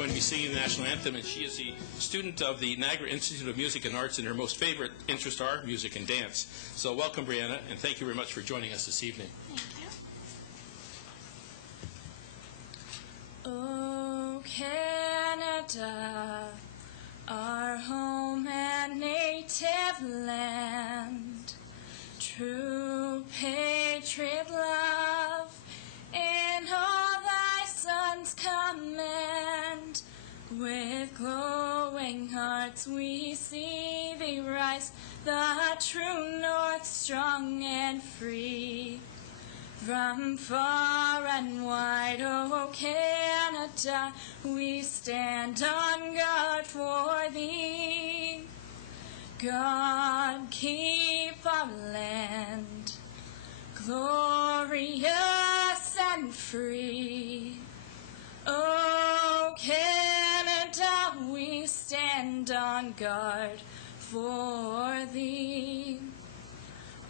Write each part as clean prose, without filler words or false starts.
going to be singing the national anthem, and she is a student of the Niagara Institute of Music and Arts, and her most favorite interests are music and dance. So welcome, Brianna, and thank you very much for joining us this evening. Thank you. Oh, Canada, our home and native land, true patriot love in all thy sons command. With glowing hearts we see thee rise, the true north strong and free. From far and wide, oh Canada, we stand on guard for thee. God keep our land glorious and free. Oh Canada, we stand on guard for thee.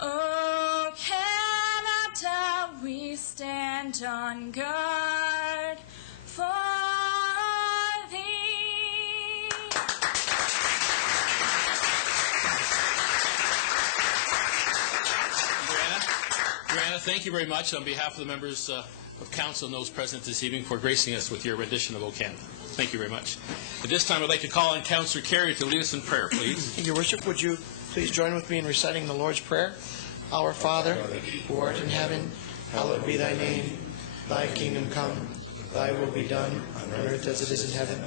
Oh Canada, we stand on guard for thee. Brianna, thank you very much on behalf of the members of council and those present this evening for gracing us with your rendition of O Canada. Thank you very much. At this time, I'd like to call on Councillor Carey to lead us in prayer, please. Your Worship, would you please join with me in reciting the Lord's Prayer? Our Father, who art in heaven, hallowed be thy name. Thy kingdom come, thy will be done, on earth as it is in heaven.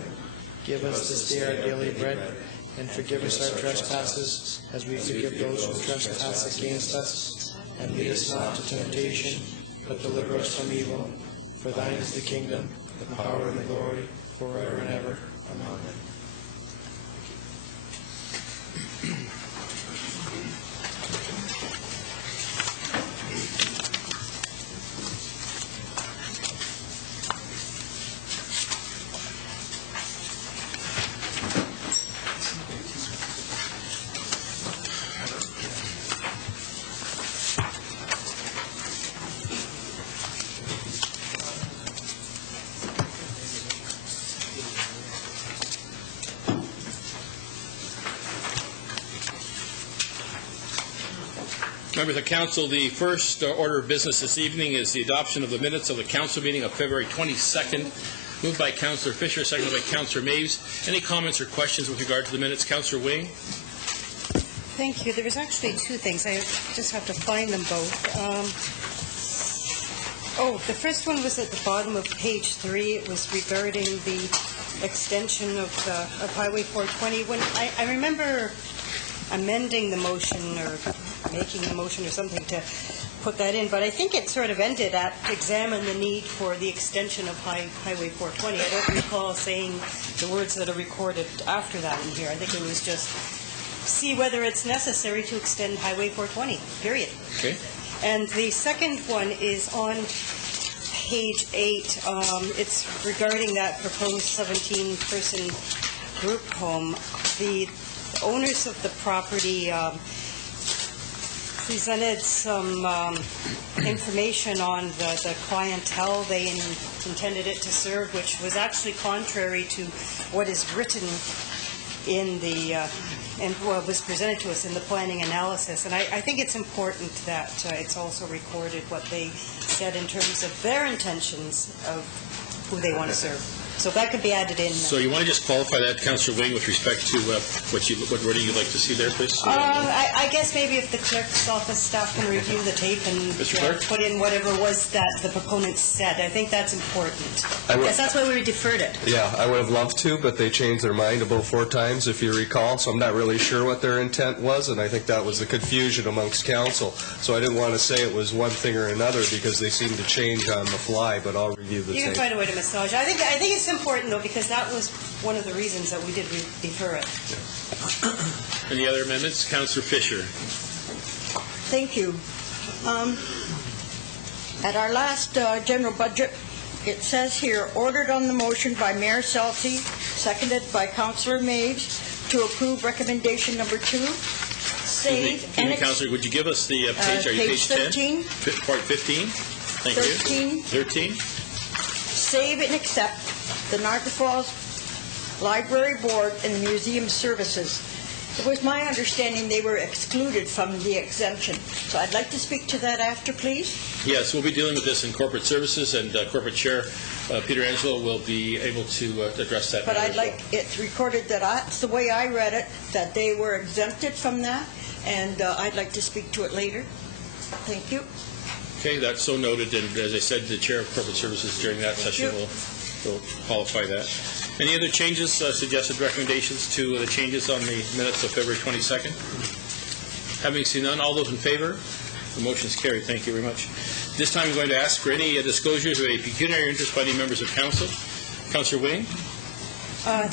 Give us this day our daily bread, and forgive us our trespasses, as we forgive those who trespass against us. And lead us not to temptation, but deliver us from evil. For thine is the kingdom, the power, and the glory, forever and ever. Amen. Members of Council, the first order of business this evening is the adoption of the minutes of the Council meeting of February 22nd, moved by Councillor Fisher, seconded by Councillor Maves. Any comments or questions with regard to the minutes? Councillor Wing? Thank you. There was actually two things. I just have to find them both. The first one was at the bottom of page 3. It was regarding the extension of Highway 420. When I remember amending the motion or making the motion or something to put that in, but I think it sort of ended at examine the need for the extension of Highway 420. I don't recall saying the words that are recorded after that in here. I think it was just see whether it's necessary to extend Highway 420, period. Okay. And the second one is on page 8. It's regarding that proposed 17-person group home. The owners of the property presented some information on the clientele they intended it to serve, which was actually contrary to what is written in the and what was presented to us in the planning analysis. And I think it's important that it's also recorded what they said in terms of their intentions of who they want to serve. So that could be added in. So you want to just qualify that, Councillor Wing, with respect to what wording you'd like to see there, please? I guess maybe if the clerk's office staff can review the tape and put in whatever was that the proponents said. I think that's important. Yes, that's why we deferred it. Yeah, I would have loved to, but they changed their mind about 4 times, if you recall, so I'm not really sure what their intent was, and I think that was the confusion amongst council. So I didn't want to say it was one thing or another because they seemed to change on the fly, but I'll review the tape. You can find a way to massage. I think it's important, though, because that was one of the reasons that we did defer it. Yeah. Any other amendments? Councillor Fisher. Thank you. At our last general budget, it says here, ordered on the motion by Mayor Selty, seconded by Councillor Maves, to approve recommendation number 2. Save and Councillor, would you give us the page? Are you page 10? 13. Part 15. Thank 13. you. 13. Save and accept the Niagara Falls Library Board, and the Museum Services. It was my understanding they were excluded from the exemption. So I'd like to speak to that after, please. Yes, we'll be dealing with this in corporate services, and Corporate Chair Peter Angelo will be able to address that. But matter I'd as well. like it recorded that that's the way I read it, that they were exempted from that, and I'd like to speak to it later. Thank you. Okay, that's so noted, and as I said, the Chair of Corporate Services during that session will qualify that. Any other changes, suggested recommendations to the changes on the minutes of February 22nd? Having seen none, all those in favor? The motion is carried. Thank you very much. This time I'm going to ask for any disclosures of a pecuniary interest by any members of Council. Councillor Wayne?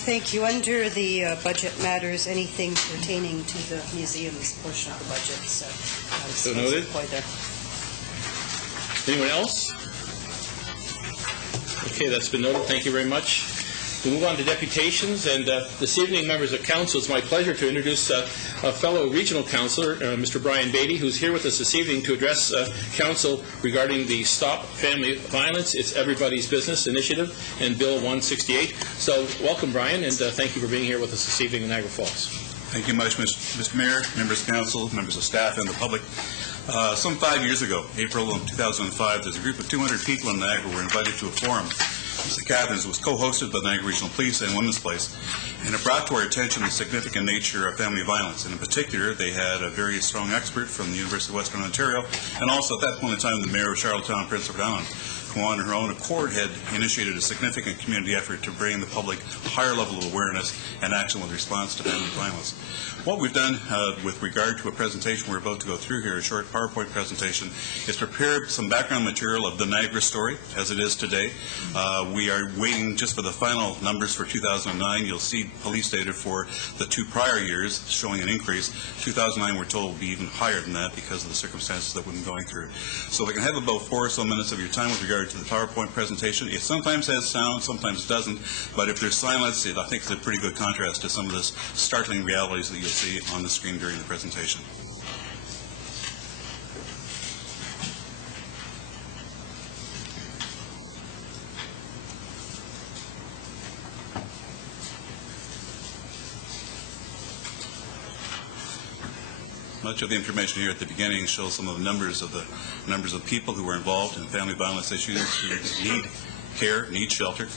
Thank you. Under the budget matters, anything pertaining to the museum's portion of the budget. So noted. Anyone else? Okay, that's been noted. Thank you very much. We'll move on to deputations, and this evening, members of council, it's my pleasure to introduce a fellow regional councillor, Mr. Brian Beatty, who's here with us this evening to address council regarding the Stop Family Violence, It's Everybody's Business initiative and Bill 168. So welcome, Brian, and thank you for being here with us this evening in Niagara Falls. Thank you much, Mr. Mayor, members of council, members of staff, and the public. Some 5 years ago, April of 2005, there's a group of 200 people in Niagara were invited to a forum. St. Catharines was co-hosted by the Niagara Regional Police and Women's Place, and it brought to our attention the significant nature of family violence. And in particular, they had a very strong expert from the University of Western Ontario, and also at that point in time, the Mayor of Charlottetown, Prince Edward Island, who on her own accord had initiated a significant community effort to bring the public a higher level of awareness and action with response to family violence. What we've done with regard to a presentation we're about to go through here, a short PowerPoint presentation, is prepare some background material of the Niagara story as it is today. We are waiting just for the final numbers for 2009. You'll see police data for the 2 prior years showing an increase. 2009 we're told will be even higher than that because of the circumstances that we've been going through. So we can have about 4 or so minutes of your time with regard to the PowerPoint presentation. It sometimes has sound, sometimes doesn't, but if there's silence, I think it's a pretty good contrast to some of this startling realities that you'll see on the screen during the presentation. Much of the information here at the beginning shows some of the numbers of people who were involved in family violence issues who need care, need shelter.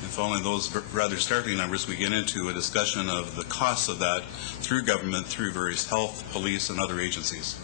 And following those rather startling numbers, we get into a discussion of the costs of that through government, through various health, police, and other agencies.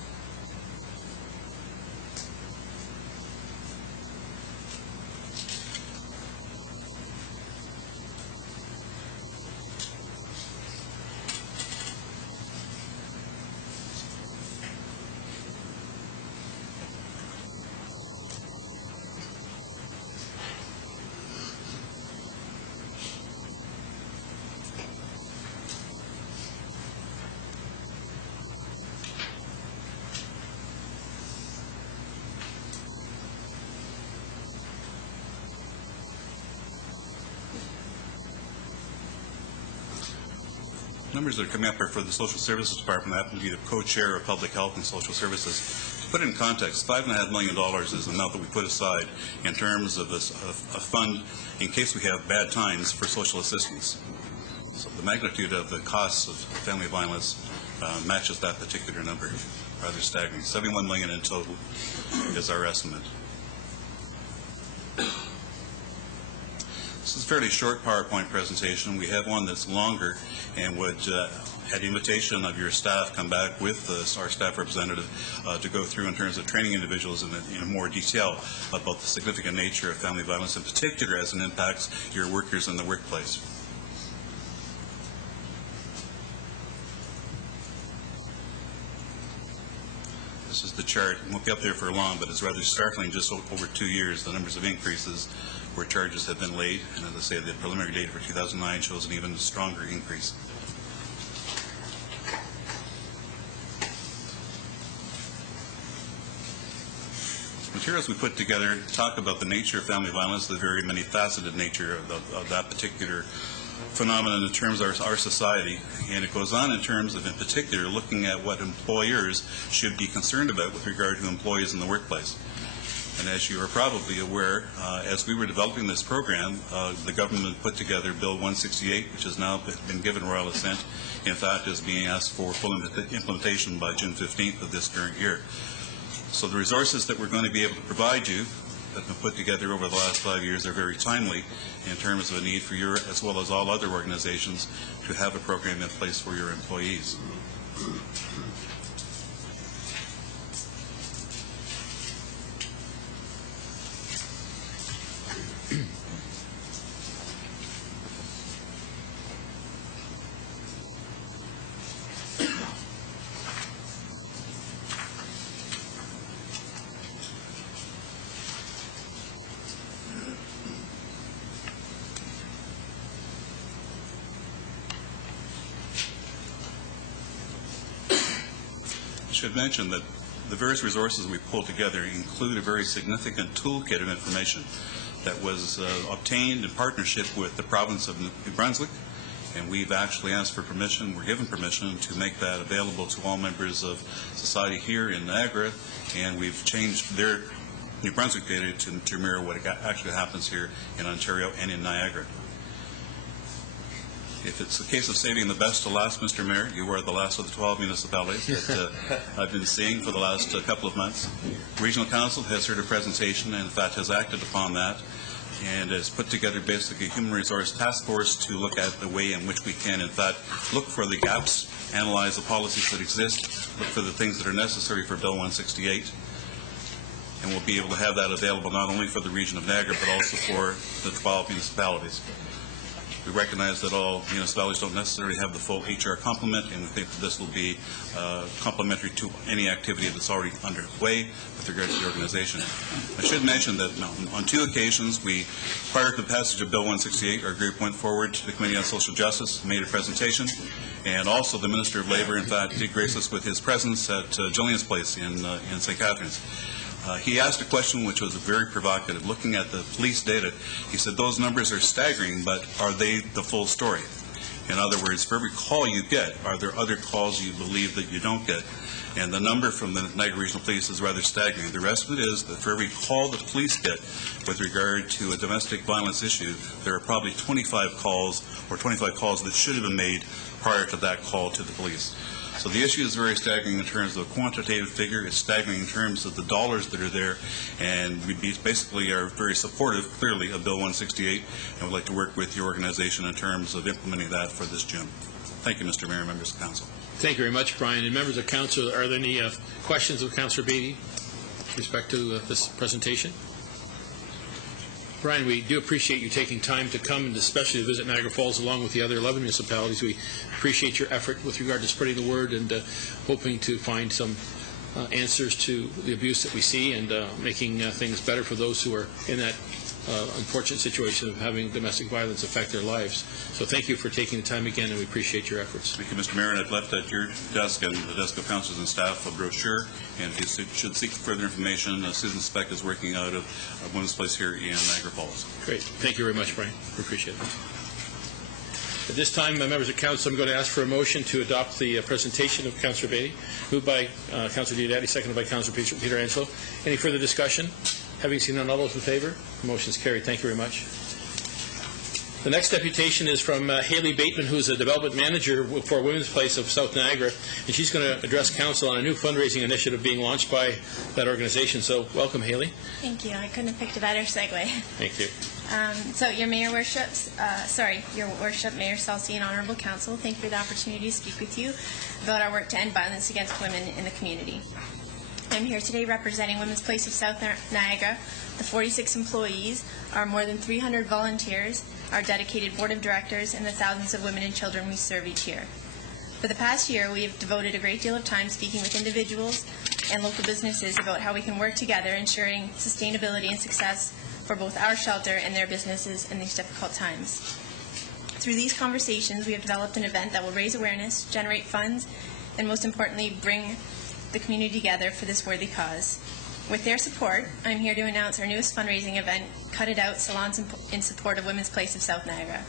Numbers that are coming up are for the Social Services Department. I happen to be the co-chair of Public Health and Social Services. To put it in context, $5.5 million is the amount that we put aside in terms of a fund in case we have bad times for social assistance. So the magnitude of the costs of family violence matches that particular number. Rather staggering. $71 million in total is our estimate. This is a fairly short PowerPoint presentation. We have one that's longer and would, at the invitation of your staff, come back with our staff representative to go through in terms of training individuals in more detail about the significant nature of family violence, in particular as it impacts your workers in the workplace. This is the chart. It won't be up there for long, but it's rather startling. Just over 2 years, the numbers of increases where charges have been laid, and as I say, the preliminary data for 2009 shows an even stronger increase. Materials we put together talk about the nature of family violence, the very many faceted nature of that particular phenomenon in terms of our society, and it goes on in terms of, in particular, looking at what employers should be concerned about with regard to employees in the workplace. And as you are probably aware, as we were developing this program, the government put together Bill 168, which has now been given royal assent. In fact, is being asked for full implementation by June 15th of this current year. So the resources that we're going to be able to provide you that have been put together over the last 5 years are very timely in terms of a need for your, as well as all other organizations, to have a program in place for your employees. I should mention that the various resources we pulled together include a very significant toolkit of information that was obtained in partnership with the province of New Brunswick, and we've actually asked for permission, we're given permission to make that available to all members of society here in Niagara, and we've changed their New Brunswick data to mirror what actually happens here in Ontario and in Niagara. If it's a case of saving the best to last, Mr. Mayor, you are the last of the 12 municipalities that I've been seeing for the last couple of months. Regional Council has heard a presentation and, in fact, has acted upon that and has put together basically a human resource task force to look at the way in which we can, in fact, look for the gaps, analyze the policies that exist, look for the things that are necessary for Bill 168. And we'll be able to have that available not only for the region of Niagara, but also for the 12 municipalities. We recognize that all municipalities don't necessarily have the full HR complement, and we think that this will be complementary to any activity that's already underway with regard to the organization. I should mention that on 2 occasions, prior to the passage of Bill 168, our group went forward to the Committee on Social Justice, made a presentation, and also the Minister of Labour, in fact, did grace us with his presence at Jillian's place in St. Catharines. He asked a question which was very provocative. Looking at the police data, he said, those numbers are staggering, but are they the full story? In other words, for every call you get, are there other calls you believe that you don't get? And the number from the Niagara Regional Police is rather staggering. The rest of it is that for every call that police get with regard to a domestic violence issue, there are probably 25 calls that should have been made prior to that call to the police. So the issue is very staggering in terms of a quantitative figure. It's staggering in terms of the dollars that are there, and we basically are very supportive, clearly, of Bill 168, and would like to work with your organization in terms of implementing that for this June. Thank you, Mr. Mayor, members of Council. Thank you very much, Brian. And members of Council, are there any questions of Councillor Beatty with respect to this presentation? Brian, we do appreciate you taking time to come and especially to visit Niagara Falls along with the other 11 municipalities. We appreciate your effort with regard to spreading the word and hoping to find some answers to the abuse that we see and making things better for those who are in that unfortunate situation of having domestic violence affect their lives. So thank you for taking the time again, and we appreciate your efforts. Thank you, Mr. Mayor. And I've left at your desk and the desk of councillors and staff a brochure, and if you should seek further information, Susan Speck is working out of a women's place here in Niagara Falls. Great. Thank you very much, Brian. We appreciate it. At this time, members of Council, I'm going to ask for a motion to adopt the presentation of Councillor Beatty, moved by Councillor Diodati, seconded by Councillor Peter Angelo. Any further discussion? Having seen none, all those in favor? The motion is carried. Thank you very much. The next deputation is from Haley Bateman, who is a development manager for Women's Place of South Niagara, and she's going to address Council on a new fundraising initiative being launched by that organization. So welcome, Haley. Thank you. I couldn't have picked a better segue. Thank you. So your Your Worship, Mayor Salsi, and Honourable Council, thank you for the opportunity to speak with you about our work to end violence against women in the community. I'm here today representing Women's Place of South Niagara, the 46 employees, our more than 300 volunteers, our dedicated board of directors, and the thousands of women and children we serve each year. For the past year, we have devoted a great deal of time speaking with individuals and local businesses about how we can work together, ensuring sustainability and success for both our shelter and their businesses in these difficult times. Through these conversations, we have developed an event that will raise awareness, generate funds, and most importantly, bring the community together for this worthy cause. With their support, I'm here to announce our newest fundraising event, Cut It Out Salons in support of Women's Place of South Niagara.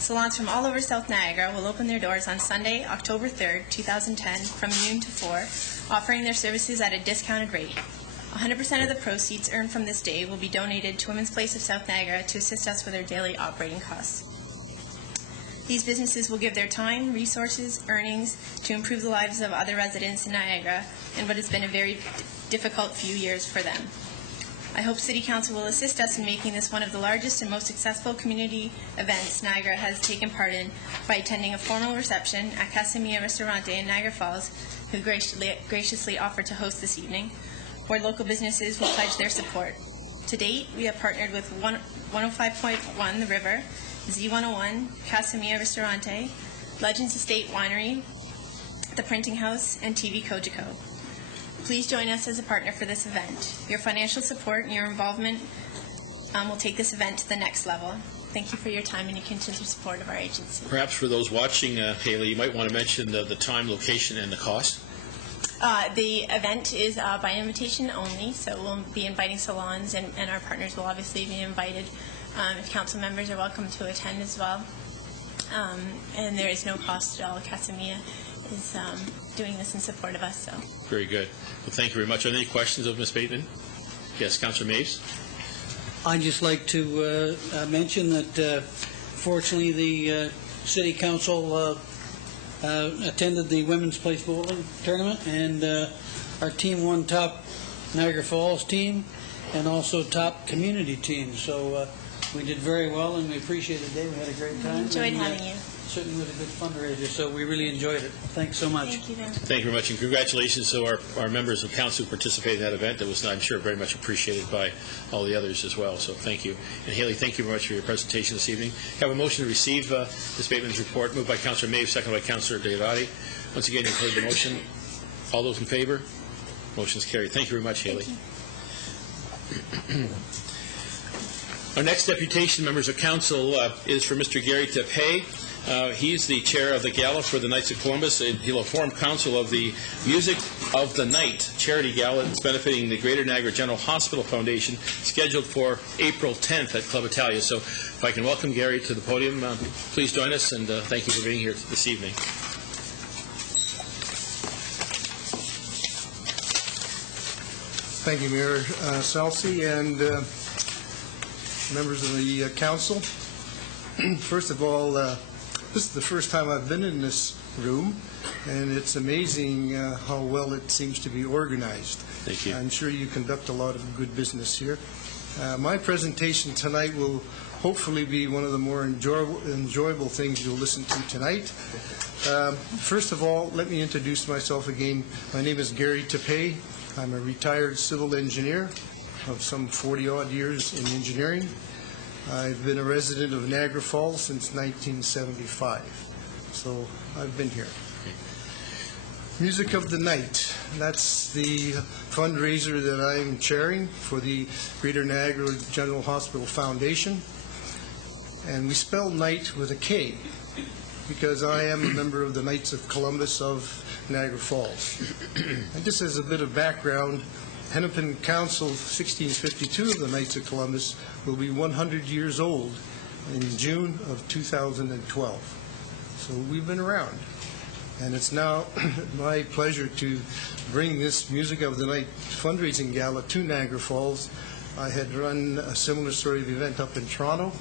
Salons from all over South Niagara will open their doors on Sunday, October 3rd, 2010, from noon to 4, offering their services at a discounted rate. 100% of the proceeds earned from this day will be donated to Women's Place of South Niagara to assist us with our daily operating costs. These businesses will give their time, resources, earnings to improve the lives of other residents in Niagara in what has been a very difficult few years for them. I hope City Council will assist us in making this one of the largest and most successful community events Niagara has taken part in by attending a formal reception at Casa Mia Restaurante in Niagara Falls, who graciously offered to host this evening, where local businesses will pledge their support. To date, we have partnered with 105.1 The River, Z101, Casa Mia Restaurante, Legends Estate Winery, The Printing House, and TV Kojiko. Please join us as a partner for this event. Your financial support and your involvement will take this event to the next level. Thank you for your time and your continued support of our agency. Perhaps for those watching, Haley, you might want to mention the time, location, and the cost. The event is by invitation only, so we'll be inviting salons, and our partners will obviously be invited. If council members are welcome to attend as well. And there is no cost at all. Casa Mia is doing this in support of us. So. Very good. Well, thank you very much. Are there any questions of Ms. Bateman? Yes, Councillor Maves. I'd just like to mention that fortunately the City Council attended the Women's Place Bowling Tournament, and our team won top Niagara Falls team and also top community team. So we did very well, and we appreciated the day. We had a great time. Enjoyed having you. Certainly was a good fundraiser, so we really enjoyed it. Thanks so much. Thank you, Ben. Thank you very much, and congratulations to our members of council who participated in that event. It was, I'm sure, very much appreciated by all the others as well, so thank you. And Haley, thank you very much for your presentation this evening. Have a motion to receive Ms. Bateman's report, moved by Councillor Maves, seconded by Councillor Deodati. Once again, you've heard the motion. All those in favor? Motion's carried. Thank you very much, Haley. Our next deputation, members of council, is for Mr. Gary Tapay. He's the chair of the gala for the Knights of Columbus, and he'll inform council of the Music of the Night charity gala that's benefiting the Greater Niagara General Hospital Foundation, scheduled for April 10th at Club Italia. So if I can welcome Gary to the podium, please join us, and thank you for being here this evening. Thank you, Mayor Salsi, and members of the council. First of all, this is the first time I've been in this room, and it's amazing how well it seems to be organized. Thank you. I'm sure you conduct a lot of good business here. My presentation tonight will hopefully be one of the more enjoyable things you'll listen to tonight. First of all, let me introduce myself again. My name is Gary Tapay. I'm a retired civil engineer of some 40-odd years in engineering. I've been a resident of Niagara Falls since 1975, so I've been here. Music of the Night, that's the fundraiser that I'm chairing for the Greater Niagara General Hospital Foundation. And we spell night with a K because I am a member of the Knights of Columbus of Niagara Falls. And just as a bit of background, Hennepin Council 1652 of the Knights of Columbus will be 100 years old in June of 2012. So we've been around. And it's now my pleasure to bring this Music of the Night fundraising gala to Niagara Falls. I had run a similar sort of event up in Toronto,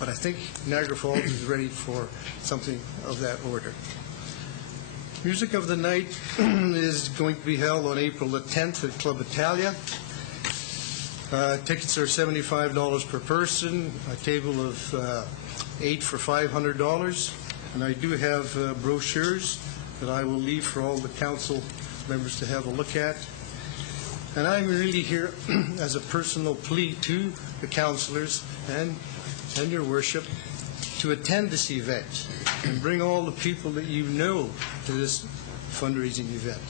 but I think Niagara Falls is ready for something of that order. Music of the Night is going to be held on April the 10th at Club Italia. Tickets are $75 per person, a table of 8 for $500. And I do have brochures that I will leave for all the council members to have a look at. And I'm really here as a personal plea to the councillors and your worship to attend this event and bring all the people that you know to this fundraising event.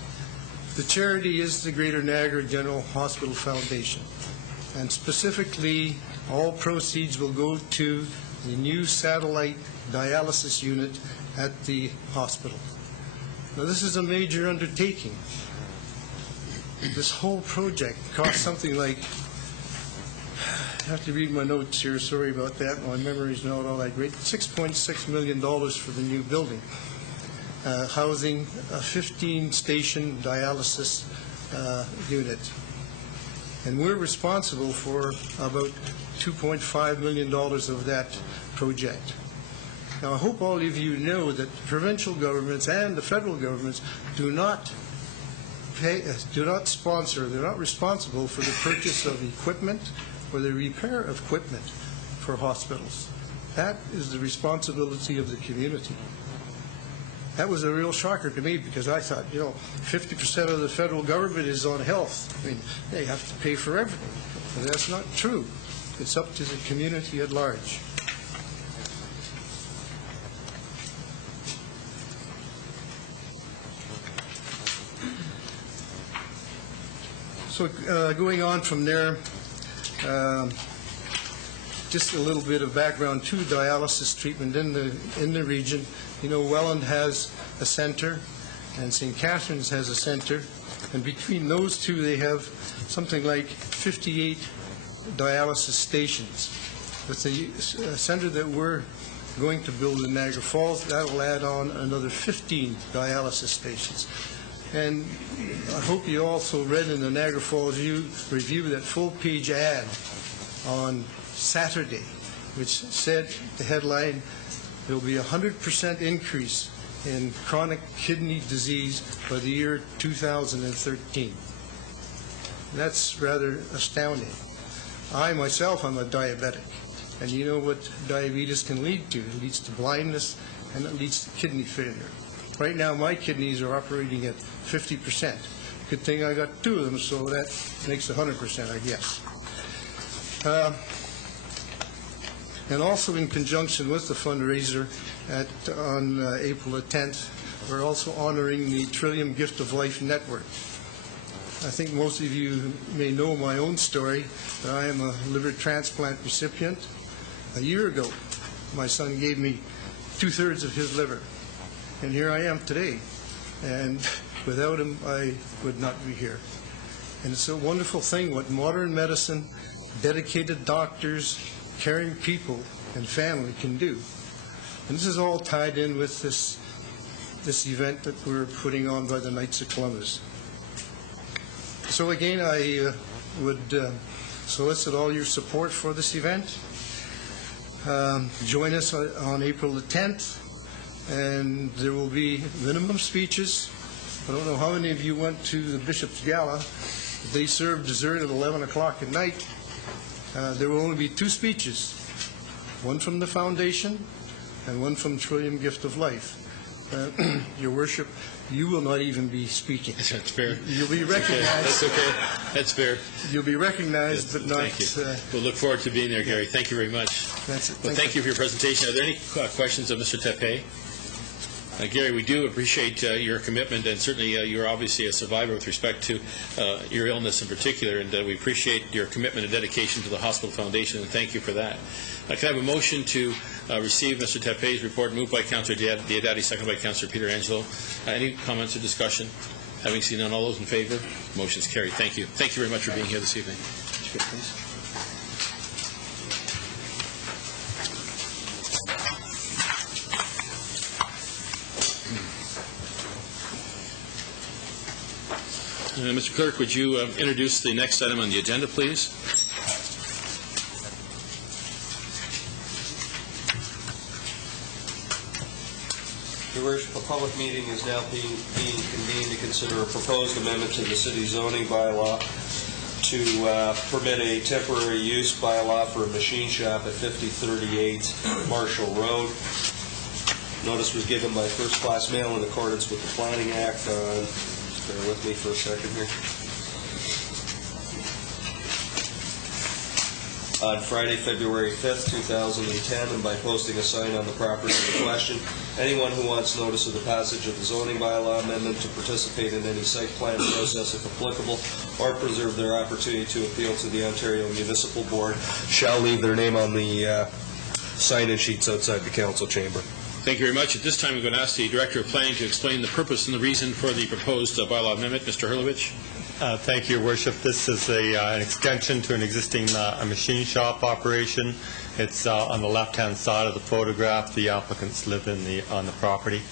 The charity is the Greater Niagara General Hospital Foundation, and specifically all proceeds will go to the new satellite dialysis unit at the hospital. Now, this is a major undertaking. This whole project cost something like, I have to read my notes here, sorry about that, my memory's not all that great, $6.6 million for the new building, housing a 15-station dialysis unit. And we're responsible for about $2.5 million of that project. Now, I hope all of you know that provincial governments and the federal governments do not sponsor, they're not responsible for the purchase of equipment or the repair of equipment for hospitals. That is the responsibility of the community. That was a real shocker to me, because I thought, 50% of the federal government is on health. I mean, they have to pay for everything. But that's not true. It's up to the community at large. So going on from there, just a little bit of background to dialysis treatment in the region. Welland has a center, and St. Catharines has a center, and between those two they have something like 58 dialysis stations. With the center that we're going to build in Niagara Falls, that will add on another 15 dialysis stations. And I hope you also read in the Niagara Falls Review that full-page ad on Saturday, which said, the headline, there will be a 100% increase in chronic kidney disease by the year 2013. That's rather astounding. I myself am a diabetic, and you know what diabetes can lead to. It leads to blindness, and it leads to kidney failure. Right now, my kidneys are operating at 50%. Good thing I got 2 of them, so that makes 100%, I guess. And also in conjunction with the fundraiser on April the 10th, we're also honoring the Trillium Gift of Life Network. I think most of you may know my own story, that I am a liver transplant recipient. A year ago, my son gave me 2/3 of his liver, and here I am today. And without him, I would not be here. And it's a wonderful thing what modern medicine, dedicated doctors, caring people, and family can do. And this is all tied in with this event that we're putting on by the Knights of Columbus. So again, I would solicit all your support for this event. Join us on April the 10th, and there will be minimum speeches. I don't know how many of you went to the Bishop's Gala. They served dessert at 11 o'clock at night. There will only be 2 speeches, one from the foundation and one from Trillium Gift of Life. Your worship, you will not even be speaking. That's fair. You'll be recognized. That's okay. That's fair. You'll be recognized, but not... Thank you. We'll look forward to being there, Gary. Thank you very much. That's it. Well, thank you for your presentation. Are there any questions of Mr. Tepe? Gary, we do appreciate your commitment, and certainly you're obviously a survivor with respect to your illness in particular, and we appreciate your commitment and dedication to the Hospital Foundation, and thank you for that. Can I have a motion to receive Mr. Tepe's report, moved by Councillor Diodati, seconded by Councillor Peter Angelo? Any comments or discussion? Having seen none, all those in favor? Motion's carried. Thank you. Thank you very much for being here this evening. Mr. Clerk, would you introduce the next item on the agenda, please? Your Worship, a public meeting is now being convened to consider a proposed amendment to the city zoning bylaw to permit a temporary use bylaw for a machine shop at 5038 Marshall Road. Notice was given by first-class mail in accordance with the Planning Act on... Bear with me for a second here. On Friday, February 5th, 2010, and by posting a sign on the property in question. Anyone who wants notice of the passage of the zoning bylaw amendment to participate in any site plan process, if applicable, or preserve their opportunity to appeal to the Ontario Municipal Board shall leave their name on the sign-in sheets outside the council chamber. Thank you very much. At this time, I'm going to ask the Director of Planning to explain the purpose and the reason for the proposed bylaw amendment. Mr. Hurlovich. Thank you, Your Worship. This is an extension to an existing machine shop operation. It's on the left-hand side of the photograph. The applicants live on the property.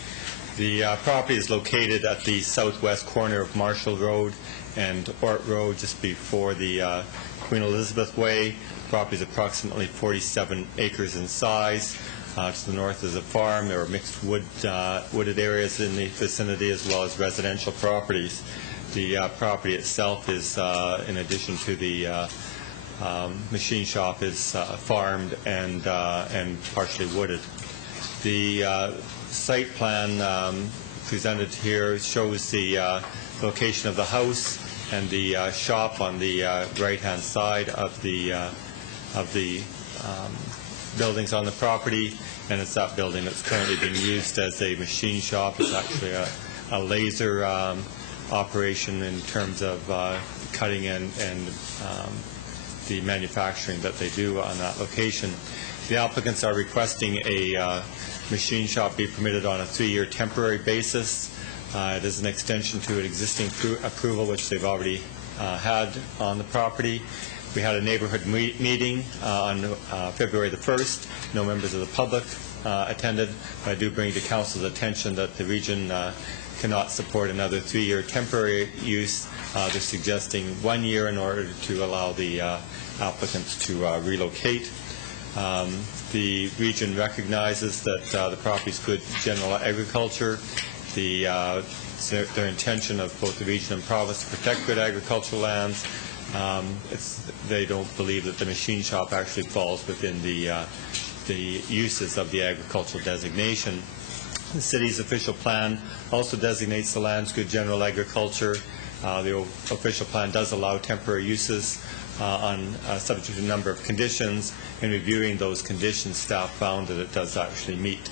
The property is located at the southwest corner of Marshall Road and Ort Road, just before the Queen Elizabeth Way. Property is approximately 47 acres in size. To the north is a farm. There are mixed wooded areas in the vicinity, as well as residential properties. The property itself is, in addition to the machine shop, is farmed and partially wooded. The site plan presented here shows the location of the house and the shop on the right-hand side of the buildings on the property, and it's that building that's currently being used as a machine shop. It's actually a laser operation in terms of cutting and the manufacturing that they do on that location. The applicants are requesting a machine shop be permitted on a 3-year temporary basis. It is an extension to an existing approval which they've already had on the property. We had a neighborhood meeting on February the 1st. No members of the public attended. But I do bring to council's attention that the region cannot support another 3-year temporary use. They're suggesting 1 year in order to allow the applicants to relocate. The region recognizes that the property is good general agriculture. Their intention of both the region and province to protect good agricultural lands. They don't believe that the machine shop actually falls within the uses of the agricultural designation. The city's official plan also designates the lands good general agriculture. The official plan does allow temporary uses subject to a number of conditions. In reviewing those conditions, staff found that it does actually meet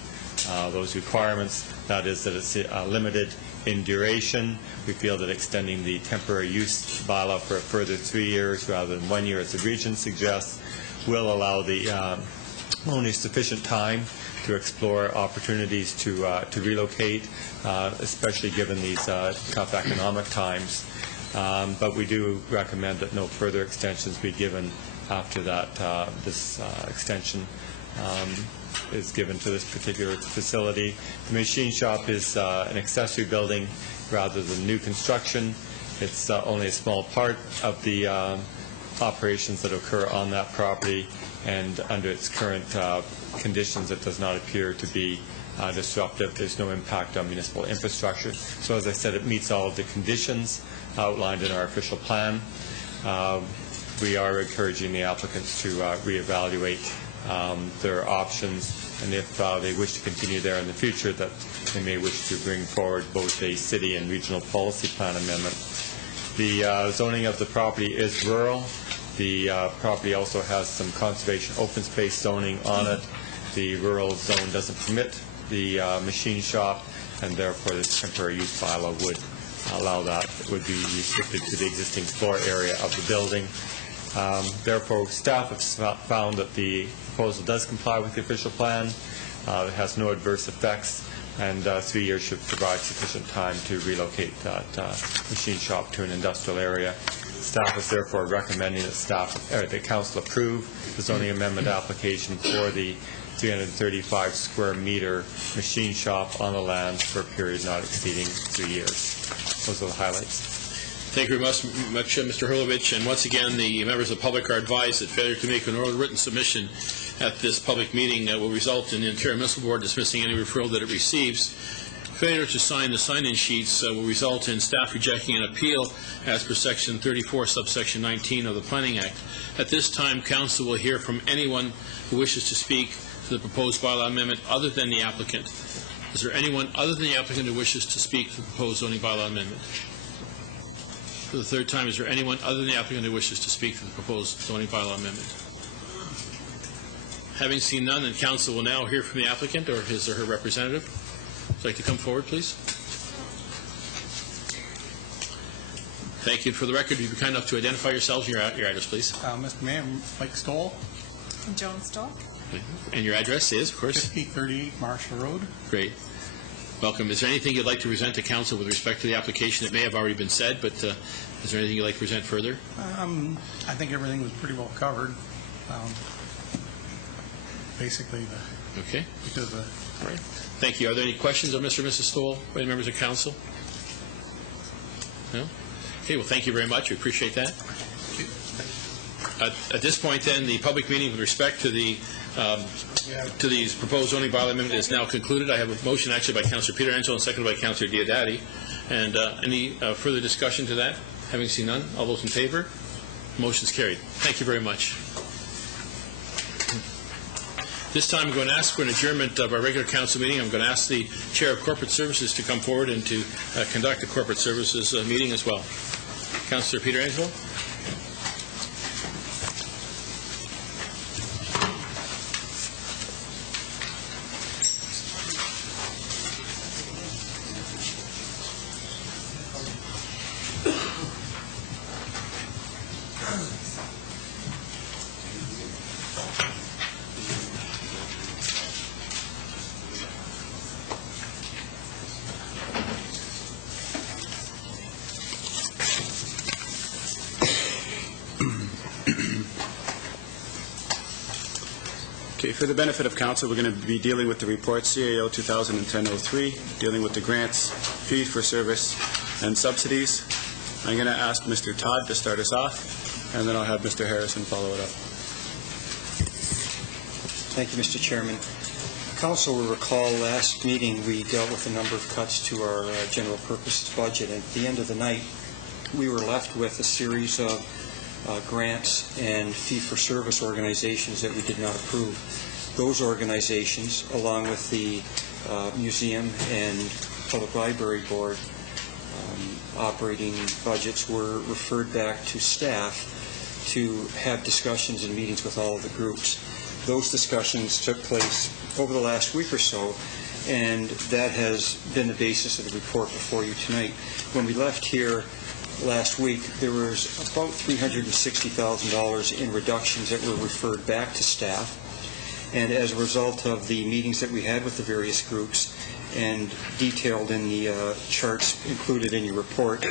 those requirements. That is, that it's limited in duration. We feel that extending the temporary use bylaw for a further 3 years rather than 1 year, as the region suggests, will allow the owners sufficient time to explore opportunities to relocate, especially given these tough economic times. But we do recommend that no further extensions be given after that. This extension is given to this particular facility. The machine shop is an accessory building rather than new construction. It's only a small part of the operations that occur on that property, and under its current conditions, it does not appear to be disruptive. There's no impact on municipal infrastructure. So as I said, it meets all of the conditions outlined in our official plan. We are encouraging the applicants to reevaluate their options, and if they wish to continue there in the future, that they may wish to bring forward both a city and regional policy plan amendment. The zoning of the property is rural. The property also has some conservation open space zoning on it. The rural zone doesn't permit the machine shop, and therefore this temporary use bylaw would allow that. It would be restricted to the existing floor area of the building. Therefore, staff have found that the proposal does comply with the official plan. It has no adverse effects, and 3 years should provide sufficient time to relocate that machine shop to an industrial area. Staff is therefore recommending that the council approve the zoning amendment application for the 335 square meter machine shop on the land for a period not exceeding 3 years. Those are the highlights. Thank you very much, Mr. Hurlovich. And once again, the members of the public are advised that failure to make an oral written submission at this public meeting will result in the Ontario Municipal Board dismissing any referral that it receives. Failure to sign the sign-in sheets will result in staff rejecting an appeal as per Section 34, subsection 19 of the Planning Act. At this time, Council will hear from anyone who wishes to speak to the proposed bylaw amendment other than the applicant. Is there anyone other than the applicant who wishes to speak to the proposed zoning bylaw amendment? For the third time, is there anyone other than the applicant who wishes to speak to the proposed zoning bylaw amendment? Having seen none, then Council will now hear from the applicant or his or her representative. Would you like to come forward, please? Thank you. For the record, would you be kind enough to identify yourselves and your address, please? Mr. Mayor, Mike Stoll. And Joan Stoll. And your address is, of course? 5038 Marshall Road. Great. Welcome. Is there anything you'd like to present to Council with respect to the application? It may have already been said, but is there anything you'd like to present further? I think everything was pretty well covered. Basically, okay. Because all right. Thank you. Are there any questions of Mr. and Mrs. Stoll by the members of Council? No? Okay, well, thank you very much. We appreciate that. At this point, then, the public meeting with respect to the to these proposed zoning bylaw amendment is now concluded. I have a motion actually by Councillor Pietrangelo and seconded by Councillor Diodati. And any further discussion to that? Having seen none, all those in favor? Motion's carried. Thank you very much. This time, I'm going to ask for an adjournment of our regular council meeting. I'm going to ask the Chair of Corporate Services to come forward and to conduct the Corporate Services meeting as well. Councillor Pietrangelo. Okay, for the benefit of council, we're going to be dealing with the report CAO 2010-03, dealing with the grants, fees for service, and subsidies. I'm going to ask Mr. Todd to start us off, and then I'll have Mr. Harrison follow it up. Thank you, Mr. Chairman. Council will recall last meeting we dealt with a number of cuts to our general purpose budget. At the end of the night, we were left with a series of grants and fee-for-service organizations that we did not approve. Those organizations, along with the Museum and Public Library Board operating budgets, were referred back to staff to have discussions and meetings with all of the groups. Those discussions took place over the last week or so, and that has been the basis of the report before you tonight. When we left here last week, there was about $360,000 in reductions that were referred back to staff. And as a result of the meetings that we had with the various groups and detailed in the charts included in your report,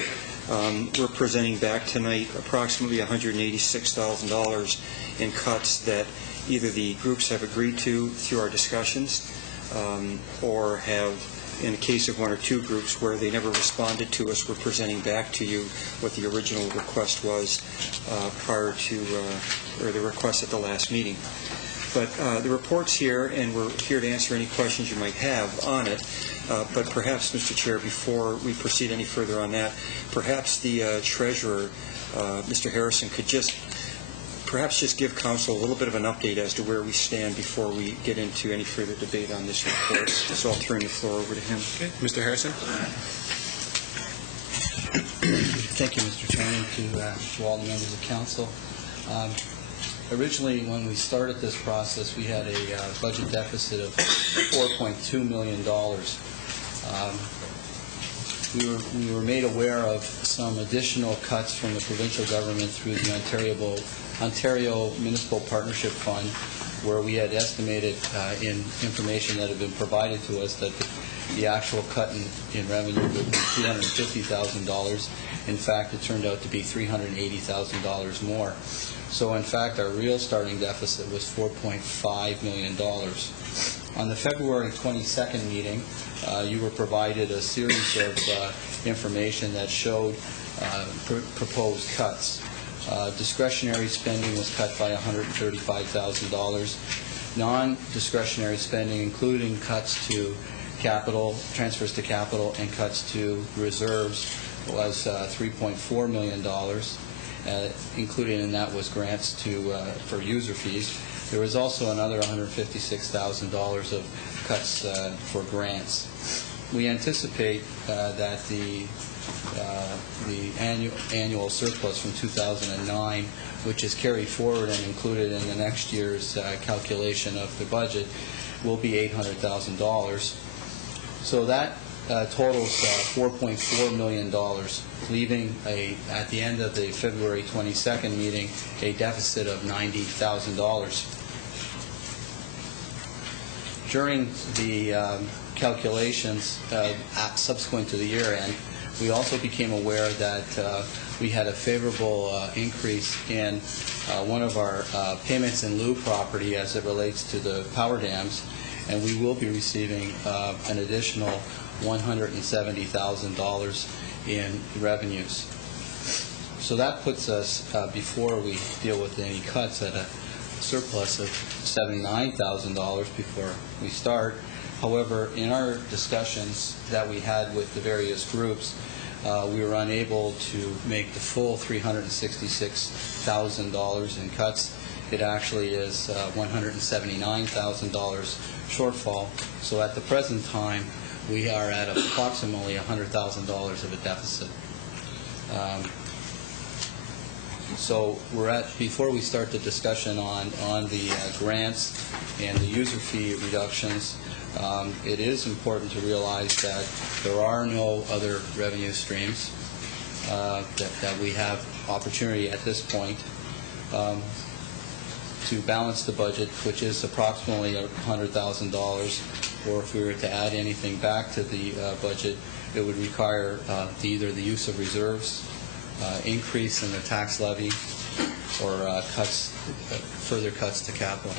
we're presenting back tonight approximately $186,000 in cuts that either the groups have agreed to through our discussions or have, in the case of one or two groups where they never responded to us, we're presenting back to you what the original request was prior to, or the request at the last meeting. But the report's here, and we're here to answer any questions you might have on it. But perhaps, Mr. Chair, before we proceed any further on that, perhaps the Treasurer, Mr. Harrison, could perhaps just give Council a little bit of an update as to where we stand before we get into any further debate on this report. So I'll turn the floor over to him. Okay. Mr. Harrison? Thank you, Mr. Chairman, to all the members of Council. Originally, when we started this process, we had a budget deficit of $4.2 million. We were made aware of some additional cuts from the provincial government through the Ontario Municipal Partnership Fund, where we had estimated in information that had been provided to us that the actual cut in revenue would be $250,000. In fact, it turned out to be $380,000 more. So, in fact, our real starting deficit was $4.5 million. On the February 22nd meeting, you were provided a series of information that showed proposed cuts. Discretionary spending was cut by $135,000. Non-discretionary spending, including cuts to capital, transfers to capital, and cuts to reserves, was $3.4 million. Included in that was grants for user fees. There was also another $156,000 of cuts for grants. We anticipate that the annual surplus from 2009, which is carried forward and included in the next year's calculation of the budget, will be $800,000. So that totals $4.4 million, leaving at the end of the February 22nd meeting a deficit of $90,000. During the calculations subsequent to the year end, we also became aware that we had a favorable increase in one of our payments in lieu property as it relates to the power dams, and we will be receiving an additional $170,000 in revenues. So that puts us, before we deal with any cuts, at a surplus of $79,000 before we start. However, in our discussions that we had with the various groups, we were unable to make the full $366,000 in cuts. It actually is $179,000 shortfall. So at the present time, we are at approximately $100,000 of a deficit. So we're at, before we start the discussion on the grants and the user fee reductions, it is important to realize that there are no other revenue streams, that we have opportunity at this point to balance the budget, which is approximately $100,000, or if we were to add anything back to the budget, it would require either the use of reserves, increase in the tax levy, or further cuts to capital.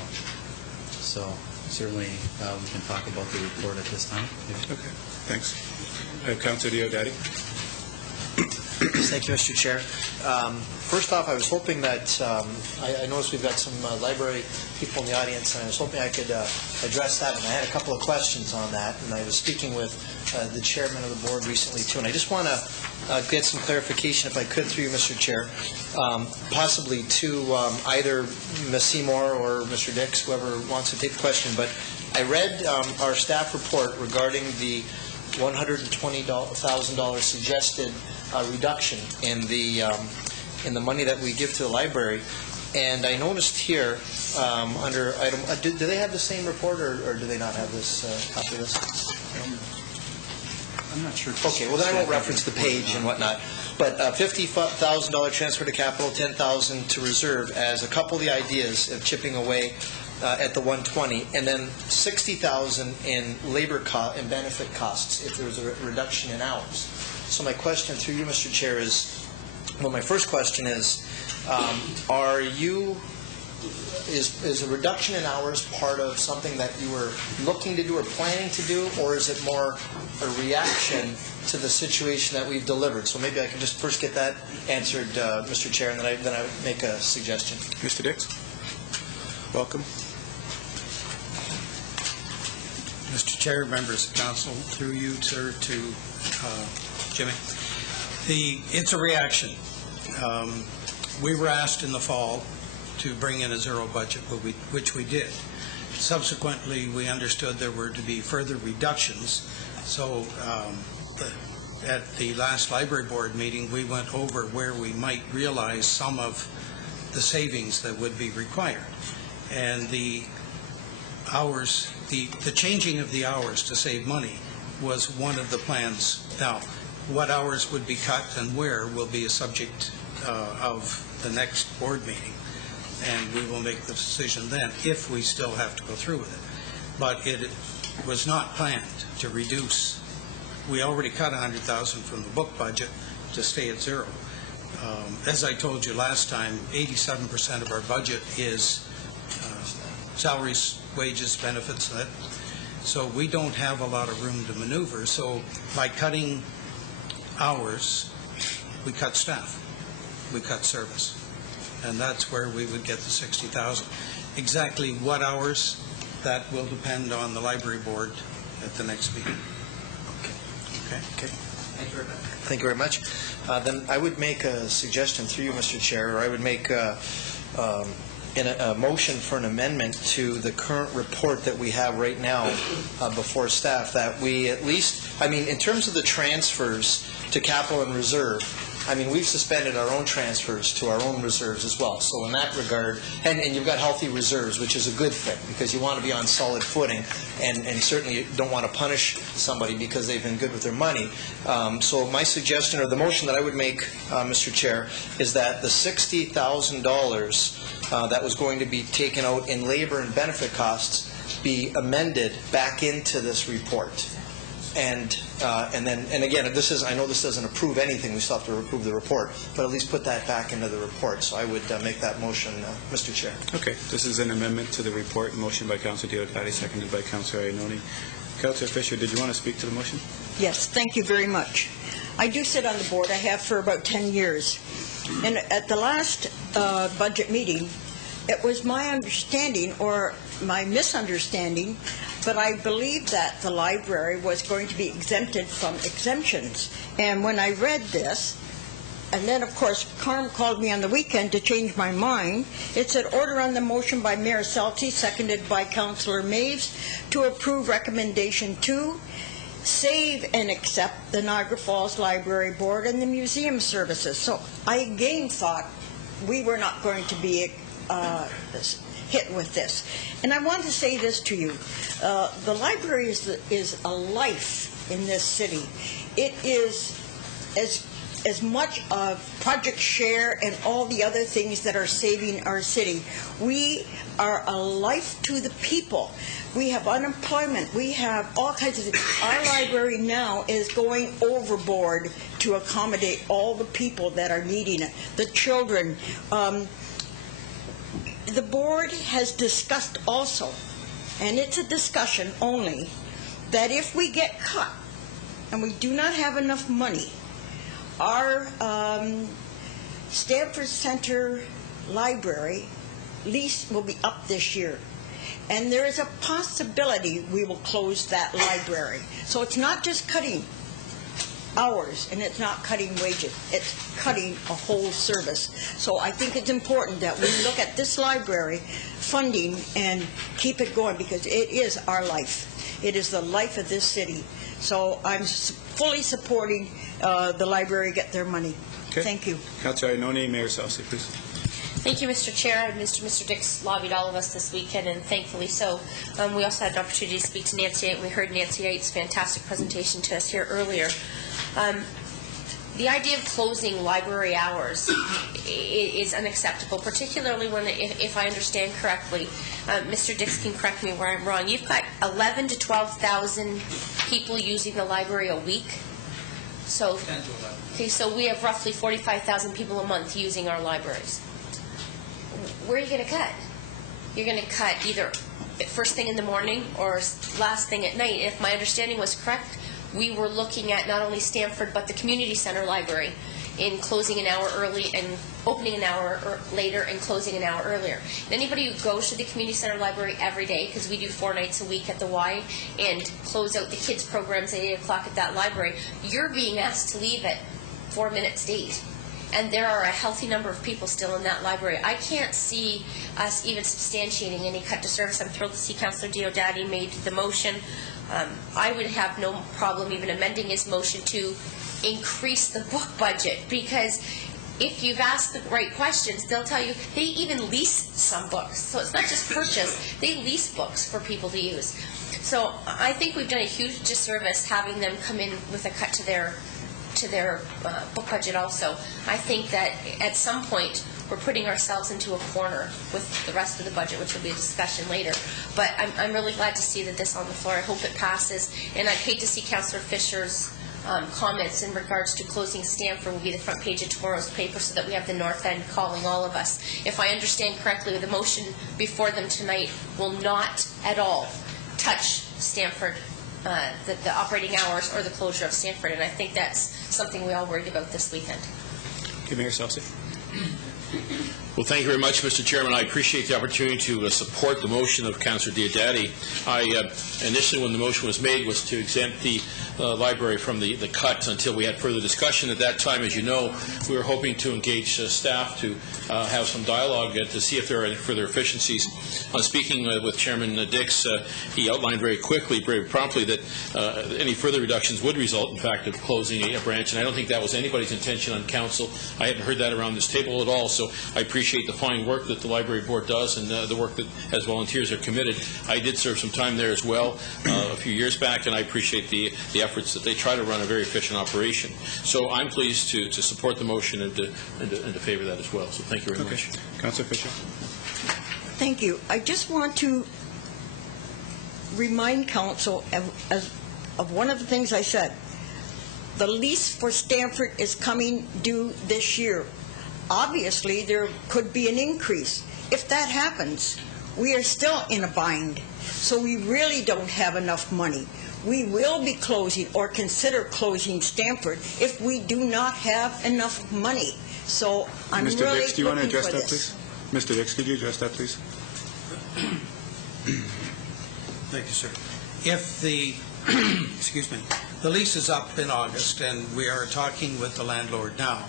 So certainly we can talk about the report at this time. Okay, thanks. Councilor Diodati. Thank you, Mr. Chair. First off, I was hoping that, I noticed we've got some library people in the audience, and I was hoping I could address that, and I had a couple of questions on that, and I was speaking with the chairman of the board recently, too, and I just want to get some clarification, if I could, through you, Mr. Chair, possibly to either Ms. Seymour or Mr. Dix, whoever wants to take the question, but I read our staff report regarding the $120,000 suggested reduction in the money that we give to the library, and I noticed here under item, do they have the same report, or do they not have this copy of this? I'm not sure. Okay, well then I won't reference the page and whatnot, but $50,000 transfer to capital, $10,000 to reserve as a couple of the ideas of chipping away at the 120, and then $60,000 in labor and benefit costs if there was a reduction in hours. So my question through you, Mr. Chair, is, well, my first question is is a reduction in hours part of something that you were looking to do or planning to do, or is it more a reaction to the situation that we've delivered? So maybe I can just first get that answered, Mr. Chair, and then I would make a suggestion. Mr. Dix, welcome. Mr. Chair, members of council, through you, sir, to Jimmy. It's a reaction. We were asked in the fall to bring in a zero budget, which we did. Subsequently, we understood there were to be further reductions. So at the last library board meeting, we went over where we might realize some of the savings that would be required. And the hours, the changing of the hours to save money was one of the plans. Now, what hours would be cut and where will be a subject of the next board meeting, and we will make the decision then if we still have to go through with it. But it was not planned to reduce. We already cut $100,000 from the book budget to stay at zero. As I told you last time, 87% of our budget is salaries, wages, benefits. So we don't have a lot of room to maneuver. So by cutting hours, we cut staff, we cut service, and that's where we would get the $60,000. Exactly what hours, that will depend on the library board at the next meeting. Okay. Thank you very much. Thank you very much. Then I would make a suggestion through you, Mr. Chair, or I would make a motion for an amendment to the current report that we have right now before staff, that we at least, in terms of the transfers to capital and reserve, we've suspended our own transfers to our own reserves as well. So in that regard, and you've got healthy reserves, which is a good thing, because you want to be on solid footing, and certainly you don't want to punish somebody because they've been good with their money. So my suggestion, or the motion that I would make, Mr. Chair, is that the $60,000 that was going to be taken out in labor and benefit costs be amended back into this report. And again, this is, I know this doesn't approve anything, we still have to approve the report, but at least put that back into the report. So I would make that motion, Mr. Chair. Okay, this is an amendment to the report, motion by Councilor Diodati, seconded by Councilor Iononi. Councilor Fisher, did you want to speak to the motion? Yes, thank you very much. I do sit on the board. I have for about 10 years. And at the last budget meeting, it was my understanding, or my misunderstanding, but I believe that the library was going to be exempted from exemptions. And when I read this, and then, of course, Carm called me on the weekend to change my mind. It said, order on the motion by Mayor Selty, seconded by Councillor Maves, to approve recommendation 2, save and accept the Niagara Falls Library Board and the museum services. So I again thought we were not going to be hit with this. And I want to say this to you. The library is a life in this city. It is as much of Project Share and all the other things that are saving our city. We are a life to the people. We have unemployment. We have all kinds of things. Our library now is going overboard to accommodate all the people that are needing it. The children. The board has discussed also, and it's a discussion only, that if we get cut and we do not have enough money, our Stamford Centre Library lease will be up this year. And there is a possibility we will close that library. So it's not just cutting hours, and it's not cutting wages. It's cutting a whole service. So I think it's important that we look at this library funding and keep it going, because it is our life. It is the life of this city. So I'm fully supporting the library get their money. Okay. Thank you. Councillor Ioannoni, Mayor Selty, please. Thank you, Mr. Chair. Mr. Dix lobbied all of us this weekend, and thankfully so. We also had an opportunity to speak to Nancy Ait. We heard Nancy Ait's fantastic presentation to us here earlier. The idea of closing library hours is unacceptable, particularly when, if I understand correctly, Mr. Dix can correct me where I'm wrong, you've got 11 to 12,000 people using the library a week. So, okay, so we have roughly 45,000 people a month using our libraries. Where are you going to cut? You're going to cut either first thing in the morning or last thing at night. If my understanding was correct, we were looking at not only Stamford but the community center library in closing an hour early and opening an hour later and closing an hour earlier. And anybody who goes to the community center library every day, because we do 4 nights a week at the Y and close out the kids programs at 8 o'clock at that library, you're being asked to leave at 4 minutes to 8. And there are a healthy number of people still in that library. I can't see us even substantiating any cut to service. I'm thrilled to see Councillor Diodati made the motion. I would have no problem even amending his motion to increase the book budget, because if you've asked the right questions, they'll tell you they even lease some books. So it's not just purchase, they lease books for people to use. So I think we've done a huge disservice having them come in with a cut to their book budget also. I think that at some point we're putting ourselves into a corner with the rest of the budget, which will be a discussion later. But I'm really glad to see that this on the floor. I hope it passes. And I'd hate to see Councillor Fisher's comments in regards to closing Stamford will be the front page of tomorrow's paper, so that we have the North End calling all of us. If I understand correctly, the motion before them tonight will not at all touch Stamford, the operating hours or the closure of Stamford, and I think that's something we all worried about this weekend. Okay, Mayor Selty. Well, thank you very much, Mr. Chairman. I appreciate the opportunity to support the motion of Councillor Diodati. Initially, when the motion was made, was to exempt the library from the cut until we had further discussion. At that time, as you know, we were hoping to engage staff to have some dialogue to see if there are any further efficiencies. On speaking with Chairman Dix, he outlined very quickly, very promptly, that any further reductions would result, in fact, of closing a branch, and I don't think that was anybody's intention on council. I hadn't heard that around this table at all, so I appreciate the fine work that the library board does and the work that, as volunteers, are committed. I did serve some time there as well a few years back, and I appreciate the efforts that they try to run a very efficient operation. So I'm pleased to support the motion and to favor that as well. So thank you very much. Councillor Fisher. Thank you. I just want to remind council of one of the things I said. The lease for Stamford is coming due this year. Obviously, there could be an increase. If that happens, we are still in a bind. So we really don't have enough money. we will be closing or consider closing Stamford if we do not have enough money. So I'm Mr. really Dix, do you want to looking address for that, this. please? Mr. Dix, could you address that, please? Thank you, sir. If the, excuse me, the lease is up in August, and we are talking with the landlord now,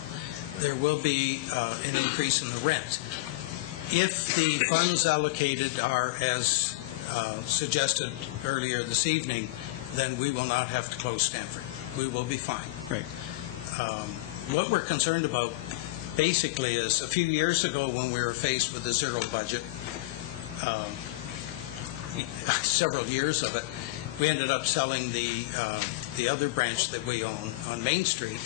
there will be an increase in the rent. If the funds allocated are as suggested earlier this evening, then we will not have to close Stamford. We will be fine. Right. What we're concerned about basically is a few years ago when we were faced with a zero budget, several years of it, we ended up selling the other branch that we own on Main Street.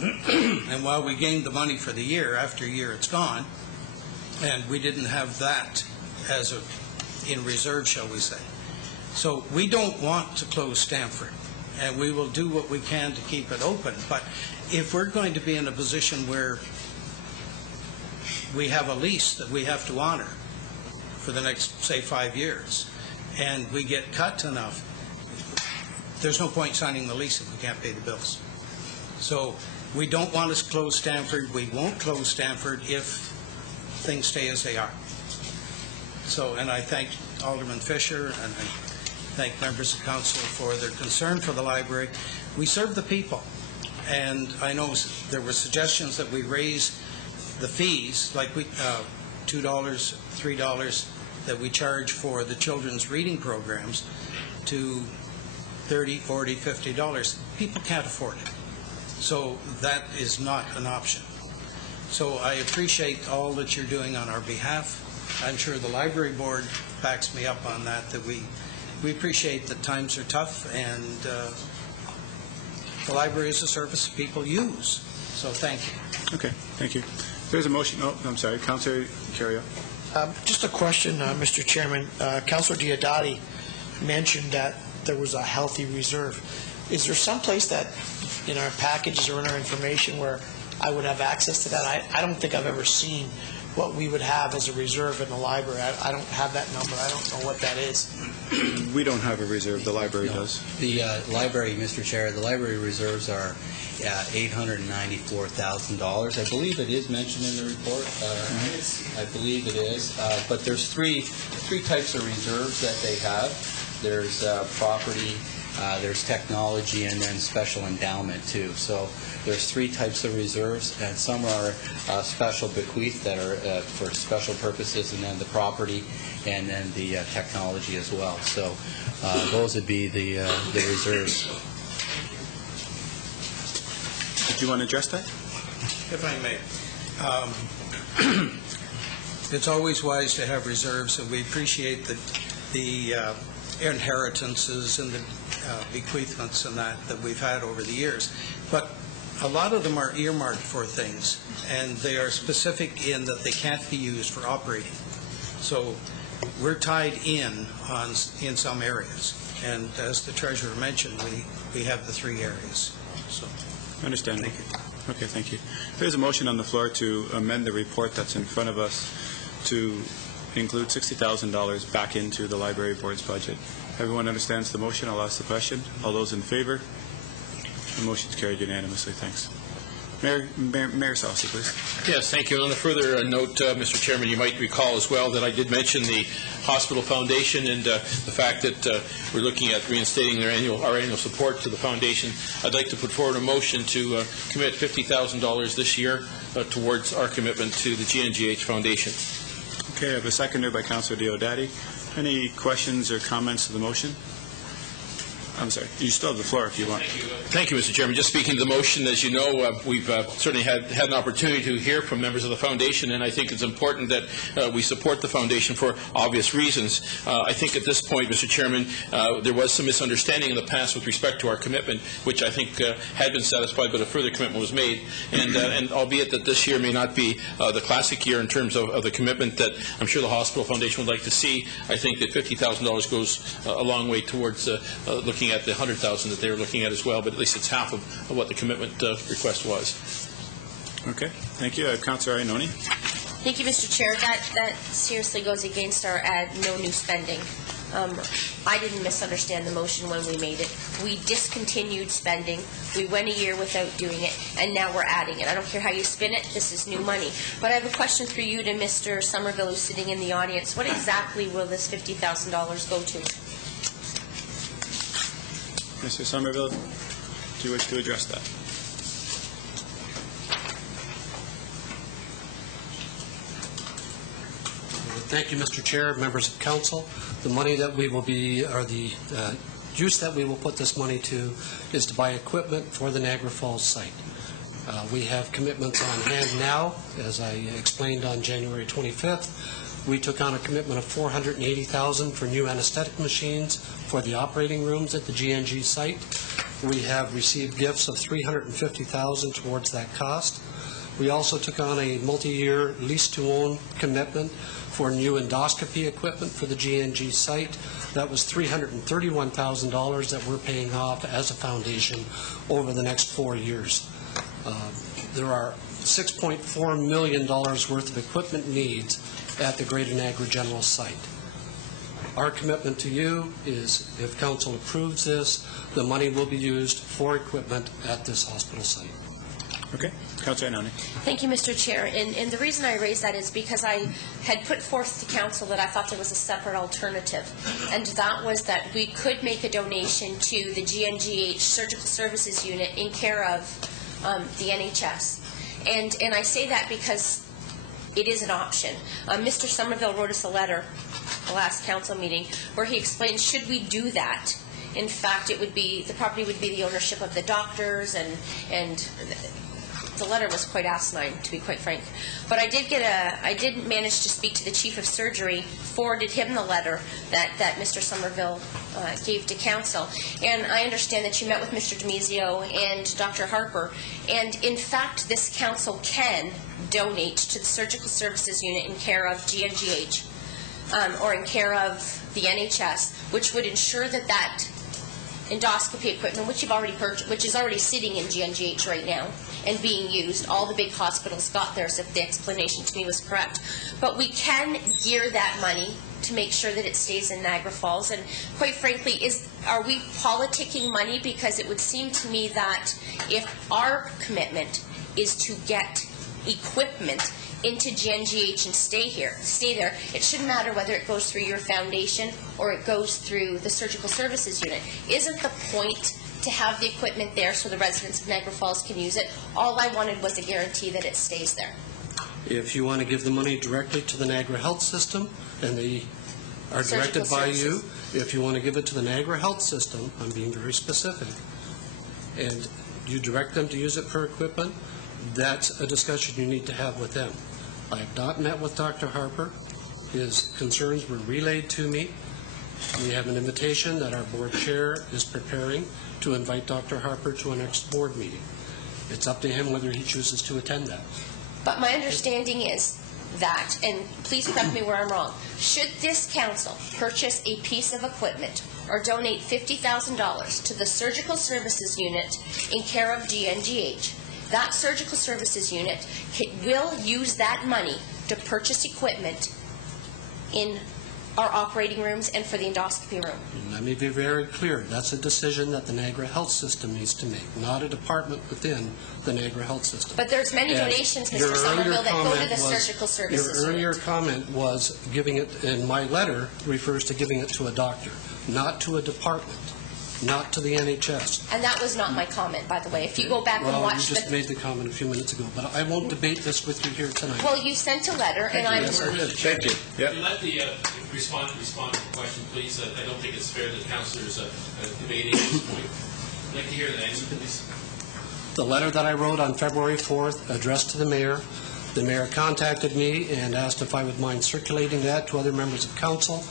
And while we gained the money for the year, after a year it's gone, and we didn't have that as in reserve, shall we say. So we don't want to close Stamford, and we will do what we can to keep it open. But if we're going to be in a position where we have a lease that we have to honor for the next, say, 5 years, and we get cut enough, there's no point signing the lease if we can't pay the bills. So we don't want to close Stamford. We won't close Stamford if things stay as they are. So, and I thank Alderman Fisher and I thank members of council for their concern for the library. We serve the people, and I know there were suggestions that we raise the fees, like we $2, $3 that we charge for the children's reading programs to $30, $40, $50. People can't afford it. So that is not an option. So I appreciate all that you're doing on our behalf. I'm sure the library board backs me up on that we appreciate that times are tough, and the library is a service people use. So thank you. Okay, thank you. There's a motion. Oh, I'm sorry. Councillor Carrier. Just a question, Mr. Chairman. Councillor Diodati mentioned that there was a healthy reserve. Is there some place that in our packages or in our information where I would have access to that? I don't think I've ever seen what we would have as a reserve in the library. I don't have that number. I don't know what that is. We don't have a reserve. The library does. The library, Mr. Chair, the library reserves are $894,000. I believe it is mentioned in the report. I believe it is. But there's three types of reserves that they have. There's property, there's technology, and then special endowment too. So there's three types of reserves, and some are special bequeath that are for special purposes, and then the property, and then the technology as well. So those would be the reserves. Did you want to address that? If I may. It's always wise to have reserves, and we appreciate the inheritances and the bequeathments and that we've had over the years. But a lot of them are earmarked for things, and they are specific in that they can't be used for operating. So we're tied in some areas. And as the treasurer mentioned, we have the three areas. So, understand. Thank you. Okay, thank you. There's a motion on the floor to amend the report that's in front of us to include $60,000 back into the library board's budget. Everyone understands the motion? I'll ask the question. All those in favor? The motion is carried unanimously. Thanks. Mayor Salsi, please. Yes, thank you. On a further note, Mr. Chairman, you might recall as well that I did mention the Hospital Foundation and the fact that we're looking at reinstating our annual support to the foundation. I'd like to put forward a motion to commit $50,000 this year towards our commitment to the GNGH Foundation. Okay, I have a seconder by Councillor Diodati. Any questions or comments to the motion? I'm sorry. You still have the floor if you want. Thank you, Mr. Chairman. Just speaking to the motion, as you know, we've certainly had an opportunity to hear from members of the foundation, and I think it's important that we support the foundation for obvious reasons. I think at this point, Mr. Chairman, there was some misunderstanding in the past with respect to our commitment, which I think had been satisfied, but a further commitment was made. And albeit that this year may not be the classic year in terms of the commitment that I'm sure the Hospital Foundation would like to see, I think that $50,000 goes a long way towards looking at the $100,000 that they were looking at as well, but at least it's half of what the commitment request was. Okay, thank you. Councillor Iononi. Thank you, Mr. Chair. That seriously goes against our no new spending I didn't misunderstand the motion when we made it. We discontinued spending. We went a year without doing it, and now we're adding it. I don't care how you spin it. This is new money. But I have a question for you to Mr. Somerville, who's sitting in the audience. What exactly will this $50,000 go to? Mr. Somerville, do you wish to address that? Thank you, Mr. Chair, members of council. The money that we will be, or the use that we will put this money to is to buy equipment for the Niagara Falls site. We have commitments on hand now. As I explained on January 25th, we took on a commitment of $480,000 for new anesthetic machines for the operating rooms at the GNG site. We have received gifts of $350,000 towards that cost. We also took on a multi-year lease-to-own commitment for new endoscopy equipment for the GNG site. That was $331,000 that we're paying off as a foundation over the next 4 years. There are $6.4 million worth of equipment needs at the Greater Niagara General site. Our commitment to you is, if council approves this, the money will be used for equipment at this hospital site. Okay. Councilor Anani. Thank you, Mr. Chair. And the reason I raised that is because I had put forth to council that I thought there was a separate alternative, and that was that we could make a donation to the GNGH Surgical Services Unit in care of the NHS. And I say that because it is an option. Mr. Somerville wrote us a letter the last council meeting where he explained, should we do that, in fact, it would be, the property would be the ownership of the doctors, and the letter was quite asinine, to be quite frank. But I did manage to speak to the chief of surgery, forwarded him the letter that Mr. Somerville gave to council. And I understand that you met with Mr. Demizio and Dr. Harper. And in fact, this council can donate to the Surgical Services Unit in care of GNGH, or in care of the NHS, which would ensure that that endoscopy equipment, which you've already purchased, which is already sitting in GNGH right now and being used. All the big hospitals got theirs, if the explanation to me was correct. But we can gear that money to make sure that it stays in Niagara Falls. And quite frankly, are we politicking money? Because it would seem to me that if our commitment is to get equipment into GNGH and stay there, it shouldn't matter whether it goes through your foundation or it goes through the Surgical Services Unit. Isn't the point to have the equipment there so the residents of Niagara Falls can use it? All I wanted was a guarantee that it stays there. If you want to give the money directly to the Niagara Health System, and they are directed by you, if you want to give it to the Niagara Health System, I'm being very specific, and you direct them to use it for equipment, that's a discussion you need to have with them. I have not met with Dr. Harper. His concerns were relayed to me. We have an invitation that our board chair is preparing to invite Dr. Harper to a next board meeting. It's up to him whether he chooses to attend that. But my understanding is that, and please correct me where I'm wrong, should this council purchase a piece of equipment or donate $50,000 to the Surgical Services Unit in care of GNGH, that Surgical Services Unit will use that money to purchase equipment in our operating rooms and for the endoscopy room. Let me be very clear. That's a decision that the Niagara Health System needs to make, not a department within the Niagara Health System. But there's many donations, Mr. Somerville, that go to the Surgical Services Your earlier Unit. comment was giving it, and my letter refers to giving it to a doctor, not to a department, not to the NHS. And that was not my comment, by the way. If you go back and Well, watch you just made the comment a few minutes ago, but I won't debate this with you here tonight. Well, you sent a letter, and I'm... Yes, I did. Thank you. Yep. Can you let the respond to the question, please? I don't think it's fair that councillors debating at this point. I'd like to hear the answer, please. The letter that I wrote on February 4th addressed to the mayor. The mayor contacted me and asked if I would mind circulating that to other members of council.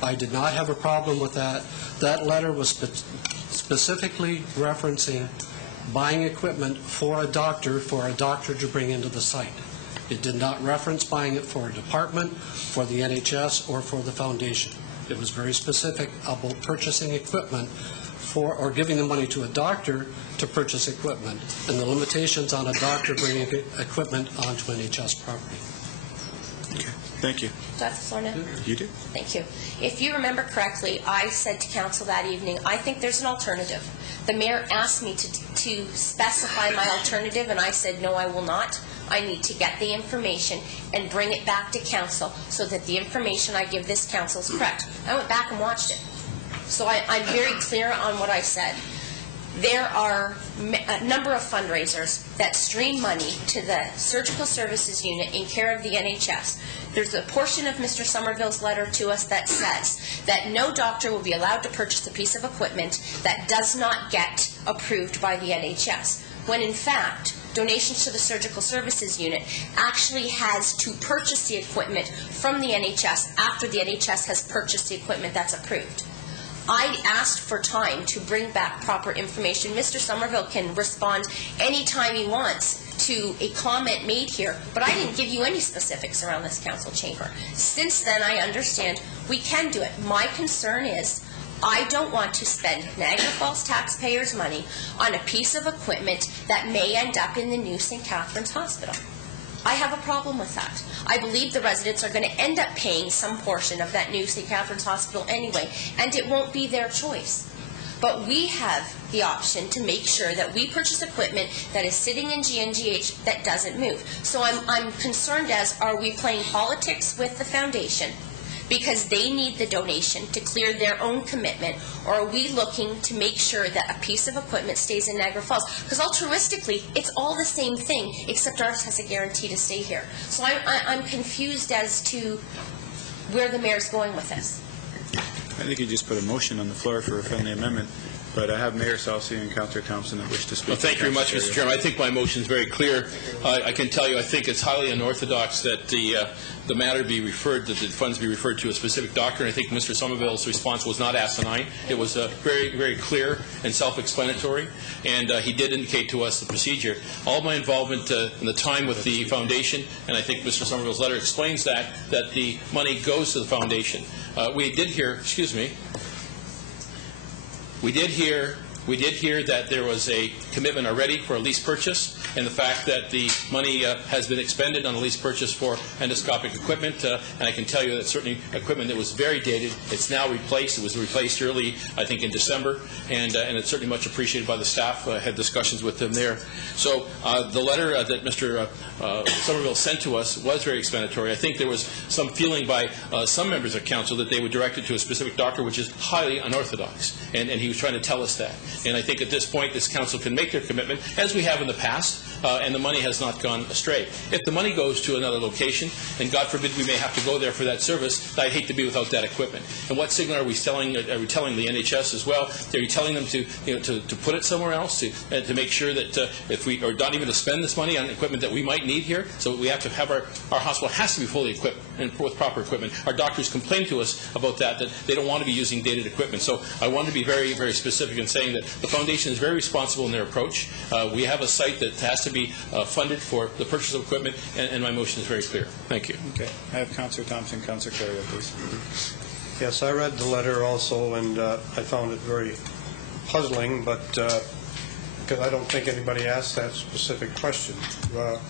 I did not have a problem with that. That letter was specifically referencing buying equipment for a doctor to bring into the site. It did not reference buying it for a department, for the NHS, or for the foundation. It was very specific about purchasing equipment for, or giving the money to a doctor to purchase equipment, and the limitations on a doctor bringing equipment onto NHS property. Okay. Thank you. Do I have the floor now? You do. Thank you. If you remember correctly, I said to council that evening, I think there's an alternative. The mayor asked me to specify my alternative, and I said, no, I will not. I need to get the information and bring it back to council so that the information I give this council is correct. I went back and watched it. So I'm very clear on what I said. There are a number of fundraisers that stream money to the Surgical Services Unit in care of the NHS. There's a portion of Mr. Somerville's letter to us that says that no doctor will be allowed to purchase a piece of equipment that does not get approved by the NHS, when in fact, donations to the Surgical Services Unit actually has to purchase the equipment from the NHS after the NHS has purchased the equipment that's approved. I asked for time to bring back proper information. Mr. Somerville can respond anytime he wants to a comment made here, but I didn't give you any specifics around this council chamber. Since then, I understand we can do it. My concern is I don't want to spend Niagara Falls taxpayers' money on a piece of equipment that may end up in the new St. Catherine's Hospital. I have a problem with that. I believe the residents are going to end up paying some portion of that new St. Catherine's Hospital anyway, and it won't be their choice. But we have the option to make sure that we purchase equipment that is sitting in GNGH that doesn't move. So I'm concerned as, are we playing politics with the foundation because they need the donation to clear their own commitment, or are we looking to make sure that a piece of equipment stays in Niagara Falls? Because altruistically, it's all the same thing, except ours has a guarantee to stay here. So I'm confused as to where the mayor's going with this. I think you just put a motion on the floor for a friendly amendment, but I have Mayor Salsi and Councillor Thompson that wish to speak. Well, thank you very much, Mr. Chairman. I think my motion is very clear. I can tell you I think it's highly unorthodox that the matter be referred, that the funds be referred to a specific doctor, and I think Mr. Somerville's response was not asinine. It was very, very clear and self-explanatory, and he did indicate to us the procedure. All my involvement in the time with the foundation, and I think Mr. Somerville's letter explains that the money goes to the foundation. We did hear, we did hear that there was a commitment already for a lease purchase, and the fact that the money has been expended on a lease purchase for endoscopic equipment, and I can tell you that certainly equipment that was very dated, it's now replaced. It was replaced early, I think, in December, and it's certainly much appreciated by the staff. I had discussions with them there. So the letter that Mr. Somerville sent to us was very explanatory. I think there was some feeling by some members of council that they would direct it to a specific doctor, which is highly unorthodox, and he was trying to tell us that. And I think at this point this council can make their commitment, as we have in the past, and the money has not gone astray. If the money goes to another location, and God forbid we may have to go there for that service, I'd hate to be without that equipment. And what signal are we telling the NHS as well? Are you telling them to put it somewhere else, to make sure that if we, or not even to spend this money on equipment that we might need here? So we have to have our hospital has to be fully equipped and with proper equipment. Our doctors complain to us about that they don't want to be using dated equipment. So I want to be very, very specific in saying that the foundation is very responsible in their approach. We have a site that has to be funded for the purchase of equipment, and my motion is very clear. Thank you. Okay. I have Councillor Thompson. Councillor Carrier, please. Yes, I read the letter also, and I found it very puzzling, but because I don't think anybody asked that specific question,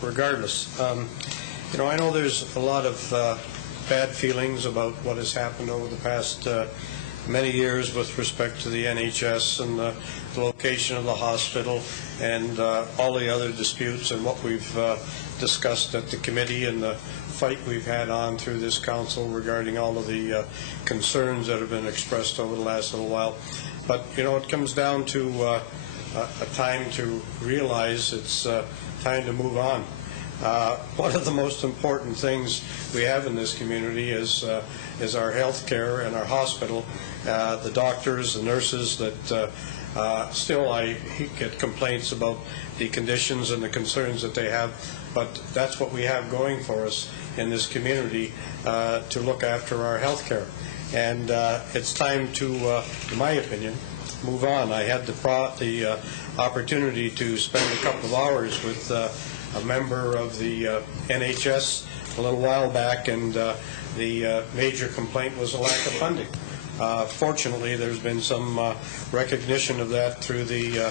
regardless. I know there's a lot of bad feelings about what has happened over the past many years with respect to the NHS and the location of the hospital and all the other disputes and what we've discussed at the committee and the fight we've had on through this council regarding all of the concerns that have been expressed over the last little while. But, it comes down to a time to realize it's time to move on. One of the most important things we have in this community is our health care and our hospital. The doctors, the nurses that still I get complaints about the conditions and the concerns that they have, but that's what we have going for us in this community to look after our health care. And it's time to, in my opinion, move on. I had the opportunity to spend a couple of hours with a member of the NHS a little while back, and the major complaint was a lack of funding. Fortunately, there's been some recognition of that through the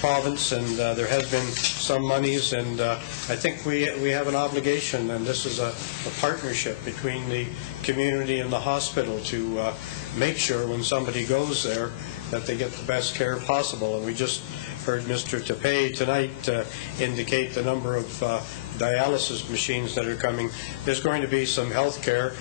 province, and there has been some monies, and I think we have an obligation, and this is a partnership between the community and the hospital to make sure when somebody goes there that they get the best care possible. And we just heard Mr. Tapei tonight indicate the number of dialysis machines that are coming. There's going to be some health care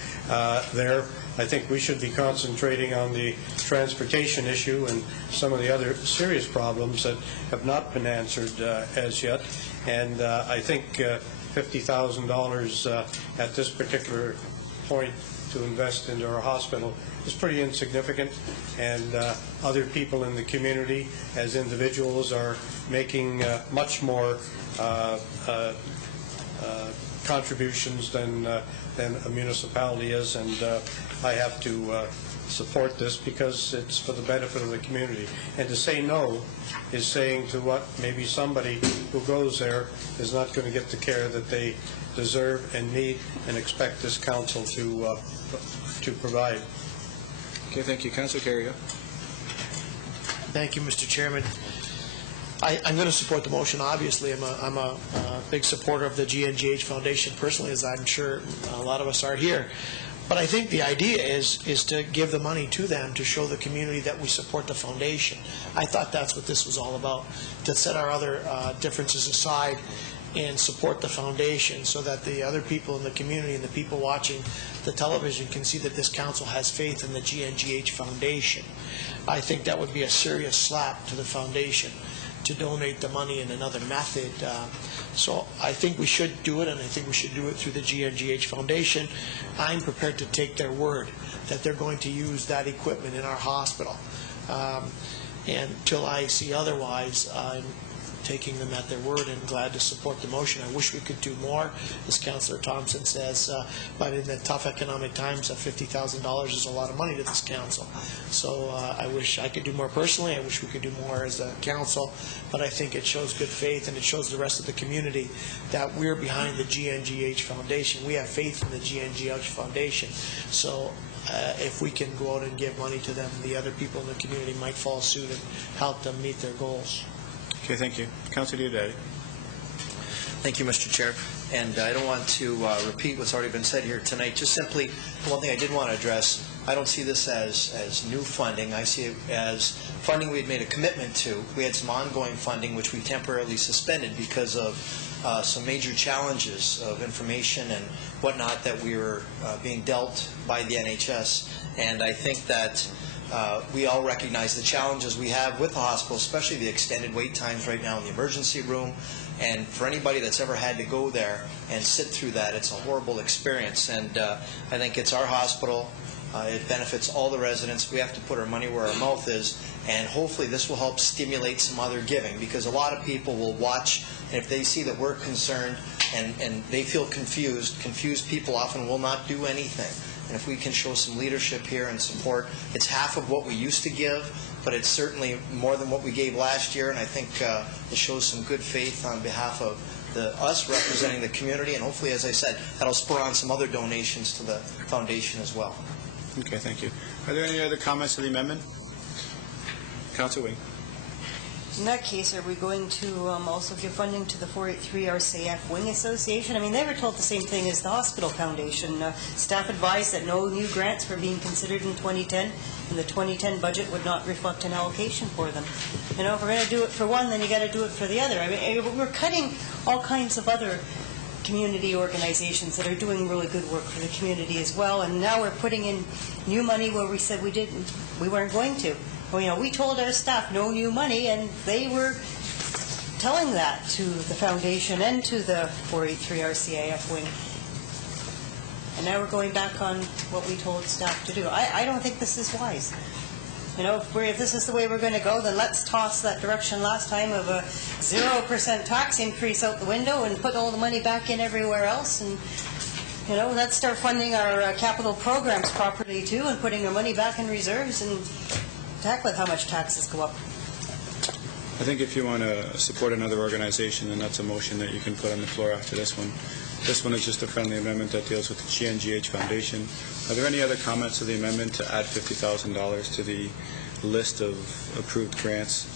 there. I think we should be concentrating on the transportation issue and some of the other serious problems that have not been answered as yet. And I think $50,000 at this particular point to invest into our hospital is pretty insignificant, and other people in the community as individuals are making much more contributions than a municipality is, and I have to support this because it's for the benefit of the community. And to say no is saying to what maybe somebody who goes there is not going to get the care that they deserve and need and expect this council to provide. Okay, thank you. Councilor Carrier. Thank you, Mr. Chairman. I'm going to support the motion. Obviously, I'm a big supporter of the GNGH Foundation personally, as I'm sure a lot of us are here. But I think the idea is to give the money to them to show the community that we support the foundation. I thought that's what this was all about, to set our other differences aside and support the foundation so that the other people in the community and the people watching the television can see that this council has faith in the GNGH Foundation. I think that would be a serious slap to the foundation to donate the money in another method. So I think we should do it, and I think we should do it through the GNGH Foundation. I'm prepared to take their word that they're going to use that equipment in our hospital. And until I see otherwise, I'm taking them at their word and glad to support the motion. I wish we could do more, as Councillor Thompson says, but in the tough economic times, $50,000 is a lot of money to this council. So I wish I could do more personally. I wish we could do more as a council, but I think it shows good faith and it shows the rest of the community that we're behind the GNGH Foundation. We have faith in the GNGH Foundation. So if we can go out and give money to them, the other people in the community might follow suit and help them meet their goals. Okay, thank you. Councilor Diodati. Thank you, Mr. Chair. And I don't want to repeat what's already been said here tonight. Just simply, one thing I did want to address, I don't see this as new funding. I see it as funding we had made a commitment to. We had some ongoing funding which we temporarily suspended because of some major challenges of information and whatnot that we were being dealt by the NHS. And I think that we all recognize the challenges we have with the hospital, especially the extended wait times right now in the emergency room. And for anybody that's ever had to go there and sit through that, it's a horrible experience. And I think it's our hospital. It benefits all the residents. We have to put our money where our mouth is. And hopefully this will help stimulate some other giving, because a lot of people will watch, and if they see that we're concerned and they feel confused people often will not do anything. And if we can show some leadership here and support, it's half of what we used to give, but it's certainly more than what we gave last year, and I think it shows some good faith on behalf of us representing the community, and hopefully, as I said, that'll spur on some other donations to the foundation as well. Okay, thank you. Are there any other comments to the amendment? Councilor Wing. In that case, are we going to also give funding to the 483 RCF Wing Association? I mean, they were told the same thing as the Hospital Foundation. Staff advised that no new grants were being considered in 2010, and the 2010 budget would not reflect an allocation for them. You know, if we're going to do it for one, then you got to do it for the other. I mean, we're cutting all kinds of other community organizations that are doing really good work for the community as well, and now we're putting in new money where we said we weren't going to. Well, you know, we told our staff no new money, and they were telling that to the foundation and to the 483 RCAF wing. And now we're going back on what we told staff to do. I don't think this is wise. You know, if this is the way we're going to go, then let's toss that direction last time of a 0% tax increase out the window and put all the money back in everywhere else. And, you know, let's start funding our capital programs properly, too, and putting our money back in reserves and heck with how much taxes go up. I think if you want to support another organization, then that's a motion that you can put on the floor after this one. This one is just a friendly amendment that deals with the GNGH Foundation. Are there any other comments to the amendment to add $50,000 to the list of approved grants?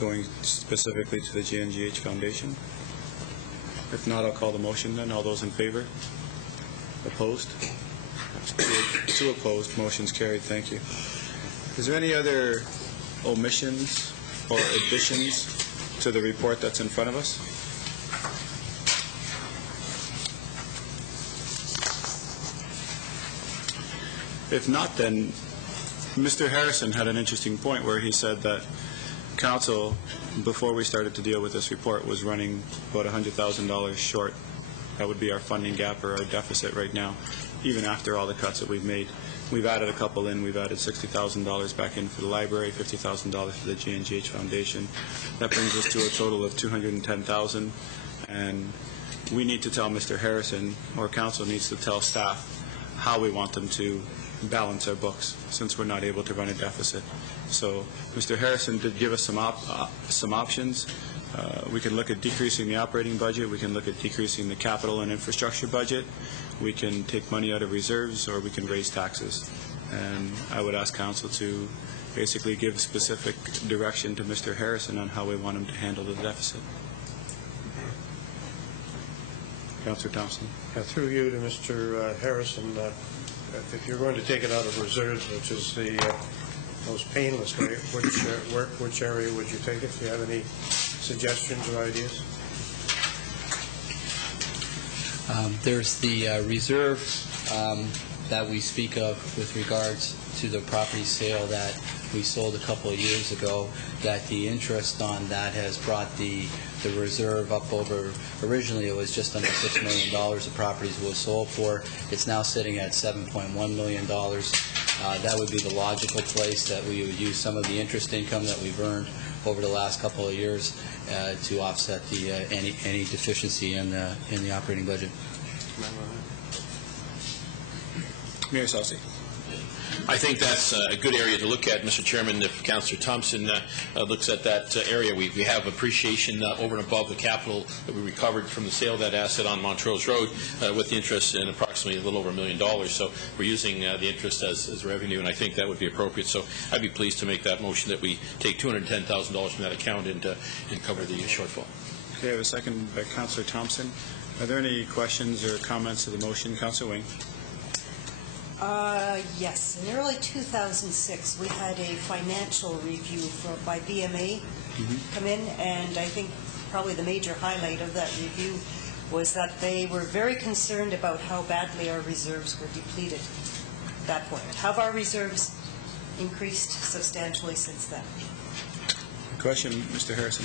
going specifically to the GNGH Foundation? If not, I'll call the motion then. All those in favor? Opposed? Two opposed. Motion's carried. Thank you. Is there any other omissions or additions to the report that's in front of us? If not, then Mr. Harrison had an interesting point where he said that council, before we started to deal with this report, was running about $100,000 short. That would be our funding gap or our deficit right now, even after all the cuts that we've made. We've added a couple in. We've added $60,000 back in for the library, $50,000 for the GNGH Foundation. That brings us to a total of $210,000. And we need to tell Mr. Harrison, or council needs to tell staff how we want them to balance our books, since we're not able to run a deficit. So Mr. Harrison did give us some options. We can look at decreasing the operating budget. We can look at decreasing the capital and infrastructure budget. We can take money out of reserves, or we can raise taxes. And I would ask council to basically give specific direction to Mr. Harrison on how we want him to handle the deficit. Councillor Thompson. Through you to Mr. Harrison, if you're going to take it out of reserves, which is the most painless way, which area would you take it? Do you have any suggestions or ideas? There's the reserve that we speak of with regards to the property sale that we sold a couple of years ago, that the interest on that has brought the reserve up over, originally it was just under $6 million the properties was sold for. It's now sitting at $7.1 million. That would be the logical place that we would use some of the interest income that we've earned over the last couple of years to offset the any deficiency in the operating budget. Mayor Salsi. I think that's a good area to look at, Mr. Chairman. If Councillor Thompson looks at that area, we have appreciation over and above the capital that we recovered from the sale of that asset on Montrose Road with the interest in approximately a little over $1 million. So we're using the interest as revenue, and I think that would be appropriate. So I'd be pleased to make that motion that we take $210,000 from that account and cover the shortfall. Okay, I have a second by Councillor Thompson. Are there any questions or comments to the motion? Councillor Wing. Yes. In early 2006, we had a financial review by BMA come in, and I think probably the major highlight of that review was that they were very concerned about how badly our reserves were depleted at that point. Have our reserves increased substantially since then? Question, Mr. Harrison.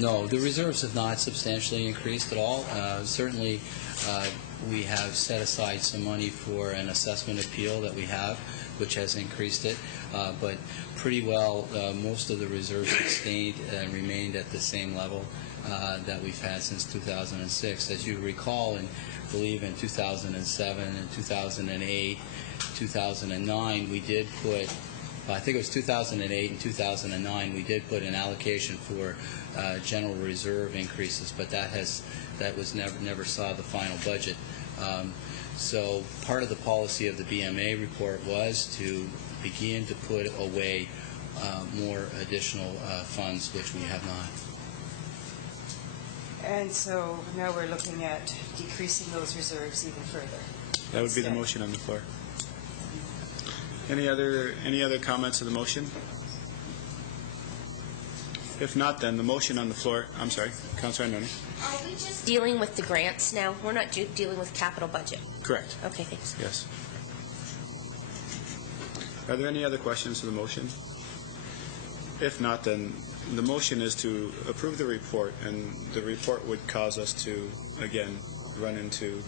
No, the reserves have not substantially increased at all. Certainly, we have set aside some money for an assessment appeal that we have, which has increased it. But pretty well, most of the reserves have stayed and remained at the same level that we've had since 2006. As you recall, and believe in 2007 and 2008, 2009, we did put, I think it was 2008 and 2009, we did put an allocation for general reserve increases, but that was never saw the final budget. So part of the policy of the BMA report was to begin to put away more additional funds, which we have not. And so now we're looking at decreasing those reserves even further. That would be the motion on the floor. Any other comments to the motion? If not, then the motion on the floor. I'm sorry, Councillor Arnone. Are we just dealing with the grants now? We're not dealing with capital budget? Correct. Okay, thanks. Yes. Are there any other questions to the motion? If not, then the motion is to approve the report, and the report would cause us to, again, run into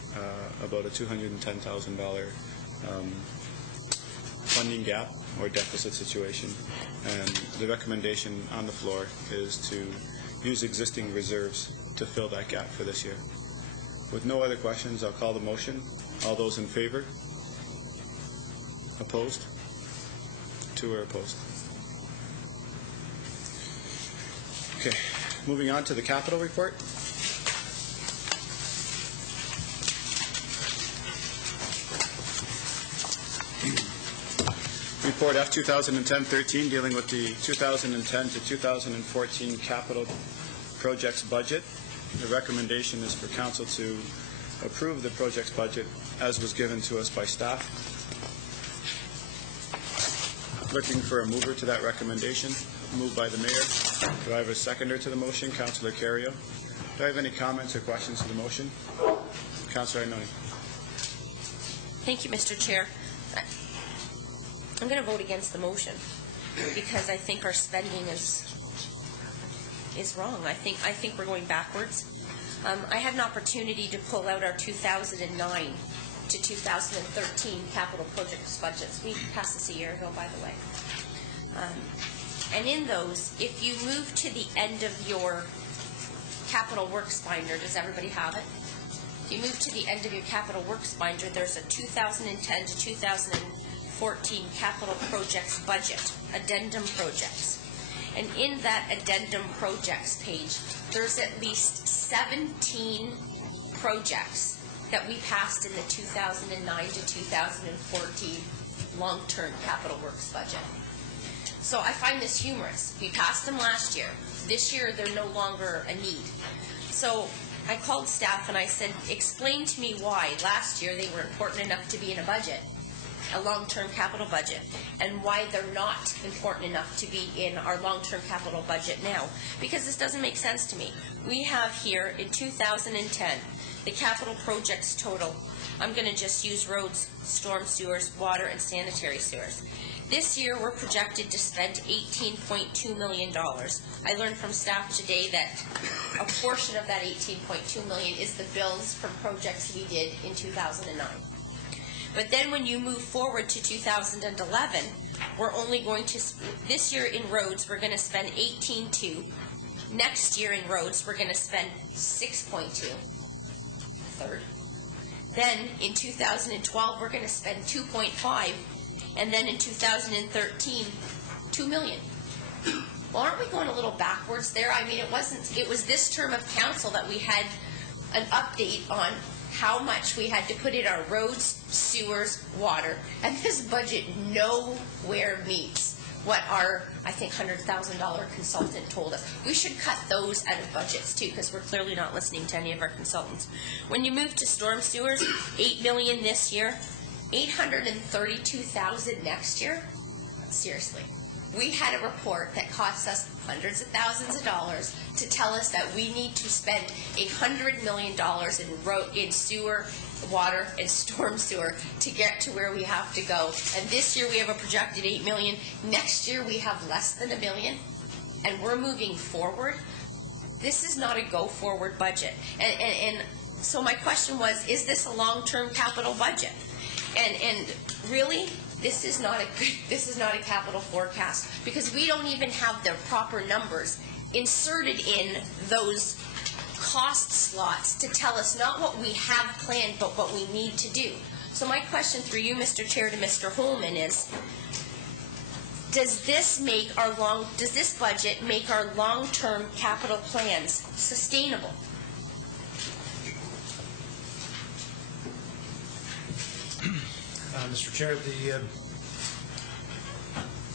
about a $210,000 funding gap or deficit situation, and the recommendation on the floor is to use existing reserves to fill that gap for this year. With no other questions, I'll call the motion. All those in favor? Opposed? 2 are opposed. Okay, moving on to the capital report. Report F 2010-13, dealing with the 2010 to 2014 capital projects budget. The recommendation is for council to approve the project's budget as was given to us by staff. Looking for a mover to that recommendation. Moved by the mayor. Do I have a seconder to the motion? Councillor Carrio. Do I have any comments or questions to the motion? Councillor Ioannoni. Thank you, Mr. Chair. I'm going to vote against the motion because I think our spending is wrong. I think we're going backwards. I had an opportunity to pull out our 2009 to 2013 capital projects budgets. We passed this a year ago, by the way. And in those, if you move to the end of your capital works binder, does everybody have it? If you move to the end of your capital works binder, there's a 2010 to 2014 capital projects budget, addendum projects. And in that addendum projects page, there's at least 17 projects that we passed in the 2009 to 2014 long-term capital works budget. So I find this humorous. We passed them last year. This year, they're no longer a need. So I called staff and I said, explain to me why last year they were important enough to be in a budget, a long-term capital budget, and why they're not important enough to be in our long-term capital budget now. Because this doesn't make sense to me. We have here in 2010, the capital projects total, I'm going to just use roads, storm sewers, water, and sanitary sewers. This year, we're projected to spend $18.2 million. I learned from staff today that a portion of that $18.2 million is the bills from projects we did in 2009. But then when you move forward to 2011, we're only going to, this year in roads, we're going to spend $18.2. Next year in roads, we're going to spend $6.2. Third. Then in 2012, we're going to spend $2.5. And then in 2013, $2 million. Well, aren't we going a little backwards there? I mean, it was this term of council that we had an update on how much we had to put in our roads, sewers, water, and this budget nowhere meets what our, I think, $100,000 consultant told us. We should cut those out of budgets too, because we're clearly not listening to any of our consultants. When you move to storm sewers, $8 million this year, $832,000 next year? Seeriously. We had a report that cost us hundreds of thousands of dollars to tell us that we need to spend $100 million in sewer, water, and storm sewer to get to where we have to go. And this year we have a projected $8 million. Next year we have less than $1 million. And we're moving forward. This is not a go-forward budget. And so my question was, is this a long-term capital budget? And really, this is not a capital forecast because we don't even have the proper numbers inserted in those cost slots to tell us not what we have planned but what we need to do. So my question through you, Mr. Chair, to Mr. Holman is, does this budget make our long-term capital plans sustainable? Mr. Chair,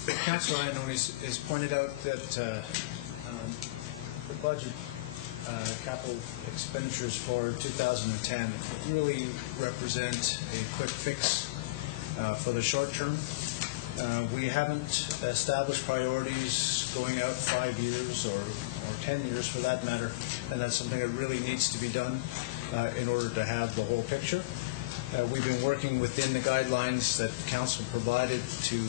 the Council has pointed out that the budget capital expenditures for 2010 really represent a quick fix for the short term. We haven't established priorities going out 5 years or 10 years for that matter, and that's something that really needs to be done in order to have the whole picture. We've been working within the guidelines that Council provided to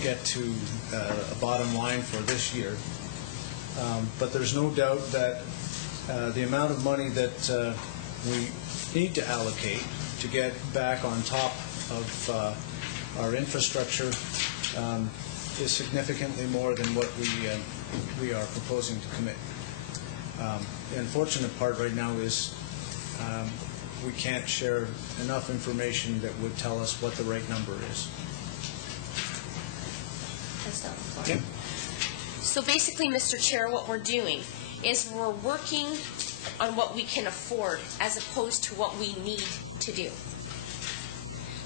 get to a bottom line for this year. But there's no doubt that the amount of money that we need to allocate to get back on top of our infrastructure is significantly more than what we are proposing to commit. The unfortunate part right now is we can't share enough information that would tell us what the right number is. Yeah. So basically, Mr. Chair, what we're doing is we're working on what we can afford as opposed to what we need to do.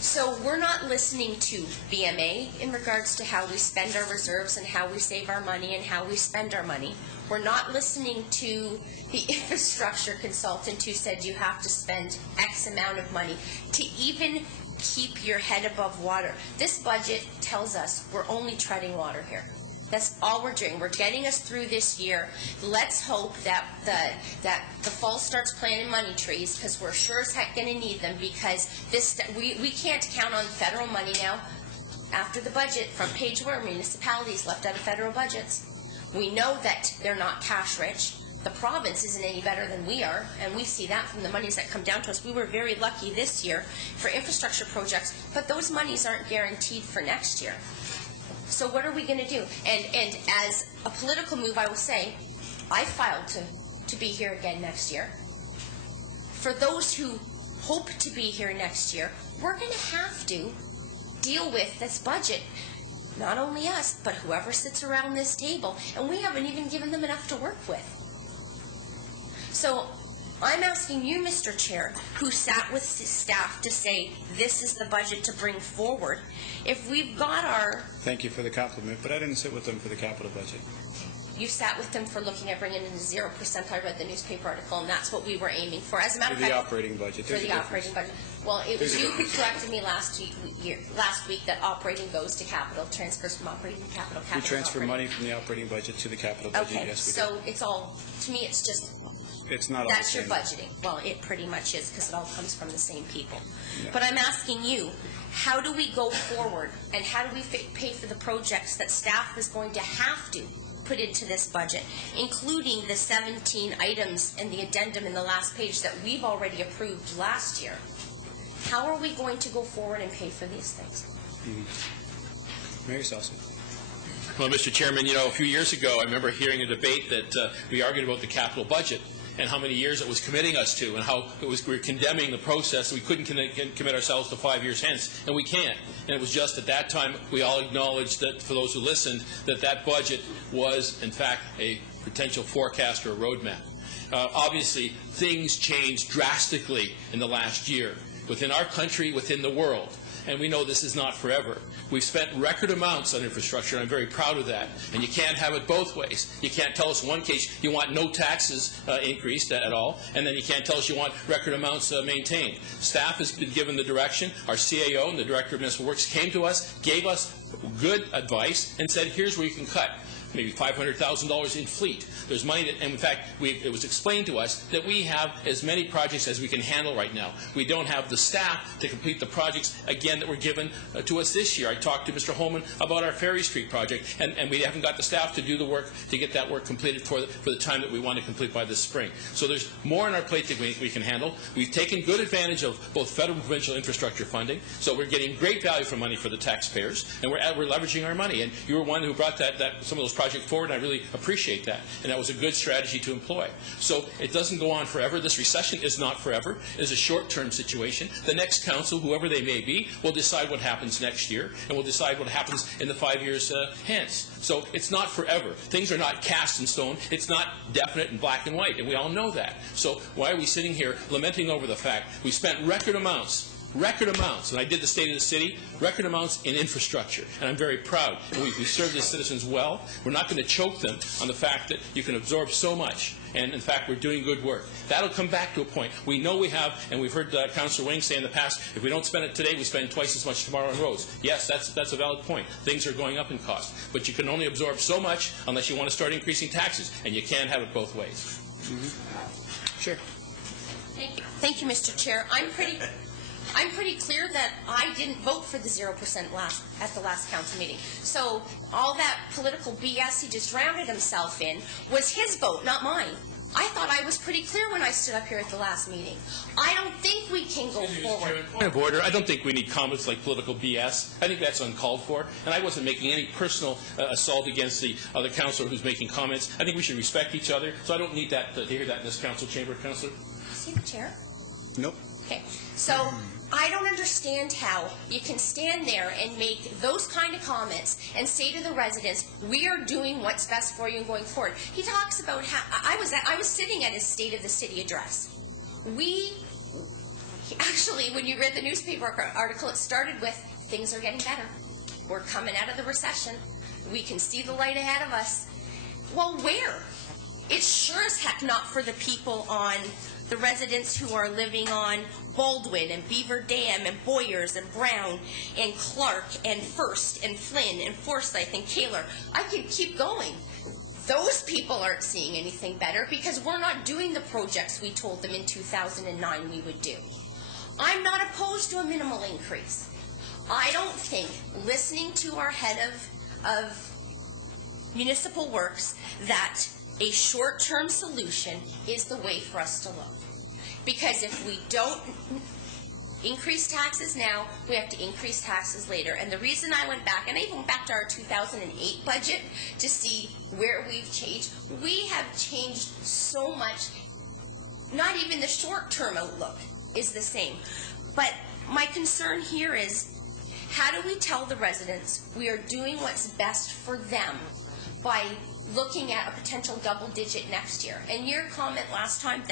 So we're not listening to BMA in regards to how we spend our reserves and how we save our money and how we spend our money. We're not listening to the infrastructure consultant who said you have to spend X amount of money to even keep your head above water. This budget tells us we're only treading water here. That's all we're doing. We're getting us through this year. Let's hope that the fall starts planting money trees, because we're sure as heck going to need them, because we can't count on federal money now. After the budget, front page where municipalities left out of federal budgets. We know that they're not cash rich. The province isn't any better than we are, and we see that from the monies that come down to us. We were very lucky this year for infrastructure projects, but those monies aren't guaranteed for next year. So what are we going to do? And as a political move, I will say, I filed to be here again next year. For those who hope to be here next year, we're going to have to deal with this budget. Not only us, but whoever sits around this table. And we haven't even given them enough to work with. So I'm asking you, Mr. Chair, who sat with staff to say this is the budget to bring forward. If we've got our... Thank you for the compliment, but I didn't sit with them for the capital budget. You sat with them for looking at bringing in 0%. I read the newspaper article, and that's what we were aiming for. As a matter of fact, for the operating budget. For the operating budget. Well, it was you who corrected me last week that operating goes to capital, transfers from operating to capital. We transfer money from the operating budget to the capital budget. Okay, yes, we so do. it's all, to me, it's just... It's not all That's the your same. budgeting. Well, it pretty much is, because it all comes from the same people. Yeah. But I'm asking you, how do we go forward, and how do we pay for the projects that staff is going to have to put into this budget, including the 17 items and the addendum in the last page that we've already approved last year? How are we going to go forward and pay for these things? Mayor Salsi. Well, Mr. Chairman, you know, a few years ago, I remember hearing a debate that we argued about the capital budget and how many years it was committing us to, and how we were condemning the process. We couldn't commit ourselves to 5 years hence, and we can't. And it was just at that time we all acknowledged that, for those who listened, that budget was, in fact, a potential forecast or a roadmap. Obviously, things changed drastically in the last year, within our country, within the world. And we know this is not forever. We've spent record amounts on infrastructure, and I'm very proud of that. And you can't have it both ways. You can't tell us in one case you want no taxes increased at all, and then you can't tell us you want record amounts maintained. Staff has been given the direction. Our CAO and the Director of Municipal Works came to us, gave us good advice, and said, here's where you can cut. Maybe $500,000 in fleet. There's money that, and in fact, it was explained to us that we have as many projects as we can handle right now. We don't have the staff to complete the projects, again, that were given to us this year. I talked to Mr. Holman about our Ferry Street project, and we haven't got the staff to do the work, to get that work completed for the time that we want to complete by this spring. So there's more on our plate that we can handle. We've taken good advantage of both federal and provincial infrastructure funding, so we're getting great value for money for the taxpayers, and we're leveraging our money. And you were one who brought some of those project forward, and I really appreciate that. And that was a good strategy to employ. So it doesn't go on forever. This recession is not forever. It is a short-term situation. The next council, whoever they may be, will decide what happens next year, and will decide what happens in the 5 years hence. So it's not forever. Things are not cast in stone. It's not definite and black and white, and we all know that. So why are we sitting here lamenting over the fact we spent record amounts, and I did the State of the City, record amounts in infrastructure, and I'm very proud. We serve the citizens well. We're not going to choke them on the fact that you can absorb so much, and in fact, we're doing good work. That'll come back to a point. We know we have, and we've heard Councillor Wing say in the past, if we don't spend it today, we spend twice as much tomorrow on roads. Yes, that's a valid point. Things are going up in cost, but you can only absorb so much unless you want to start increasing taxes, and you can't have it both ways. Sure. Thank you, Mr. Chair. I'm pretty clear that I didn't vote for the 0% at the last council meeting. So all that political BS he just drowned himself in was his vote, not mine. I thought I was pretty clear when I stood up here at the last meeting. I don't think we can go forward. Point of order. I don't think we need comments like political BS. I think that's uncalled for. And I wasn't making any personal assault against the other councillor who's making comments. I think we should respect each other. So I don't need that to hear that in this council chamber, Councillor. See the chair? Nope. Okay. So I don't understand how you can stand there and make those kind of comments and say to the residents, we are doing what's best for you and going forward. He talks about how I was sitting at his State of the City address. Actually, when you read the newspaper article, it started with, things are getting better. We're coming out of the recession. We can see the light ahead of us. Well, where? It's sure as heck not for the people the residents who are living on Baldwin and Beaver Dam and Boyers and Brown and Clark and First and Flynn and Forsyth and Kaler. I could keep going. Those people aren't seeing anything better because we're not doing the projects we told them in 2009 we would do. I'm not opposed to a minimal increase. I don't think, listening to our head of municipal works, that a short-term solution is the way for us to look. Because if we don't increase taxes now, we have to increase taxes later. And the reason I went back, and I even went back to our 2008 budget to see where we've changed, we have changed so much. Not even the short-term outlook is the same. But my concern here is, how do we tell the residents we are doing what's best for them by looking at a potential double-digit next year? And your comment last time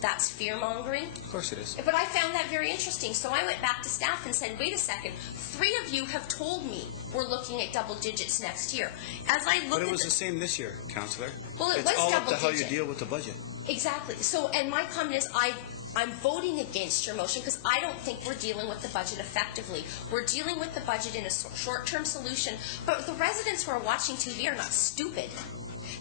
that's fear-mongering. Of course it is. But I found that very interesting. So I went back to staff and said, wait a second, 3 of you have told me we're looking at double digits next year. As I looked But it was the same this year, Councillor. Well, it was It's all up double to how you digit. deal with the budget. Exactly. So, and my comment is, I'm voting against your motion because I don't think we're dealing with the budget effectively. We're dealing with the budget in a short-term solution, but the residents who are watching TV are not stupid.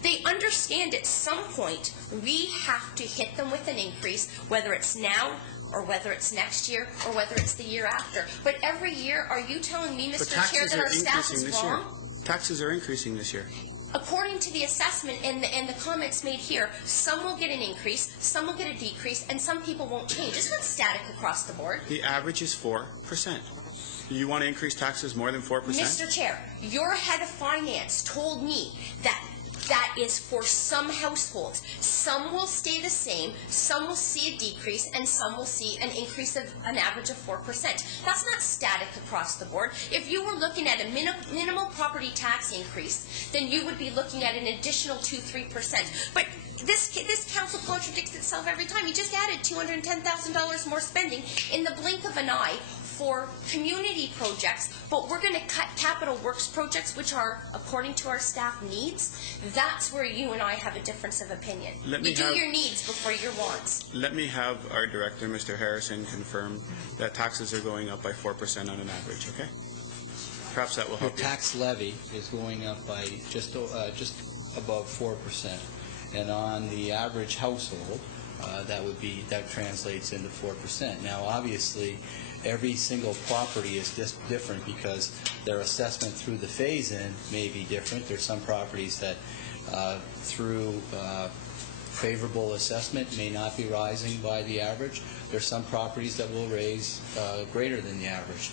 They understand at some point we have to hit them with an increase, whether it's now or whether it's next year or whether it's the year after. But every year, are you telling me, Mr. Chair, that our staff is wrong? Taxes are increasing this year. According to the assessment and the comments made here, some will get an increase, some will get a decrease, and some people won't change. It's not static across the board. The average is 4%. You want to increase taxes more than 4%? Mr. Chair, your head of finance told me that is for some households. Some will stay the same, some will see a decrease, and some will see an increase of an average of 4%. That's not static across the board. If you were looking at a minimal property tax increase, then you would be looking at an additional 2-3%. But this council contradicts itself every time. You just added $210,000 more spending in the blink of an eye for community projects, but we're going to cut capital works projects, which are, according to our staff, needs. That's where you and I have a difference of opinion. You do your needs before your wants. Let me have our director, Mr. Harrison, confirm that taxes are going up by 4% on an average, okay? Perhaps that will help you. The tax levy is going up by just above 4%. And on the average household, that translates into 4%. Now, obviously, every single property is just different because their assessment through the phase-in may be different. There's some properties that through favorable assessment may not be rising by the average. There's some properties that will raise greater than the average.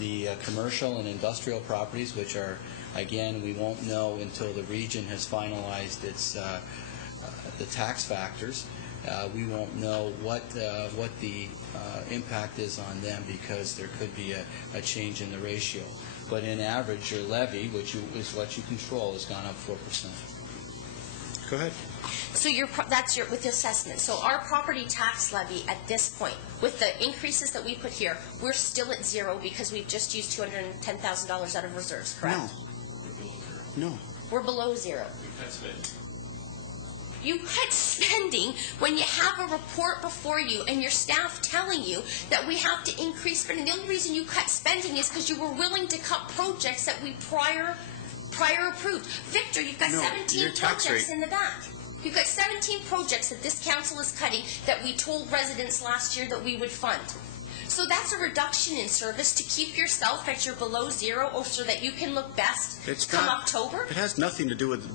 The commercial and industrial properties, which are, again, we won't know until the region has finalized its the tax factors. We won't know what the impact is on them because there could be a change in the ratio. But in average, your levy, which is what you control, has gone up 4%. Go ahead. So that's with the assessment. So our property tax levy at this point, with the increases that we put here, we're still at 0 because we've just used $210,000 out of reserves, correct? No. We're below 0. That's it. You cut spending when you have a report before you and your staff telling you that we have to increase spending. The only reason you cut spending is because you were willing to cut projects that we prior approved. Victor, you've got 17 projects in the back. You've got 17 projects that this council is cutting that we told residents last year that we would fund. So that's a reduction in service to keep yourself at your below 0 or so that you can look best come October? It has nothing to do with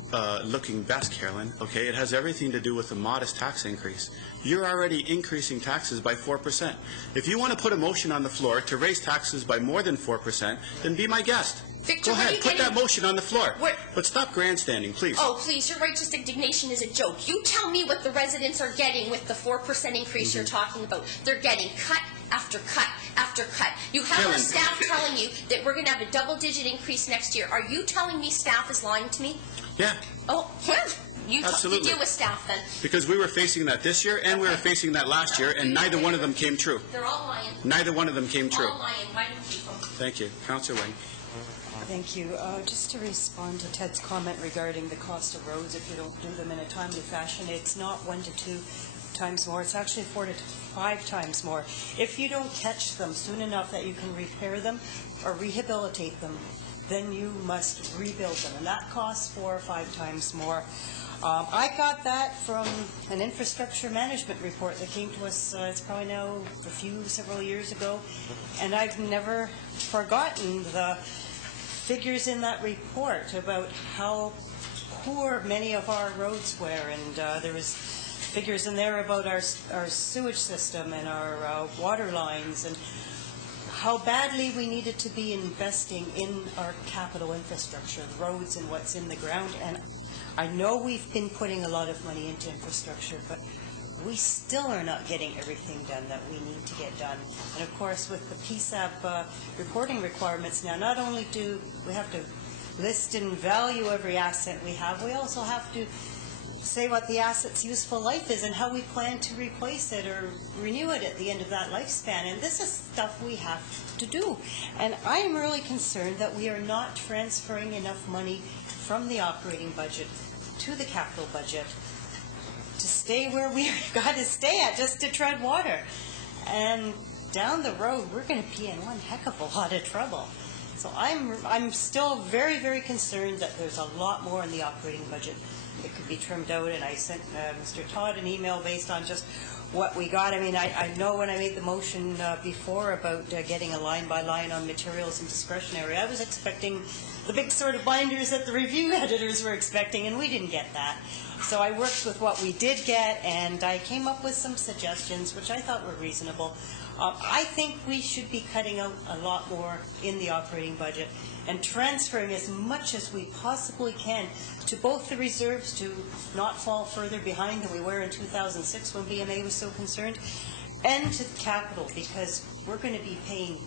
looking best, Carolyn, okay? It has everything to do with a modest tax increase. You're already increasing taxes by 4%. If you want to put a motion on the floor to raise taxes by more than 4%, then be my guest. Victor, go ahead, put that motion on the floor. But stop grandstanding, please. Oh, please, your righteous indignation is a joke. You tell me what the residents are getting with the 4% increase you're talking about. They're getting cut after cut after cut. You have our staff telling you that we're going to have a double-digit increase next year. Are you telling me staff is lying to me? Yeah. Oh, yeah. You Absolutely. deal with staff then. Because we were facing that this year and we were facing that last year, and neither one of them came true. They're all lying. Neither one of them came true. All lying. Why don't you keep them? Thank you. Councillor Wing. Thank you. Just to respond to Ted's comment regarding the cost of roads, if you don't do them in a timely fashion, it's not 1 to 2 times more. It's actually 4 to 5 times more. If you don't catch them soon enough that you can repair them or rehabilitate them, then you must rebuild them, and that costs 4 or 5 times more. I got that from an infrastructure management report that came to us, it's probably now several years ago, and I've never forgotten the figures in that report about how poor many of our roads were, and there was figures in there about our sewage system and our water lines, and how badly we needed to be investing in our capital infrastructure, the roads and what's in the ground. And I know we've been putting a lot of money into infrastructure, but we still are not getting everything done that we need to get done. And of course, with the PSAP reporting requirements now, not only do we have to list and value every asset we have, we also have to say what the asset's useful life is and how we plan to replace it or renew it at the end of that lifespan. And this is stuff we have to do. And I am really concerned that we are not transferring enough money from the operating budget to the capital budget to stay where we've got to stay at, just to tread water. And down the road, we're going to be in one heck of a lot of trouble. So I'm still very, very concerned that there's a lot more in the operating budget that could be trimmed out, and I sent Mr. Todd an email based on just what we got. I mean, I know when I made the motion before about getting a line-by-line on materials and discretionary, I was expecting the big sort of binders that the review editors were expecting, and we didn't get that. So I worked with what we did get, and I came up with some suggestions, which I thought were reasonable. I think we should be cutting out a lot more in the operating budget and transferring as much as we possibly can to both the reserves to not fall further behind than we were in 2006 when BMA was so concerned, and to the capital, because we're going to be paying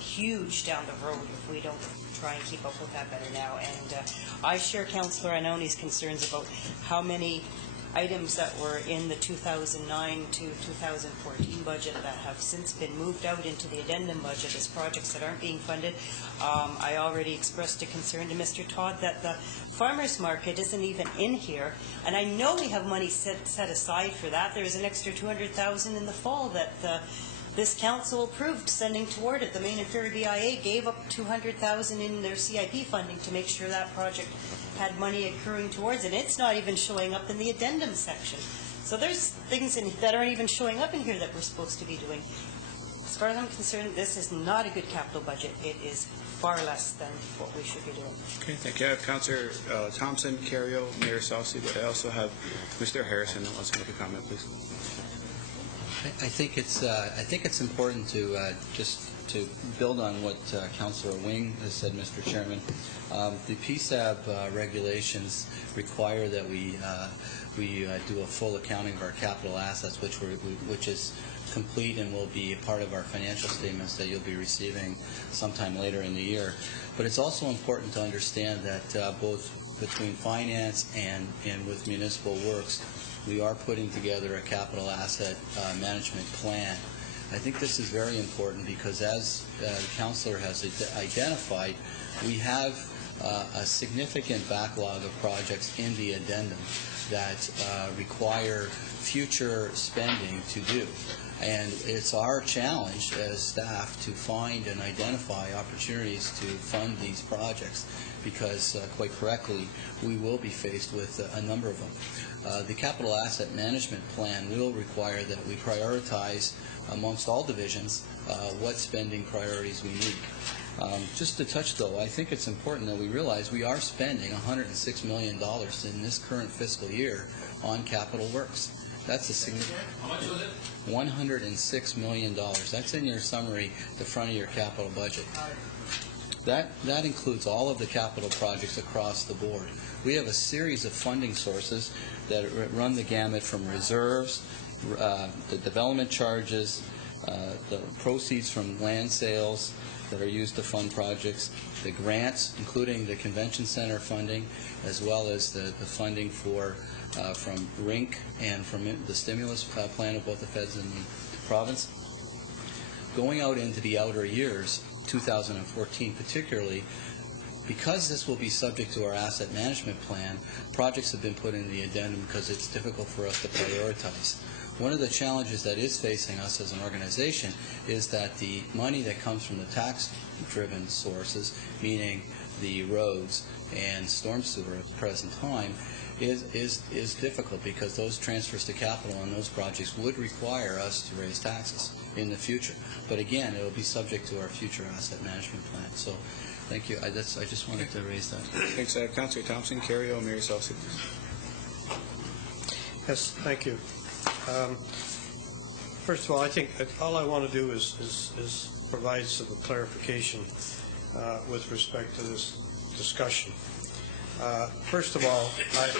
huge down the road if we don't try and keep up with that better now. And I share Councillor Anoni's concerns about how many items that were in the 2009 to 2014 budget that have since been moved out into the addendum budget as projects that aren't being funded. I already expressed a concern to Mr. Todd that the farmers market isn't even in here, and I know we have money set aside for that. There's an extra $200,000 in the fall that this council approved sending toward it. The Main and Ferry BIA gave up $200,000 in their CIP funding to make sure that project had money accruing towards it. It's not even showing up in the addendum section. So there's things that aren't even showing up in here that we're supposed to be doing. As far as I'm concerned, this is not a good capital budget. It is far less than what we should be doing. Okay, thank you. I have Councillor Thompson, Carrio, Mayor Salsi, but I also have Mr. Harrison that wants to make a comment, please. I think it's important to just to build on what Councillor Wing has said, Mr. Chairman. The PSAB regulations require that we do a full accounting of our capital assets, which is complete and will be a part of our financial statements that you'll be receiving sometime later in the year. But it's also important to understand that both between finance and with municipal works, we are putting together a capital asset management plan. I think this is very important because, as the councillor has identified, we have a significant backlog of projects in the addendum that require future spending to do. And it's our challenge as staff to find and identify opportunities to fund these projects because, quite correctly, we will be faced with a number of them. The capital asset management plan will require that we prioritize amongst all divisions what spending priorities we need. Just to touch, though, I think it's important that we realize we are spending $106 million in this current fiscal year on capital works. That's a significant. How much was it? $106 million. That's in your summary, the front of your capital budget. That includes all of the capital projects across the board. We have a series of funding sources that run the gamut from reserves, the development charges, the proceeds from land sales, that are used to fund projects, the grants, including the convention center funding, as well as the funding for from RINC and from the stimulus plan of both the feds and the province. Going out into the outer years, 2014 particularly, because this will be subject to our asset management plan, projects have been put in the addendum because it's difficult for us to prioritize. One of the challenges that is facing us as an organization is that the money that comes from the tax-driven sources, meaning the roads and storm sewer at the present time, is difficult because those transfers to capital on those projects would require us to raise taxes in the future. But again, it will be subject to our future asset management plan. So thank you. I just wanted to raise that. Thanks, Councillor Thompson. Kerrio, Mayor Salsi. Yes, thank you. First of all, I think that all I want to do is provide some clarification with respect to this discussion. First of all,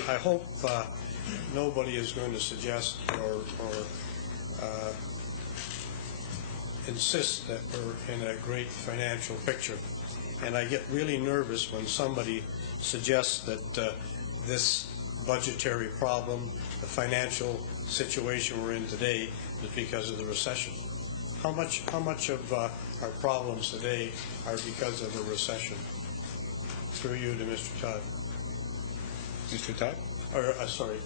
I hope nobody is going to suggest or insist that we're in a great financial picture. And I get really nervous when somebody suggests that this budgetary problem, the financial situation we're in today, is because of the recession. How much of our problems today are because of the recession? Through you to Mr. Todd. Mr. Todd? Or, sorry.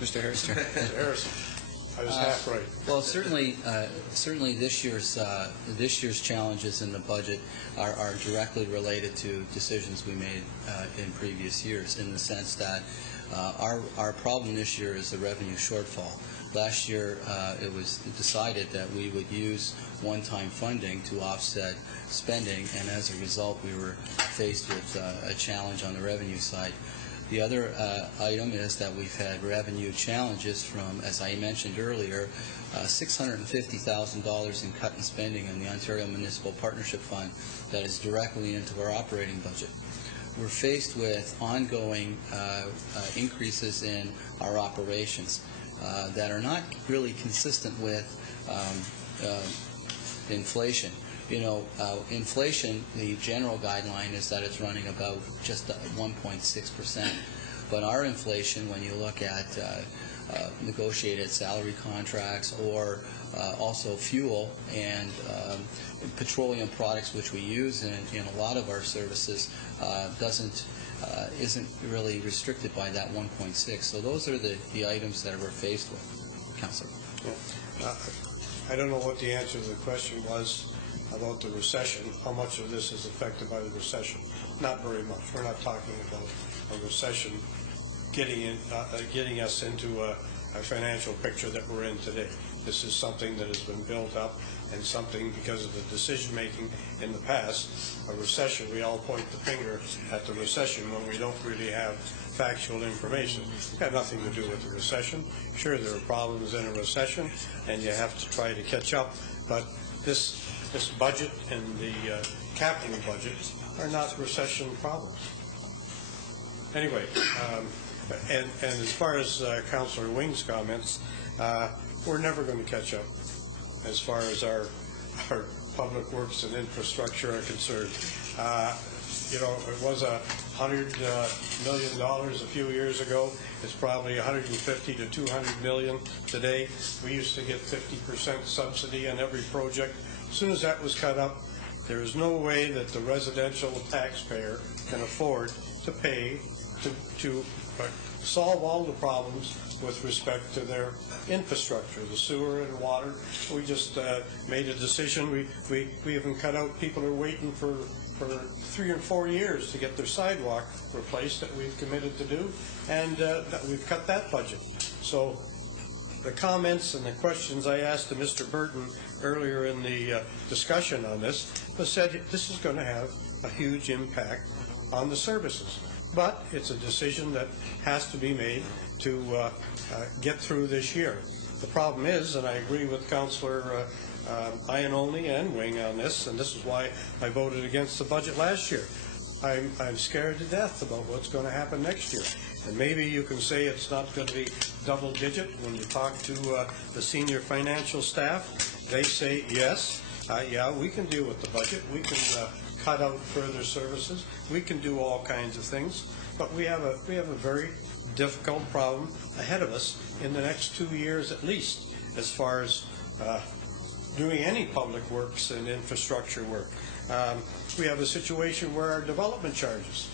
Mr. Harrison. Mr. Harrison. I was half right. Well, certainly this year's challenges in the budget are directly related to decisions we made in previous years, in the sense that our problem this year is the revenue shortfall. Last year, it was decided that we would use one-time funding to offset spending, and as a result, we were faced with a challenge on the revenue side. The other item is that we've had revenue challenges from, as I mentioned earlier, $650,000 in cut in spending in the Ontario Municipal Partnership Fund that is directly into our operating budget. We're faced with ongoing increases in our operations that are not really consistent with inflation. You know, inflation, the general guideline is that it's running about just 1.6%. But our inflation, when you look at negotiated salary contracts or also fuel and petroleum products, which we use in a lot of our services, isn't really restricted by that 1.6. So those are the items that we're faced with, Councillor. Yeah. I don't know what the answer to the question was about the recession. How much of this is affected by the recession? Not very much. We're not talking about a recession getting us into a financial picture that we're in today. This is something that has been built up, and something because of the decision-making in the past. A recession, we all point the finger at the recession when we don't really have factual information. It's got nothing to do with the recession. Sure, there are problems in a recession, and you have to try to catch up, but this budget and the capital budget are not recession problems. Anyway, and as far as Councillor Wing's comments, we're never going to catch up as far as our public works and infrastructure are concerned. You know, it was $100 million a few years ago. It's probably 150 to 200 million today. We used to get 50% subsidy on every project. As soon as that was cut up, there is no way that the residential taxpayer can afford to pay to solve all the problems with respect to their infrastructure, the sewer and water. We just made a decision. We even cut out, people are waiting for 3 or 4 years to get their sidewalk replaced that we've committed to do, and we've cut that budget. So the comments and the questions I asked to Mr. Burton earlier in the discussion on this was said this is going to have a huge impact on the services. But it's a decision that has to be made to get through this year. The problem is, and I agree with Councillor Ionoli and Wing on this, and this is why I voted against the budget last year. I'm scared to death about what's going to happen next year. And maybe you can say it's not going to be double-digit. When you talk to the senior financial staff, they say yes. Yeah, we can deal with the budget. We can cut out further services. We can do all kinds of things. But we have a very difficult problem ahead of us in the next 2 years at least, as far as doing any public works and infrastructure work. We have a situation where our development charges,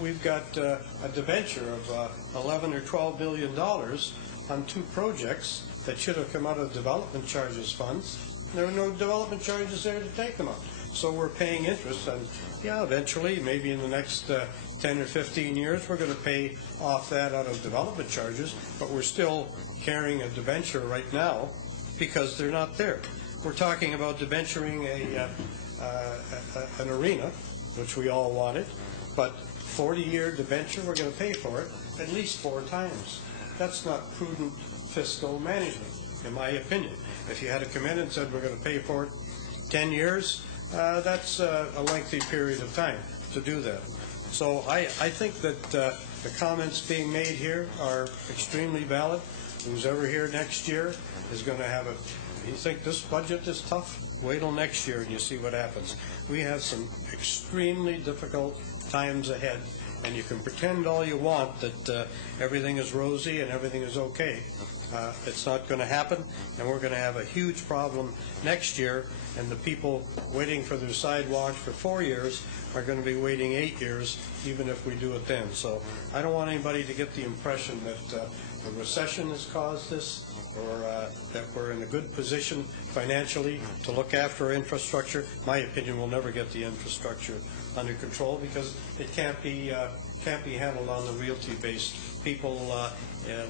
we've got a debenture of $11 or $12 billion on 2 projects that should have come out of development charges funds. There are no development charges there to take them out. So we're paying interest, and yeah, eventually, maybe in the next 10 or 15 years, we're going to pay off that out of development charges, but we're still carrying a debenture right now because they're not there. We're talking about debenturing an arena, which we all wanted, but 40-year debenture, we're going to pay for it at least 4 times. That's not prudent fiscal management, in my opinion. If you had to come in and said we're going to pay for it 10 years, that's a lengthy period of time to do that. So I think that the comments being made here are extremely valid. Who's ever here next year is going to have a, you think this budget is tough? Wait till next year and you see what happens. We have some extremely difficult times ahead, and you can pretend all you want that everything is rosy and everything is okay. It's not going to happen, and we're going to have a huge problem next year, and the people waiting for their sidewalks for 4 years are going to be waiting 8 years, even if we do it then. So I don't want anybody to get the impression that the recession has caused this, or that we're in a good position financially to look after our infrastructure. My opinion, we'll never get the infrastructure under control because it can't be handled on the realty-based. People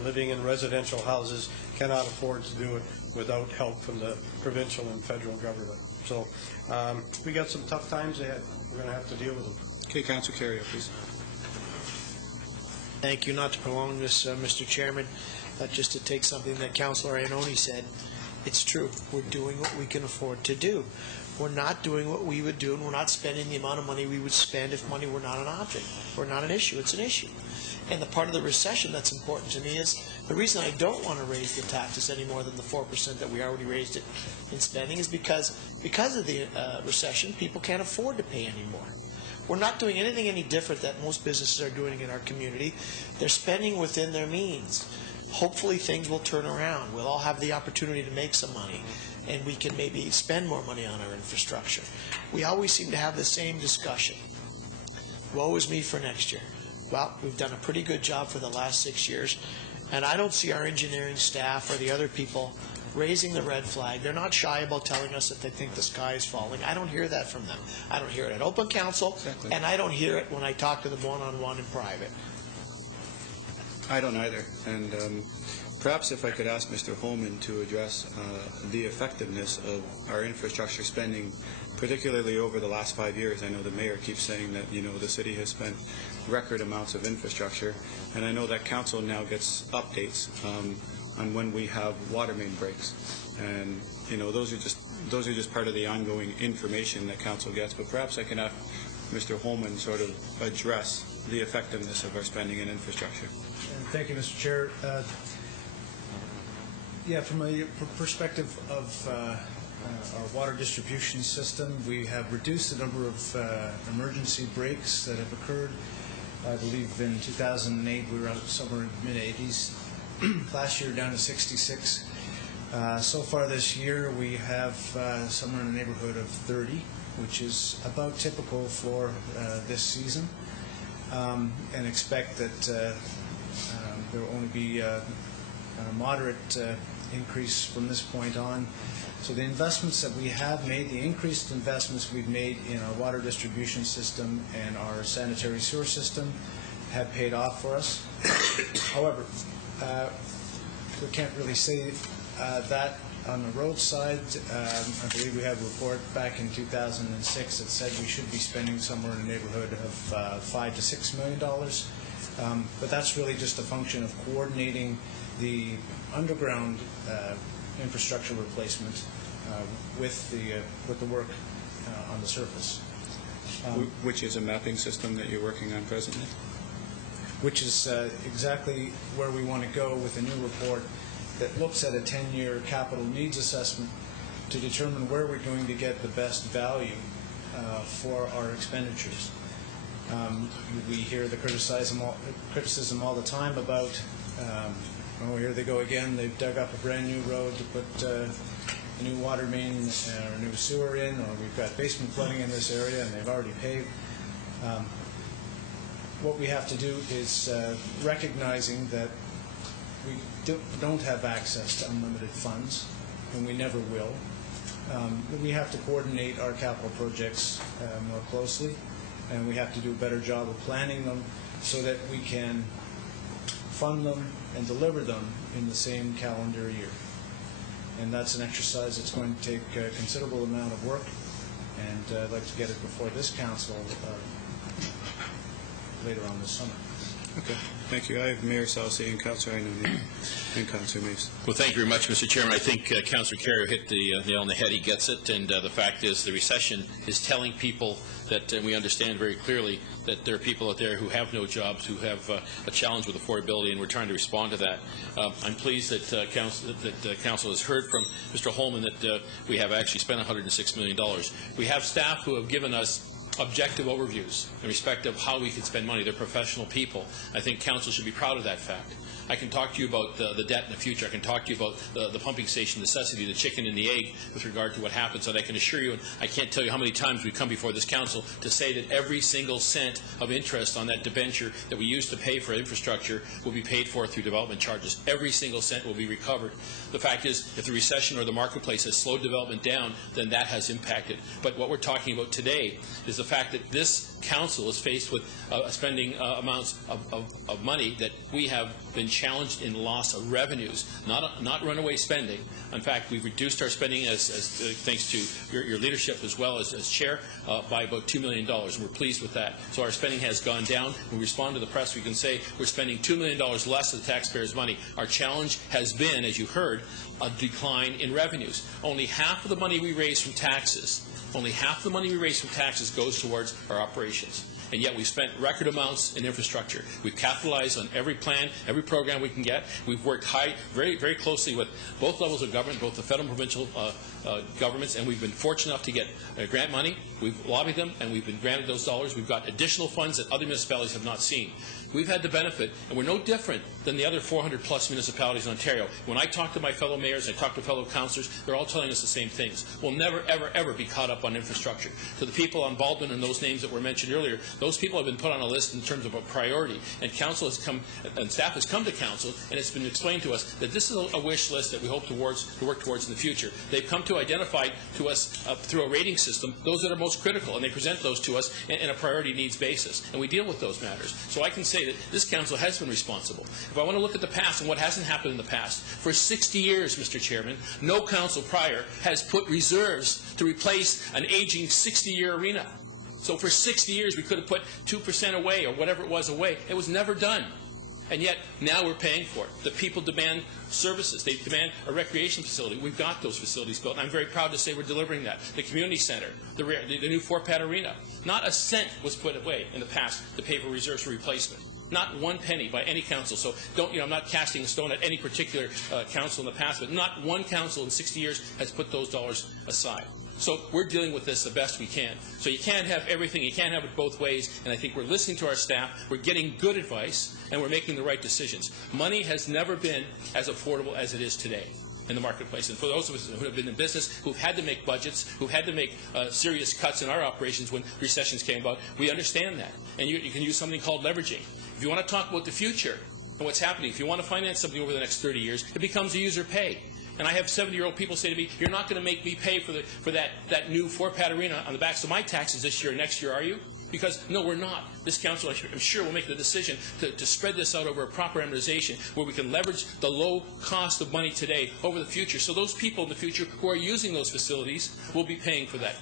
living in residential houses cannot afford to do it without help from the provincial and federal government. So we got some tough times ahead. We're going to have to deal with them. Okay, Councilor Carrier, please. Thank you. Not to prolong this, Mr. Chairman, just to take something that Councilor Iannone said. It's true. We're doing what we can afford to do. We're not doing what we would do, and we're not spending the amount of money we would spend if money were not an object or not an issue. It's an issue. And the part of the recession that's important to me is the reason I don't want to raise the taxes any more than the 4% that we already raised it in spending is because of the recession, people can't afford to pay anymore. We're not doing anything any different that most businesses are doing in our community. They're spending within their means. Hopefully things will turn around. We'll all have the opportunity to make some money, and we can maybe spend more money on our infrastructure. We always seem to have the same discussion. Woe is me for next year. Well, we've done a pretty good job for the last 6 years, and I don't see our engineering staff or the other people raising the red flag. They're not shy about telling us that they think the sky is falling. I don't hear that from them. I don't hear it at open council, exactly. And I don't hear it when I talk to them one-on-one in private. I don't either. And perhaps if I could ask Mr. Holman to address the effectiveness of our infrastructure spending, particularly over the last 5 years. I know the mayor keeps saying that, the city has spent record amounts of infrastructure, and I know that council now gets updates on when we have water main breaks, and those are just part of the ongoing information that council gets. But perhaps I can have Mr. Holman sort of address the effectiveness of our spending in infrastructure. Thank you, Mr. Chair. From a perspective of our water distribution system, we have reduced the number of emergency breaks that have occurred. I believe in 2008 we were out somewhere in the mid-80s. Last year down to 66. So far this year we have somewhere in the neighborhood of 30, which is about typical for this season, and expect that there will only be a moderate increase from this point on. So the investments that we have made, the increased investments we've made in our water distribution system and our sanitary sewer system have paid off for us. However, we can't really say that on the road side. I believe we have a report back in 2006 that said we should be spending somewhere in the neighborhood of $5 to $6 million. But that's really just a function of coordinating the underground infrastructure replacement with the work on the surface. Which is a mapping system that you're working on presently? Which is exactly where we want to go with a new report that looks at a 10-year capital needs assessment to determine where we're going to get the best value for our expenditures. We hear the criticism all the time about, oh, here they go again, they've dug up a brand new road to put a new water main or a new sewer in, or we've got basement flooding in this area and they've already paved. What we have to do is recognizing that we don't have access to unlimited funds, and we never will. We have to coordinate our capital projects more closely, and we have to do a better job of planning them so that we can fund them and deliver them in the same calendar year. And that's an exercise that's going to take a considerable amount of work, and I'd like to get it before this council later on this summer. Okay, thank you. I have Mayor Salsi and Councillor Inoue and Councillor Maves. Well, thank you very much, Mr. Chairman. I think Councillor Carrier hit the nail on the head. He gets it, and the fact is the recession is telling people that we understand very clearly that there are people out there who have no jobs, who have a challenge with affordability, and we're trying to respond to that. I'm pleased that Council has heard from Mr. Holman that we have actually spent $106 million. We have staff who have given us objective overviews in respect of how we can spend money. They're professional people. I think Council should be proud of that fact. I can talk to you about the debt in the future. I can talk to you about the pumping station necessity, the chicken and the egg with regard to what happens. And I can assure you, and I can't tell you how many times we come before this council to say that every single cent of interest on that debenture that we use to pay for infrastructure will be paid for through development charges. Every single cent will be recovered. The fact is, if the recession or the marketplace has slowed development down, then that has impacted. But what we're talking about today is the fact that this council is faced with spending amounts of money that we have been challenged in loss of revenues, not runaway spending. In fact, we've reduced our spending thanks to your leadership as well as chair by about $2 million, and we're pleased with that. So our spending has gone down. When we respond to the press, we can say we're spending $2 million less of the taxpayers' money. Our challenge has been, as you heard, a decline in revenues. Only half of the money we raise from taxes goes towards our operations. And yet we've spent record amounts in infrastructure. We've capitalized on every plan, every program we can get. We've worked very, very closely with both levels of government, both the federal and provincial governments, and we've been fortunate enough to get grant money. We've lobbied them, and we've been granted those dollars. We've got additional funds that other municipalities have not seen. We've had the benefit, and we're no different than the other 400-plus municipalities in Ontario. When I talk to my fellow mayors, I talk to fellow councillors, they're all telling us the same things. We'll never, ever, ever be caught up on infrastructure. To the people on Baldwin and those names that were mentioned earlier, those people have been put on a list in terms of a priority, and council has come, and staff has come to council, and it's been explained to us that this is a wish list that we hope to work towards in the future. They've come to identify to us through a rating system those that are most critical, and they present those to us in a priority needs basis, and we deal with those matters. So I can say that this council has been responsible. If I want to look at the past and what hasn't happened in the past, for 60 years, Mr. Chairman, no council prior has put reserves to replace an aging 60-year arena. So for 60 years, we could have put 2% away or whatever it was away. It was never done. And yet, now we're paying for it. The people demand services. They demand a recreation facility. We've got those facilities built, and I'm very proud to say we're delivering that. The community center, the new 4-pad arena. Not a cent was put away in the past to pay for reserves for replacement. Not one penny by any council. So I'm not casting a stone at any particular council in the past, but not one council in 60 years has put those dollars aside. So we're dealing with this the best we can. So you can't have everything. You can't have it both ways. And I think we're listening to our staff. We're getting good advice, and we're making the right decisions. Money has never been as affordable as it is today in the marketplace. And for those of us who have been in business, who've had to make budgets, who've had to make serious cuts in our operations when recessions came about, we understand that. And you can use something called leveraging. If you want to talk about the future and what's happening, if you want to finance something over the next 30 years, it becomes a user pay. And I have 70-year-old people say to me, you're not going to make me pay for that new 4-pad arena on the backs of my taxes this year or next year, are you? Because, no, we're not. This council, I'm sure, will make the decision to spread this out over a proper amortization where we can leverage the low cost of money today over the future. So those people in the future who are using those facilities will be paying for that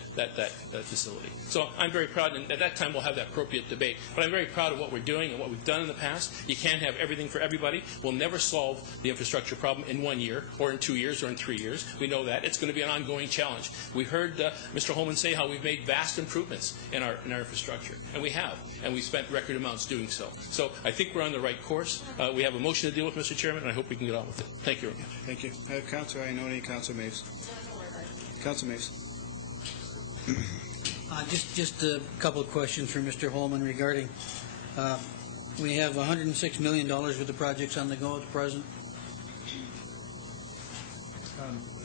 facility. So I'm very proud, and at that time we'll have that appropriate debate. But I'm very proud of what we're doing and what we've done in the past. You can't have everything for everybody. We'll never solve the infrastructure problem in 1 year or in 2 years or in 3 years. We know that. It's going to be an ongoing challenge. We heard Mr. Holman say how we've made vast improvements in our infrastructure. And we have. And we spent record amounts doing so. So I think we're on the right course. We have a motion to deal with, Mr. Chairman, and I hope we can get on with it. Thank you very much. Thank you. I have Councillor Inoue, Councillor Maves. Council Maves. Just a couple of questions for Mr. Holman regarding, we have $106 million worth of projects on the go at present.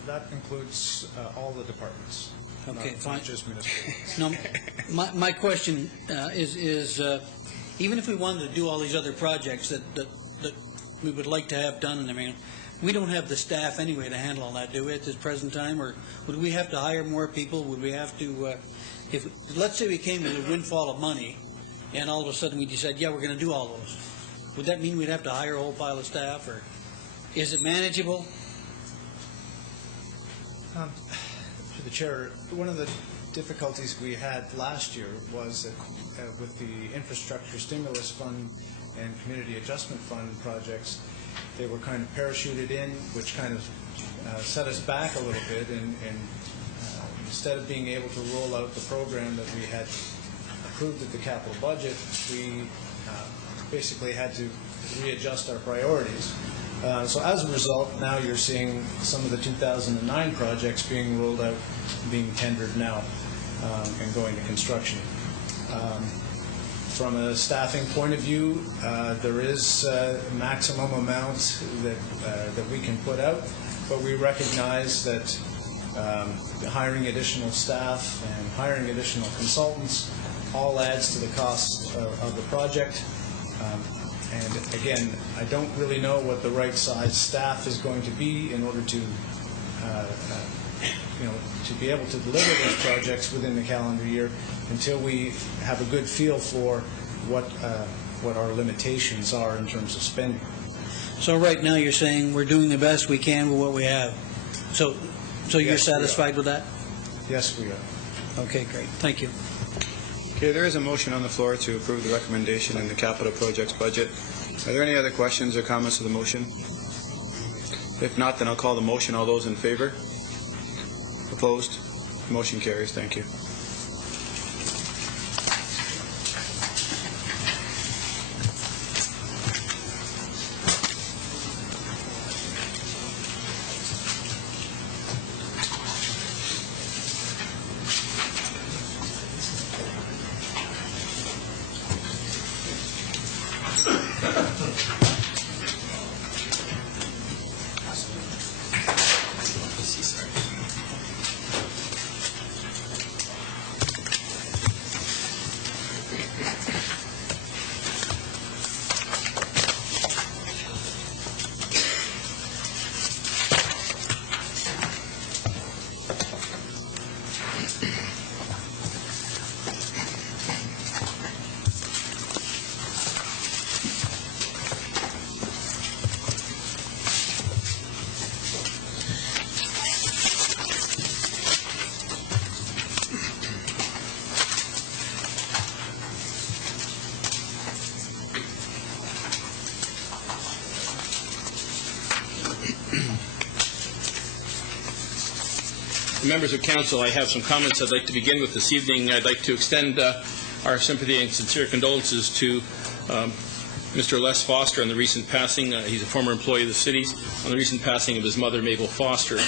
That includes all the departments. Okay, fine. Not just municipal. No, my question is even if we wanted to do all these other projects that we would like to have done and everything, we don't have the staff anyway to handle all that, do we, at this present time? Or would we have to hire more people? Would we have to, if let's say we came with a windfall of money and all of a sudden we decided, yeah, we're going to do all those, would that mean we'd have to hire a whole pile of staff, or is it manageable? To the chair, one of the difficulties we had last year was that with the infrastructure stimulus fund and community adjustment fund projects, they were kind of parachuted in, which kind of set us back a little bit, and instead of being able to roll out the program that we had approved at the capital budget, we basically had to readjust our priorities. So as a result, now you're seeing some of the 2009 projects being rolled out, being tendered now, and going to construction. From a staffing point of view, there is a maximum amount that we can put out, but we recognize that hiring additional staff and hiring additional consultants all adds to the cost of the project. And again, I don't really know what the right size staff is going to be in order to, to be able to deliver those projects within the calendar year until we have a good feel for what our limitations are in terms of spending. So right now you're saying we're doing the best we can with what we have. So you're Yes, satisfied with that? Yes, we are. Okay, great. Thank you. Okay, there is a motion on the floor to approve the recommendation in the capital projects budget. Are there any other questions or comments to the motion? If not, then I'll call the motion. All those in favor? Opposed? Motion carries. Thank you. Members of Council, I have some comments I'd like to begin with this evening. I'd like to extend our sympathy and sincere condolences to Mr. Les Foster on the recent passing. He's a former employee of the city, on the recent passing of his mother, Mabel Foster.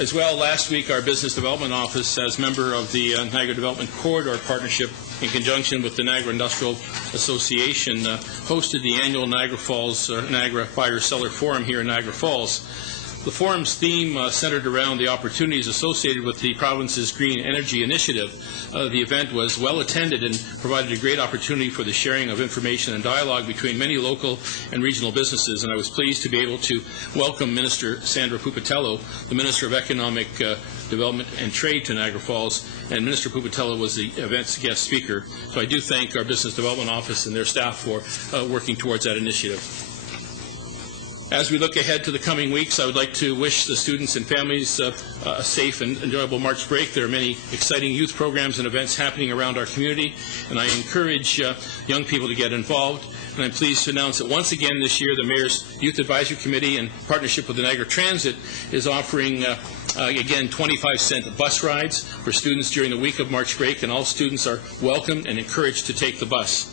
As well, last week, our Business Development Office, as member of the Niagara Development Corridor Partnership, in conjunction with the Niagara Industrial Association, hosted the annual Niagara Falls Niagara Buyer Seller Forum here in Niagara Falls. The forum's theme centered around the opportunities associated with the province's green energy initiative. The event was well attended and provided a great opportunity for the sharing of information and dialogue between many local and regional businesses, and I was pleased to be able to welcome Minister Sandra Pupatello, the Minister of Economic Development and Trade, to Niagara Falls, and Minister Pupatello was the event's guest speaker. So I do thank our Business Development Office and their staff for working towards that initiative. As we look ahead to the coming weeks, I would like to wish the students and families a safe and enjoyable March break. There are many exciting youth programs and events happening around our community, and I encourage young people to get involved. And I'm pleased to announce that once again this year, the Mayor's Youth Advisory Committee, in partnership with the Niagara Transit, is offering, again, 25-cent bus rides for students during the week of March break, and all students are welcome and encouraged to take the bus.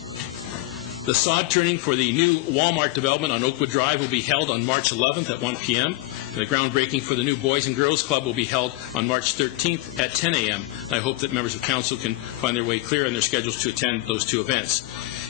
The sod turning for the new Walmart development on Oakwood Drive will be held on March 11th at 1 p.m. And the groundbreaking for the new Boys and Girls Club will be held on March 13th at 10 a.m. I hope that members of council can find their way clear in their schedules to attend those two events.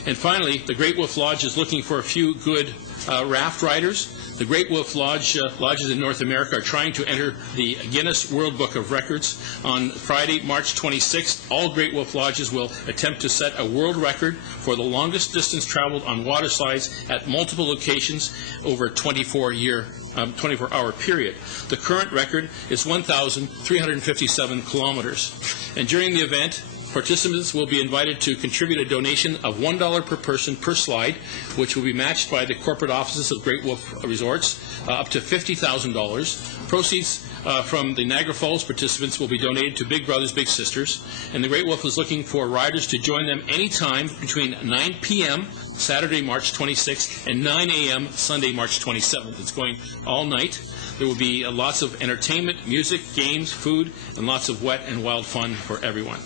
And finally, the Great Wolf Lodge is looking for a few good raft riders. The Great Wolf Lodge lodges in North America are trying to enter the Guinness World Book of Records. On Friday, March 26th, all Great Wolf Lodges will attempt to set a world record for the longest distance traveled on water slides at multiple locations over a 24-hour period. The current record is 1,357 kilometers. And during the event, participants will be invited to contribute a donation of $1 per person per slide, which will be matched by the corporate offices of Great Wolf Resorts, up to $50,000. Proceeds from the Niagara Falls participants will be donated to Big Brothers Big Sisters, and the Great Wolf is looking for riders to join them anytime between 9 p.m. Saturday, March 26th, and 9 a.m. Sunday, March 27th. It's going all night. There will be lots of entertainment, music, games, food, and lots of wet and wild fun for everyone.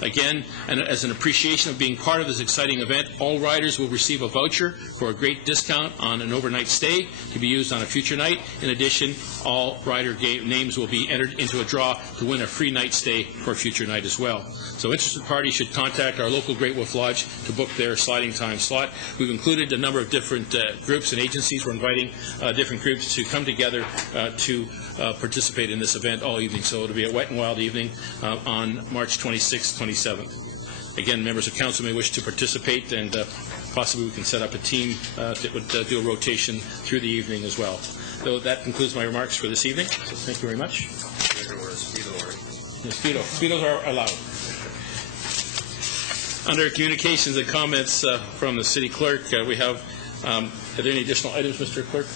Again, and as an appreciation of being part of this exciting event, all riders will receive a voucher for a great discount on an overnight stay to be used on a future night. In addition, all rider names will be entered into a draw to win a free night stay for a future night as well. So interested parties should contact our local Great Wolf Lodge to book their sliding time slot. We've included a number of different groups and agencies. We're inviting different groups to come together to participate in this event all evening. So it'll be a wet and wild evening on March 26th, 27th. Again, members of council may wish to participate, and possibly we can set up a team that would do a rotation through the evening as well. So that concludes my remarks for this evening. So thank you very much. Speedos are allowed. Under communications and comments from the city clerk, we have, are there any additional items, Mr. Clerk?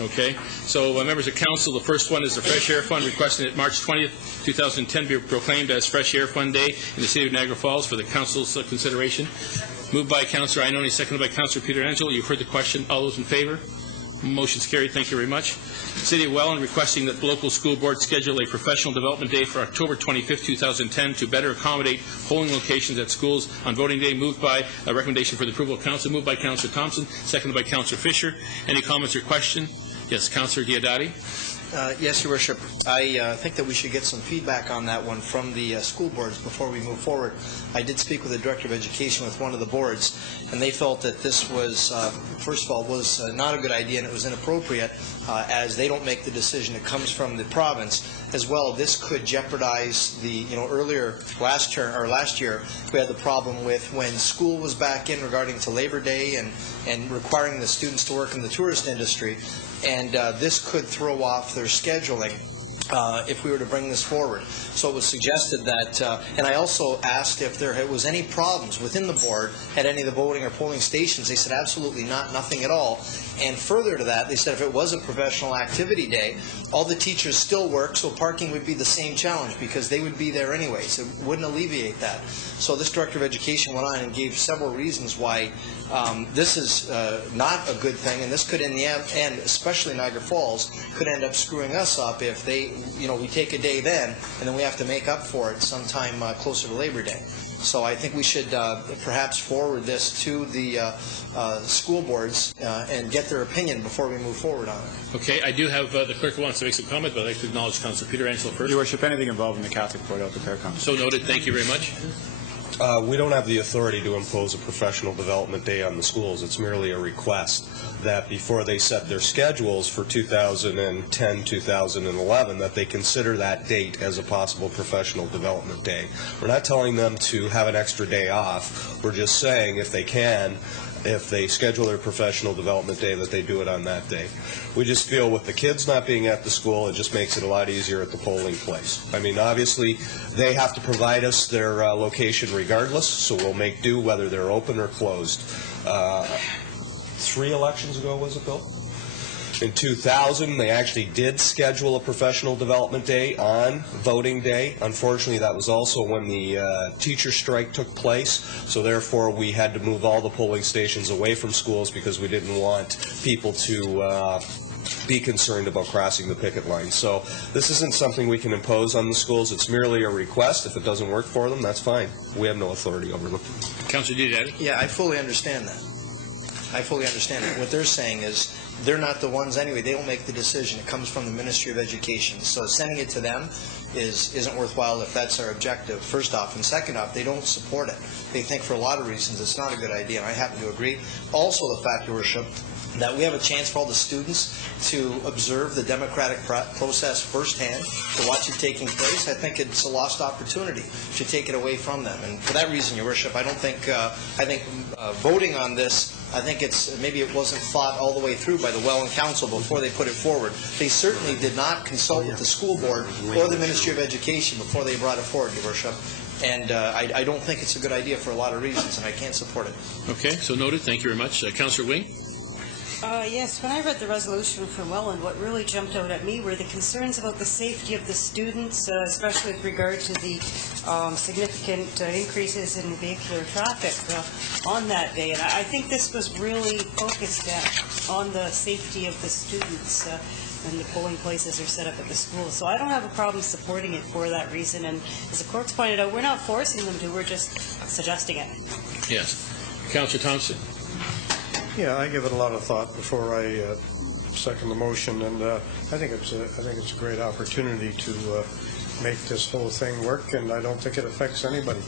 Okay. So, members of council, the first one is the Fresh Air Fund requesting that March 20th, 2010 be proclaimed as Fresh Air Fund Day in the city of Niagara Falls for the council's consideration. Moved by Councillor Ioannoni, seconded by Councillor Pietrangelo. You've heard the question. All those in favor? Motion's carried. Thank you very much. City of Welland requesting that the local school board schedule a professional development day for October 25th, 2010 to better accommodate polling locations at schools on voting day. Moved by a recommendation for the approval of council. Moved by Councillor Thompson, seconded by Councillor Fisher. Any comments or question? Yes, Councillor Diodati. Yes, Your Worship. I think that we should get some feedback on that one from the school boards before we move forward. I did speak with the Director of Education with one of the boards, and they felt that this was, first of all, was not a good idea and it was inappropriate as they don't make the decision. It comes from the province. As well, this could jeopardize the, earlier last year, we had the problem with when school was back in regarding to Labor Day and requiring the students to work in the tourist industry. And this could throw off their scheduling if we were to bring this forward. So it was suggested that, and I also asked if there was any problems within the board at any of the voting or polling stations. They said absolutely not, nothing at all. And further to that, they said if it was a professional activity day, all the teachers still work, so parking would be the same challenge because they would be there anyways. It wouldn't alleviate that. So this Director of Education went on and gave several reasons why this is not a good thing, and this could, in the end, especially Niagara Falls, could end up screwing us up if they, we take a day then, and then we have to make up for it sometime closer to Labor Day. So I think we should perhaps forward this to the school boards and get their opinion before we move forward on it. Okay, I do have the clerk who wants to make some comment, but I'd like to acknowledge Councillor Pietrangelo first. Your Worship, anything involving the Catholic Board, I'll prepare comment. So noted. Thank you very much. We don't have the authority to impose a professional development day on the schools. It's merely a request that before they set their schedules for 2010, 2011, that they consider that date as a possible professional development day. We're not telling them to have an extra day off. We're just saying if they can, if they schedule their professional development day, that they do it on that day. We just feel with the kids not being at the school, it just makes it a lot easier at the polling place. I mean, obviously, they have to provide us their location regardless, so we'll make do whether they're open or closed. 3 elections ago, was it, Bill? In 2000, they actually did schedule a professional development day on voting day. Unfortunately, that was also when the teacher strike took place, so therefore we had to move all the polling stations away from schools because we didn't want people to be concerned about crossing the picket line. So this isn't something we can impose on the schools. It's merely a request. If it doesn't work for them, that's fine. We have no authority over them. Councilor Diodati? Yeah, I fully understand that. I fully understand that. What they're saying is they're not the ones anyway. They don't make the decision. It comes from the Ministry of Education. So sending it to them isn't worthwhile if that's our objective, first off. And second off, they don't support it. They think for a lot of reasons it's not a good idea, and I happen to agree. Also the fact, Your Worship, that we have a chance for all the students to observe the democratic process firsthand, to watch it taking place. I think it's a lost opportunity to take it away from them. And for that reason, Your Worship, I don't think, voting on this, I think maybe it wasn't thought all the way through by the Welland Council before they put it forward. They certainly did not consult with the school board or the Ministry of Education before they brought it forward, Your Worship. And I don't think it's a good idea for a lot of reasons, and I can't support it. Okay, so noted. Thank you very much. Councillor Wing? Yes, when I read the resolution from Welland, what really jumped out at me were the concerns about the safety of the students, especially with regard to the significant increases in vehicular traffic on that day. And I think this was really focused on the safety of the students when the polling places are set up at the school. So I don't have a problem supporting it for that reason. And as the clerk's pointed out, we're not forcing them to, we're just suggesting it. Yes. Councillor Thompson? Yeah, I give it a lot of thought before I second the motion, and I think it's a great opportunity to make this whole thing work, and I don't think it affects anybody.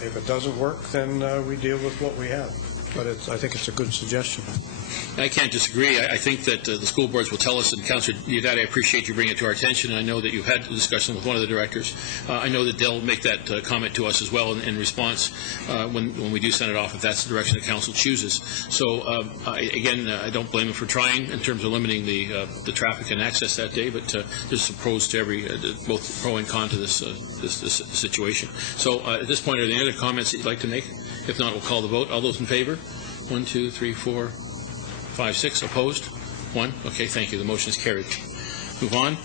If it doesn't work, then we deal with what we have. But I think it's a good suggestion. I can't disagree. I think that the school boards will tell us, and Councillor Diodati, I appreciate you bringing it to our attention, and I know that you've had a discussion with one of the directors. I know that they'll make that comment to us as well in response when we do send it off, if that's the direction the council chooses. So, again, I don't blame them for trying in terms of limiting the traffic and access that day, but there's some pros to both pro and con to this situation. So, at this point, are there any other comments that you'd like to make? If not, we'll call the vote. All those in favor? 1, 2, 3, 4, 5, 6. Opposed? 1. Okay, thank you. The motion is carried. Move on.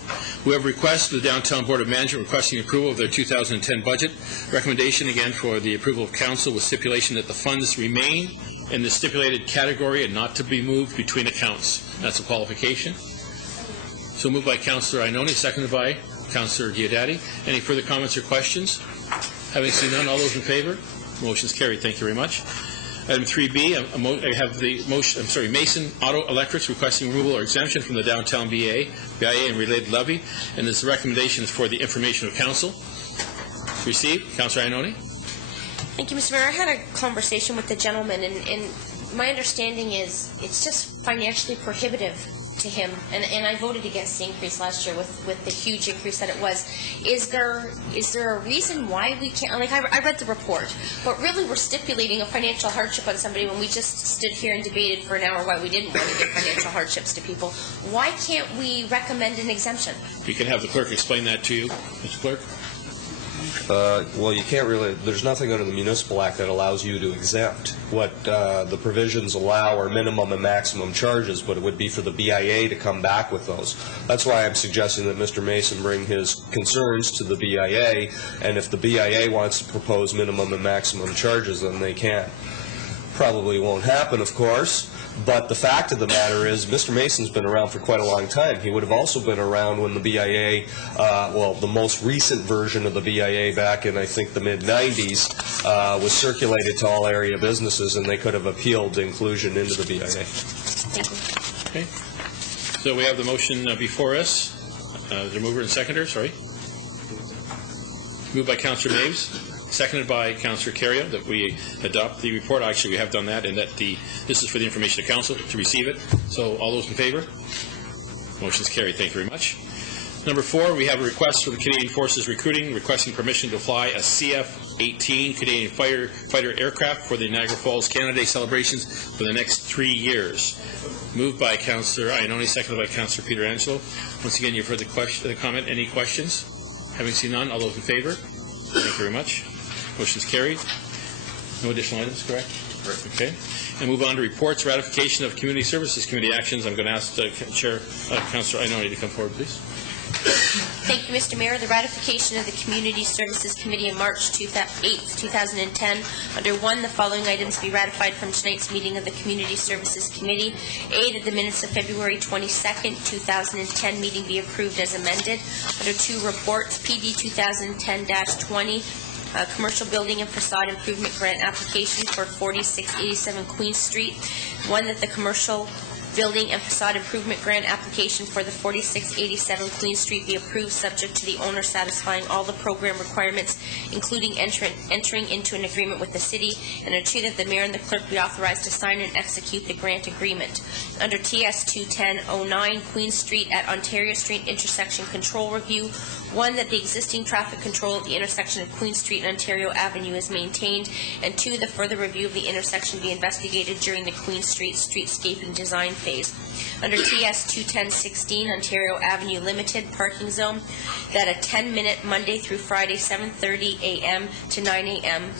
We have a request to the Downtown Board of Management requesting approval of their 2010 budget. Recommendation again for the approval of council with stipulation that the funds remain in the stipulated category and not to be moved between accounts. That's a qualification. So moved by Councillor Ioannoni, seconded by Councillor Diodati. Any further comments or questions? Having seen none, all those in favor? Motion is carried. Thank you very much. Item 3B, I have the motion, Mason Auto Electrics requesting removal or exemption from the downtown BIA and related levy, and this recommendation is for the information of council. Received. Councillor Ioannoni. Thank you, Mr. Mayor. I had a conversation with the gentleman, and my understanding is it's just financially prohibitive to him, and I voted against the increase last year with the huge increase that it was. Is there a reason why we can't, like I read the report, but really we're stipulating a financial hardship on somebody when we just stood here and debated for an hour why we didn't want to give financial hardships to people. Why can't we recommend an exemption? You can have the clerk explain that to you, Mr. Clerk. Well, you can't really, there's nothing under the Municipal Act that allows you to exempt. What the provisions allow are minimum and maximum charges, but it would be for the BIA to come back with those. That's why I'm suggesting that Mr. Mason bring his concerns to the BIA, and if the BIA wants to propose minimum and maximum charges, then they can. Probably won't happen, of course. But the fact of the matter is, Mr. Mason's been around for quite a long time. He would have also been around when the BIA, the most recent version of the BIA back in, I think, the mid-'90s, was circulated to all area businesses, and they could have appealed the inclusion into the BIA. Thank you. Okay. So we have the motion before us. Is there a mover and seconder? Sorry. Moved by Councillor Maves. Seconded by Councillor Carrier, that we adopt the report. Actually, we have done that, and that this is for the information of council to receive it. So all those in favor? Motion is carried. Thank you very much. Number 4, we have a request for the Canadian Forces Recruiting requesting permission to fly a CF-18 Canadian fighter aircraft for the Niagara Falls Canada Day celebrations for the next 3 years. Moved by Councillor Ioannoni, seconded by Councillor Pietrangelo. Once again, you've heard the comment. Any questions? Having seen none, all those in favor? Thank you very much. Motion is carried. No additional items, correct? Correct. Okay. And move on to reports, ratification of Community Services Committee actions. I'm going to ask Chair Councillor Ioannoni to come forward, please. Thank you, Mr. Mayor. The ratification of the Community Services Committee in March 8th, 2010. Under 1, the following items be ratified from tonight's meeting of the Community Services Committee. A, that the minutes of February 22nd, 2010 meeting be approved as amended. Under 2, reports, PD 2010-20, commercial building and facade improvement grant application for 4687 Queen Street. 1, that the commercial building and facade improvement grant application for the 4687 Queen Street be approved, subject to the owner satisfying all the program requirements, including entering into an agreement with the city. And 2, that the mayor and the clerk be authorized to sign and execute the grant agreement. Under TS 21009 Queen Street at Ontario Street intersection control review. 1, that the existing traffic control at the intersection of Queen Street and Ontario Avenue is maintained, and 2, the further review of the intersection be investigated during the Queen Street streetscaping design phase. Under TS 21016 Ontario Avenue Limited Parking Zone, that a 10-minute Monday through Friday 7:30 a.m. to 9 a.m.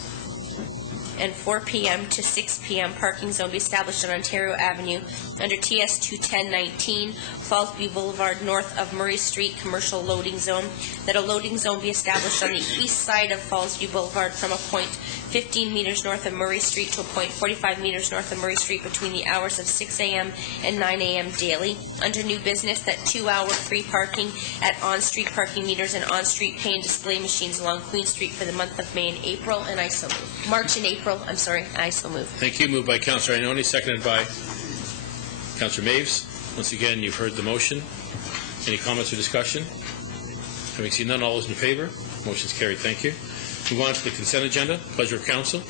and 4 p.m. to 6 p.m. parking zone be established on Ontario Avenue. Under TS 21019 Fallsview Boulevard north of Murray Street commercial loading zone, that a loading zone be established on the east side of Fallsview Boulevard from a point 15 meters north of Murray Street to a point 45 meters north of Murray Street between the hours of 6 a.m. and 9 a.m. daily. Under new business, that 2-hour free parking at on-street parking meters and on-street pay and display machines along Queen Street for the month of May and April, and I so move. March and April, I so move. Thank you. Moved by Councillor Ioannoni, seconded by Councillor Maves. Once again, you've heard the motion. Any comments or discussion? Having seen none, all those in favor? Motion is carried. Thank you. Move on to the consent agenda. Pleasure of council.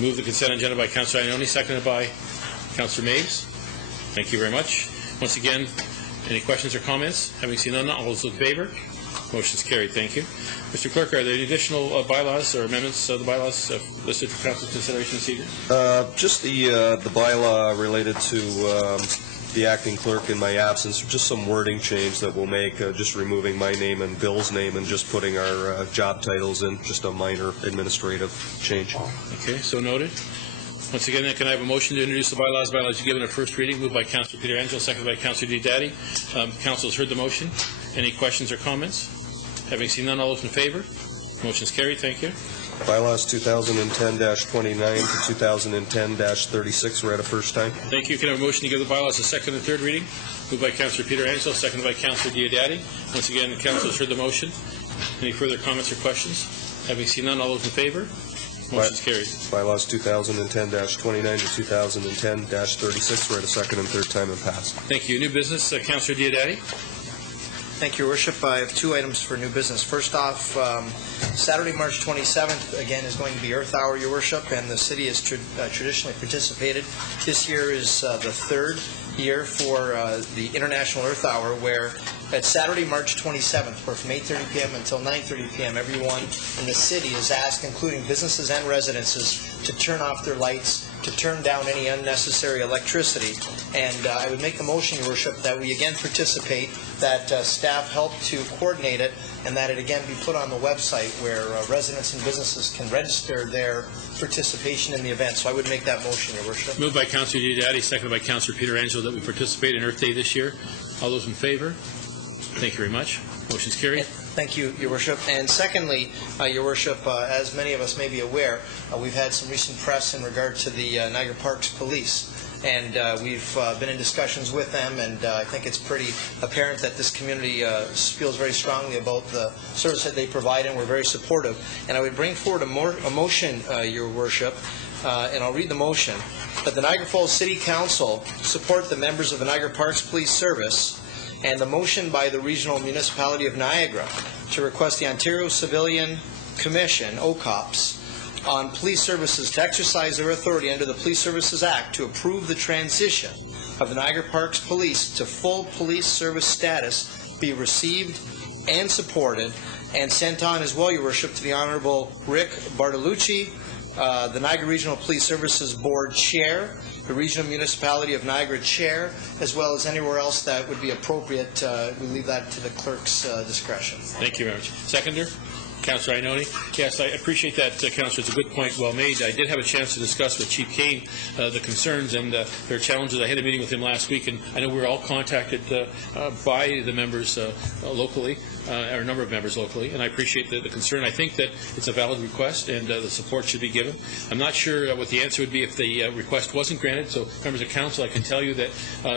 Move the consent agenda by Councillor Ioannoni, seconded by Councillor Maves. Thank you very much. Once again, any questions or comments? Having seen none, all those in favor? Motion is carried. Thank you. Mr. Clerk, are there any additional bylaws or amendments of the bylaws listed for council's consideration this evening? Just the bylaw related to the acting clerk in my absence, just some wording change that we'll make, just removing my name and Bill's name and just putting our job titles in, just a minor administrative change. Okay, so noted. Once again, can I have a motion to introduce the bylaws? Bylaws given a first reading, moved by Councillor Peter Angel, seconded by Councillor Diodati. Council has heard the motion. Any questions or comments? Having seen none, all those in favor? Motion is carried. Thank you. Bylaws 2010-29 to 2010-36 read a first time. Thank you. Can I have a motion to give the bylaws a second and third reading? Moved by Councillor Peter Angel, seconded by Councillor Diodati. Once again, the council has heard the motion. Any further comments or questions? Having seen none, all those in favor? Motion is carried. Bylaws 2010-29 to 2010-36 read a second and third time and passed. Thank you. New business, Councillor Diodati. Thank you, Your Worship. I have 2 items for new business. First off, Saturday, March 27th, again, is going to be Earth Hour, Your Worship, and the city has traditionally participated. This year is the 3rd year for the International Earth Hour, where at Saturday, March 27th, where from 8:30 p.m. until 9:30 p.m., everyone in the city is asked, including businesses and residences, to turn off their lights, to turn down any unnecessary electricity. And I would make the motion, Your Worship, that we again participate, that staff help to coordinate it, and that it again be put on the website where residents and businesses can register their participation in the event. So I would make that motion, Your Worship. Moved by Councillor Diodati, seconded by Councillor Peter Angel, that we participate in Earth Day this year. All those in favor? Thank you very much. Motion is carried. Thank you, Your Worship. And secondly, Your Worship, as many of us may be aware, we've had some recent press in regard to the Niagara Parks Police. And we've been in discussions with them, and I think it's pretty apparent that this community feels very strongly about the service that they provide, and we're very supportive. And I would bring forward a motion, Your Worship, and I'll read the motion, that the Niagara Falls City Council support the members of the Niagara Parks Police Service and the motion by the Regional Municipality of Niagara to request the Ontario Civilian Commission, OCOPS, on police services to exercise their authority under the Police Services Act to approve the transition of the Niagara Parks Police to full police service status be received and supported and sent on as well, Your Worship, to the Honorable Rick Bartolucci, the Niagara Regional Police Services Board Chair, the Regional Municipality of Niagara Chair, as well as anywhere else that would be appropriate. We leave that to the clerk's discretion. Thank you very much. Seconder? Councillor Ioannoni. Yes, I appreciate that, Councillor. It's a good point, well made. I did have a chance to discuss with Chief Kane the concerns and their challenges. I had a meeting with him last week, and I know we were all contacted by the members locally, or a number of members locally, and I appreciate the concern. I think that it's a valid request, and the support should be given. I'm not sure what the answer would be if the request wasn't granted, so members of council, I can tell you that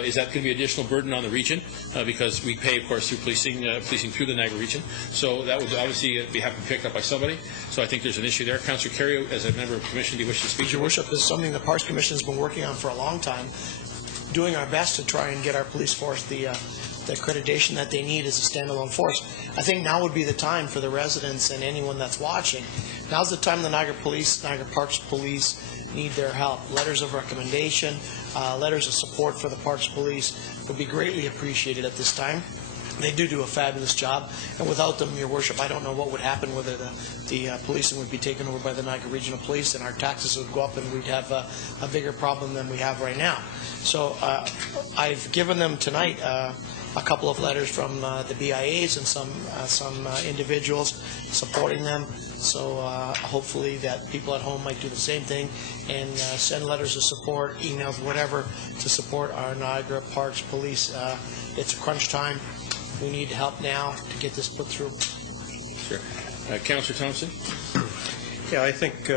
is that going to be additional burden on the region, because we pay, of course, through policing through the Niagara region, so that would obviously be having to be picked up by somebody, so I think there's an issue there. Councillor Carrier, as a member of the Commission, do you wish to speak? Your Worship, this is something the Parks Commission has been working on for a long time, doing our best to try and get our police force the accreditation that they need as a standalone force. I think now would be the time for the residents and anyone that's watching. Now's the time the Niagara Parks Police need their help. Letters of recommendation, letters of support for the Parks Police would be greatly appreciated at this time. They do a fabulous job, and without them, Your Worship, I don't know what would happen, whether the policing would be taken over by the Niagara Regional Police and our taxes would go up and we'd have a bigger problem than we have right now. So I've given them tonight a couple of letters from the BIAs and some individuals supporting them. So hopefully that people at home might do the same thing and send letters of support, emails, whatever, to support our Niagara Parks Police. It's a crunch time. We need help now to get this put through. Sure. Councillor Thompson? Yeah, I think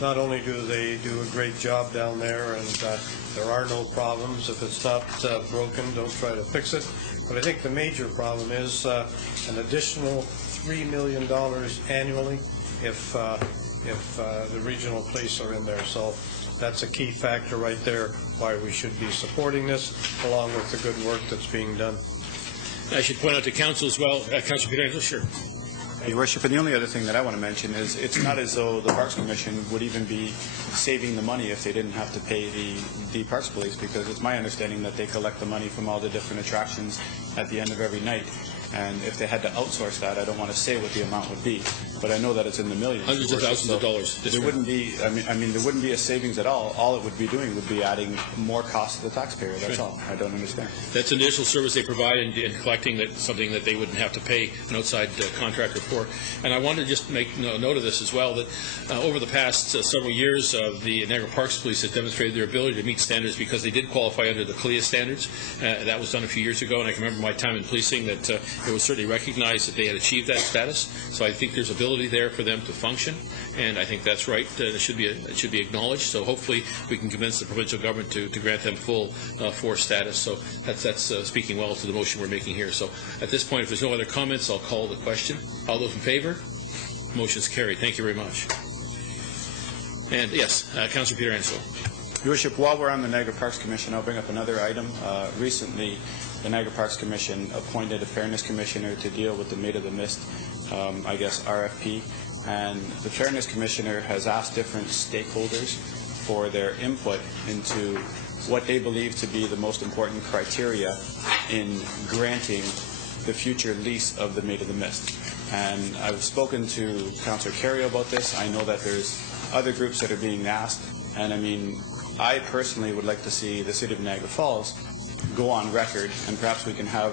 not only do they do a great job down there, and there are no problems. If it's not broken, don't try to fix it. But I think the major problem is an additional $3 million annually if the regional police are in there. So that's a key factor right there why we should be supporting this, along with the good work that's being done. I should point out to council as well, Councillor Peter Angelo, sure. Your Worship, and the only other thing that I want to mention is it's not as though the Parks Commission would even be saving the money if they didn't have to pay the Parks Police, because it's my understanding that they collect the money from all the different attractions at the end of every night. And if they had to outsource that, I don't want to say what the amount would be, but I know that it's in the millions. Hundreds of thousands of dollars. There wouldn't be, I mean, there wouldn't be a savings at all. All it would be doing would be adding more cost to the taxpayer. That's all. I don't understand. That's an additional service they provide in collecting, that something that they wouldn't have to pay an outside contractor for. And I wanted to just make note of this as well, that over the past several years, the Niagara Parks Police has demonstrated their ability to meet standards because they did qualify under the CLIA standards. That was done a few years ago, and I can remember my time in policing that it was certainly recognized that they had achieved that status. So I think there's ability there for them to function, and I think that's right. It should be acknowledged. So hopefully we can convince the provincial government to grant them full force status. So that's speaking well to the motion we're making here. So at this point, if there's no other comments, I'll call the question. All those in favor? Motion's carried. Thank you very much. And yes, Councillor Peter Angelo. Your Worship, while we're on the Niagara Parks Commission, I'll bring up another item. Recently, the Niagara Parks Commission appointed a Fairness Commissioner to deal with the Maid of the Mist, RFP. And the Fairness Commissioner has asked different stakeholders for their input into what they believe to be the most important criteria in granting the future lease of the Maid of the Mist. And I've spoken to Councillor Carrier about this. I know that there's other groups that are being asked. And I mean, I personally would like to see the City of Niagara Falls go on record, and perhaps we can have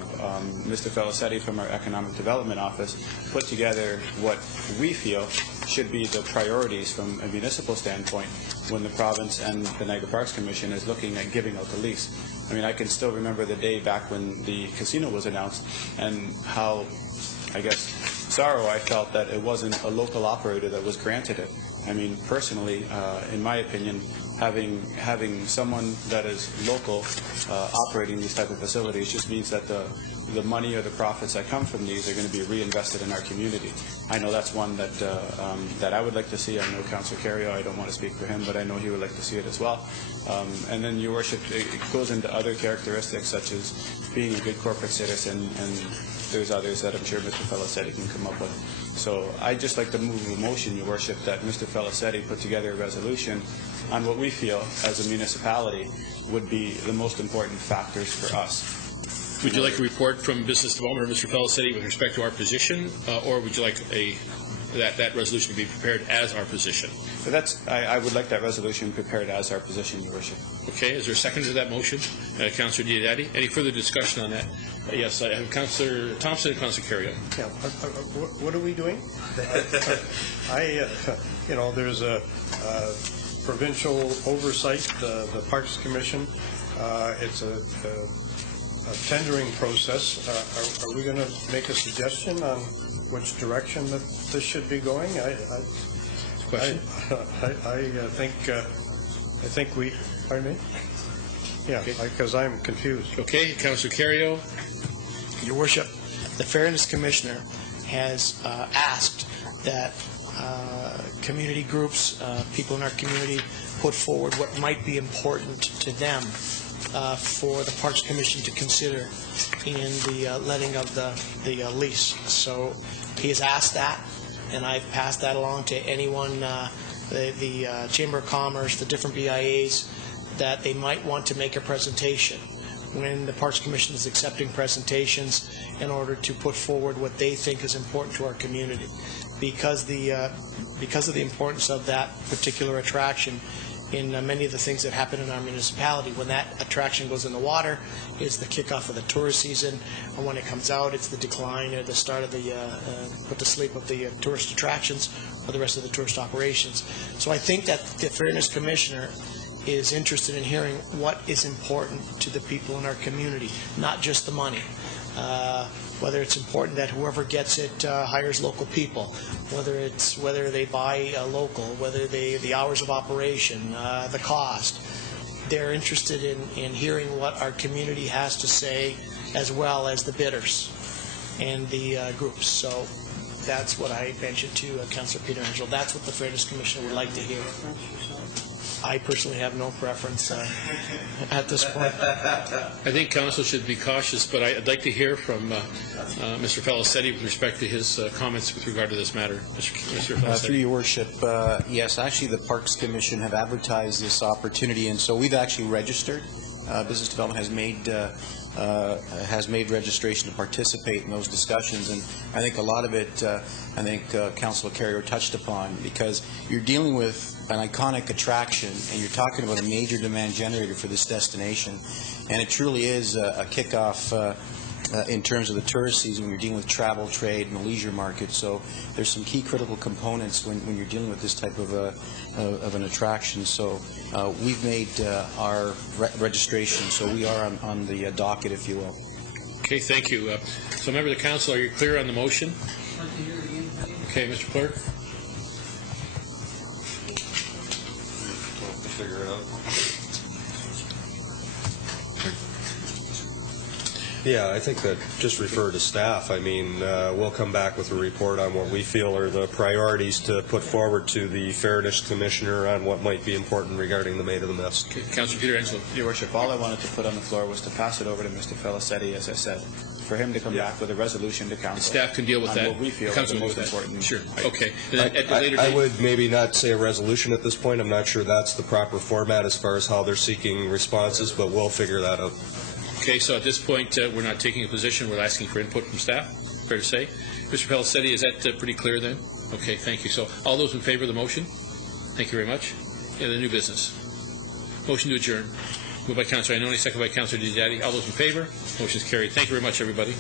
Mr. Felicetti from our Economic Development Office put together what we feel should be the priorities from a municipal standpoint when the province and the Niagara Parks Commission is looking at giving out the lease. I mean, I can still remember the day back when the casino was announced and how, I guess, sorrow I felt that it wasn't a local operator that was granted it. I mean, personally, in my opinion, having someone that is local operating these type of facilities just means that the money or the profits that come from these are going to be reinvested in our community. I know that's one that that I would like to see. I know Councillor Carrier, I don't want to speak for him, but I know he would like to see it as well. And then, Your Worship, it goes into other characteristics such as being a good corporate citizen, and there's others that I'm sure Mr. Felicetti can come up with. So I'd just like to move a motion, Your Worship, that Mr. Felicetti put together a resolution on what we feel as a municipality would be the most important factors for us. Would you like a report from Business Development or Mr. Felicetti with respect to our position, or would you like a that resolution to be prepared as our position. I would like that resolution prepared as our position, Your Worship. Okay, is there a second to that motion? Councillor Diodati, any further discussion on that? Yes, I have Councillor Thompson and Councillor Carrion. Yeah, what are we doing? There's a provincial oversight, the Parks Commission. It's a tendering process. Are we going to make a suggestion on which direction that this should be going? Question? I think we. Pardon me? Yeah, because I'm confused. Okay, Councillor Carrion. Your Worship, the Fairness Commissioner has asked that community groups, people in our community, put forward what might be important to them for the Parks Commission to consider in the letting of the lease. So he has asked that, and I've passed that along to anyone, the Chamber of Commerce, the different BIAs, that they might want to make a presentation when the Parks Commission is accepting presentations in order to put forward what they think is important to our community. Because of the importance of that particular attraction in many of the things that happen in our municipality. When that attraction goes in the water, it's the kickoff of the tourist season, and when it comes out, it's the decline or the start of the put to sleep of the tourist attractions or the rest of the tourist operations. So I think that the Fairness Commissioner is interested in hearing what is important to the people in our community, not just the money. Whether it's important that whoever gets it hires local people, whether they buy local, whether the hours of operation, the cost. They're interested in hearing what our community has to say, as well as the bidders and the groups. So that's what I mentioned to Councillor Peter Angelo. That's what the Fairness Commissioner would like to hear. I personally have no preference at this point. I think Council should be cautious, but I'd like to hear from Mr. Felicetti with respect to his comments with regard to this matter. Mr. Felicetti. Through your worship, yes, actually the Parks Commission have advertised this opportunity, and so we've actually registered. Business Development has made registration to participate in those discussions, and I think a lot of it, Councilor Carrier touched upon, because you're dealing with an iconic attraction, and you're talking about a major demand generator for this destination, and it truly is a kickoff in terms of the tourist season when you're dealing with travel, trade, and the leisure market. So there's some key critical components when you're dealing with this type of an attraction. So we've made our registration, so we are on the docket, if you will. Okay, thank you. So, member of the Council, are you clear on the motion? Okay, Mr. Clerk. Figure it out. Yeah, I think that just refer to staff. I mean, we'll come back with a report on what we feel are the priorities to put forward to the Fairness Commissioner on what might be important regarding the Maid of the Mist. Okay, Councillor Peter Angelo. Your Worship, all I wanted to put on the floor was to pass it over to Mr. Felicetti, as I said, for him to come back with a resolution to Council. Staff can deal with that. What we feel is the most important. Sure. Okay. And then at a later I date, would maybe not say a resolution at this point. I'm not sure that's the proper format as far as how they're seeking responses, but we'll figure that out. Okay, so at this point, we're not taking a position. We're asking for input from staff. Fair to say. Mr. Felicetti, is that pretty clear then? Okay, thank you. So all those in favor of the motion? Thank you very much. Yeah, the new business. Motion to adjourn. Moved by Councillor Ioannoni, second by Councillor Diodati. All those in favor? Motion is carried. Thank you very much, everybody.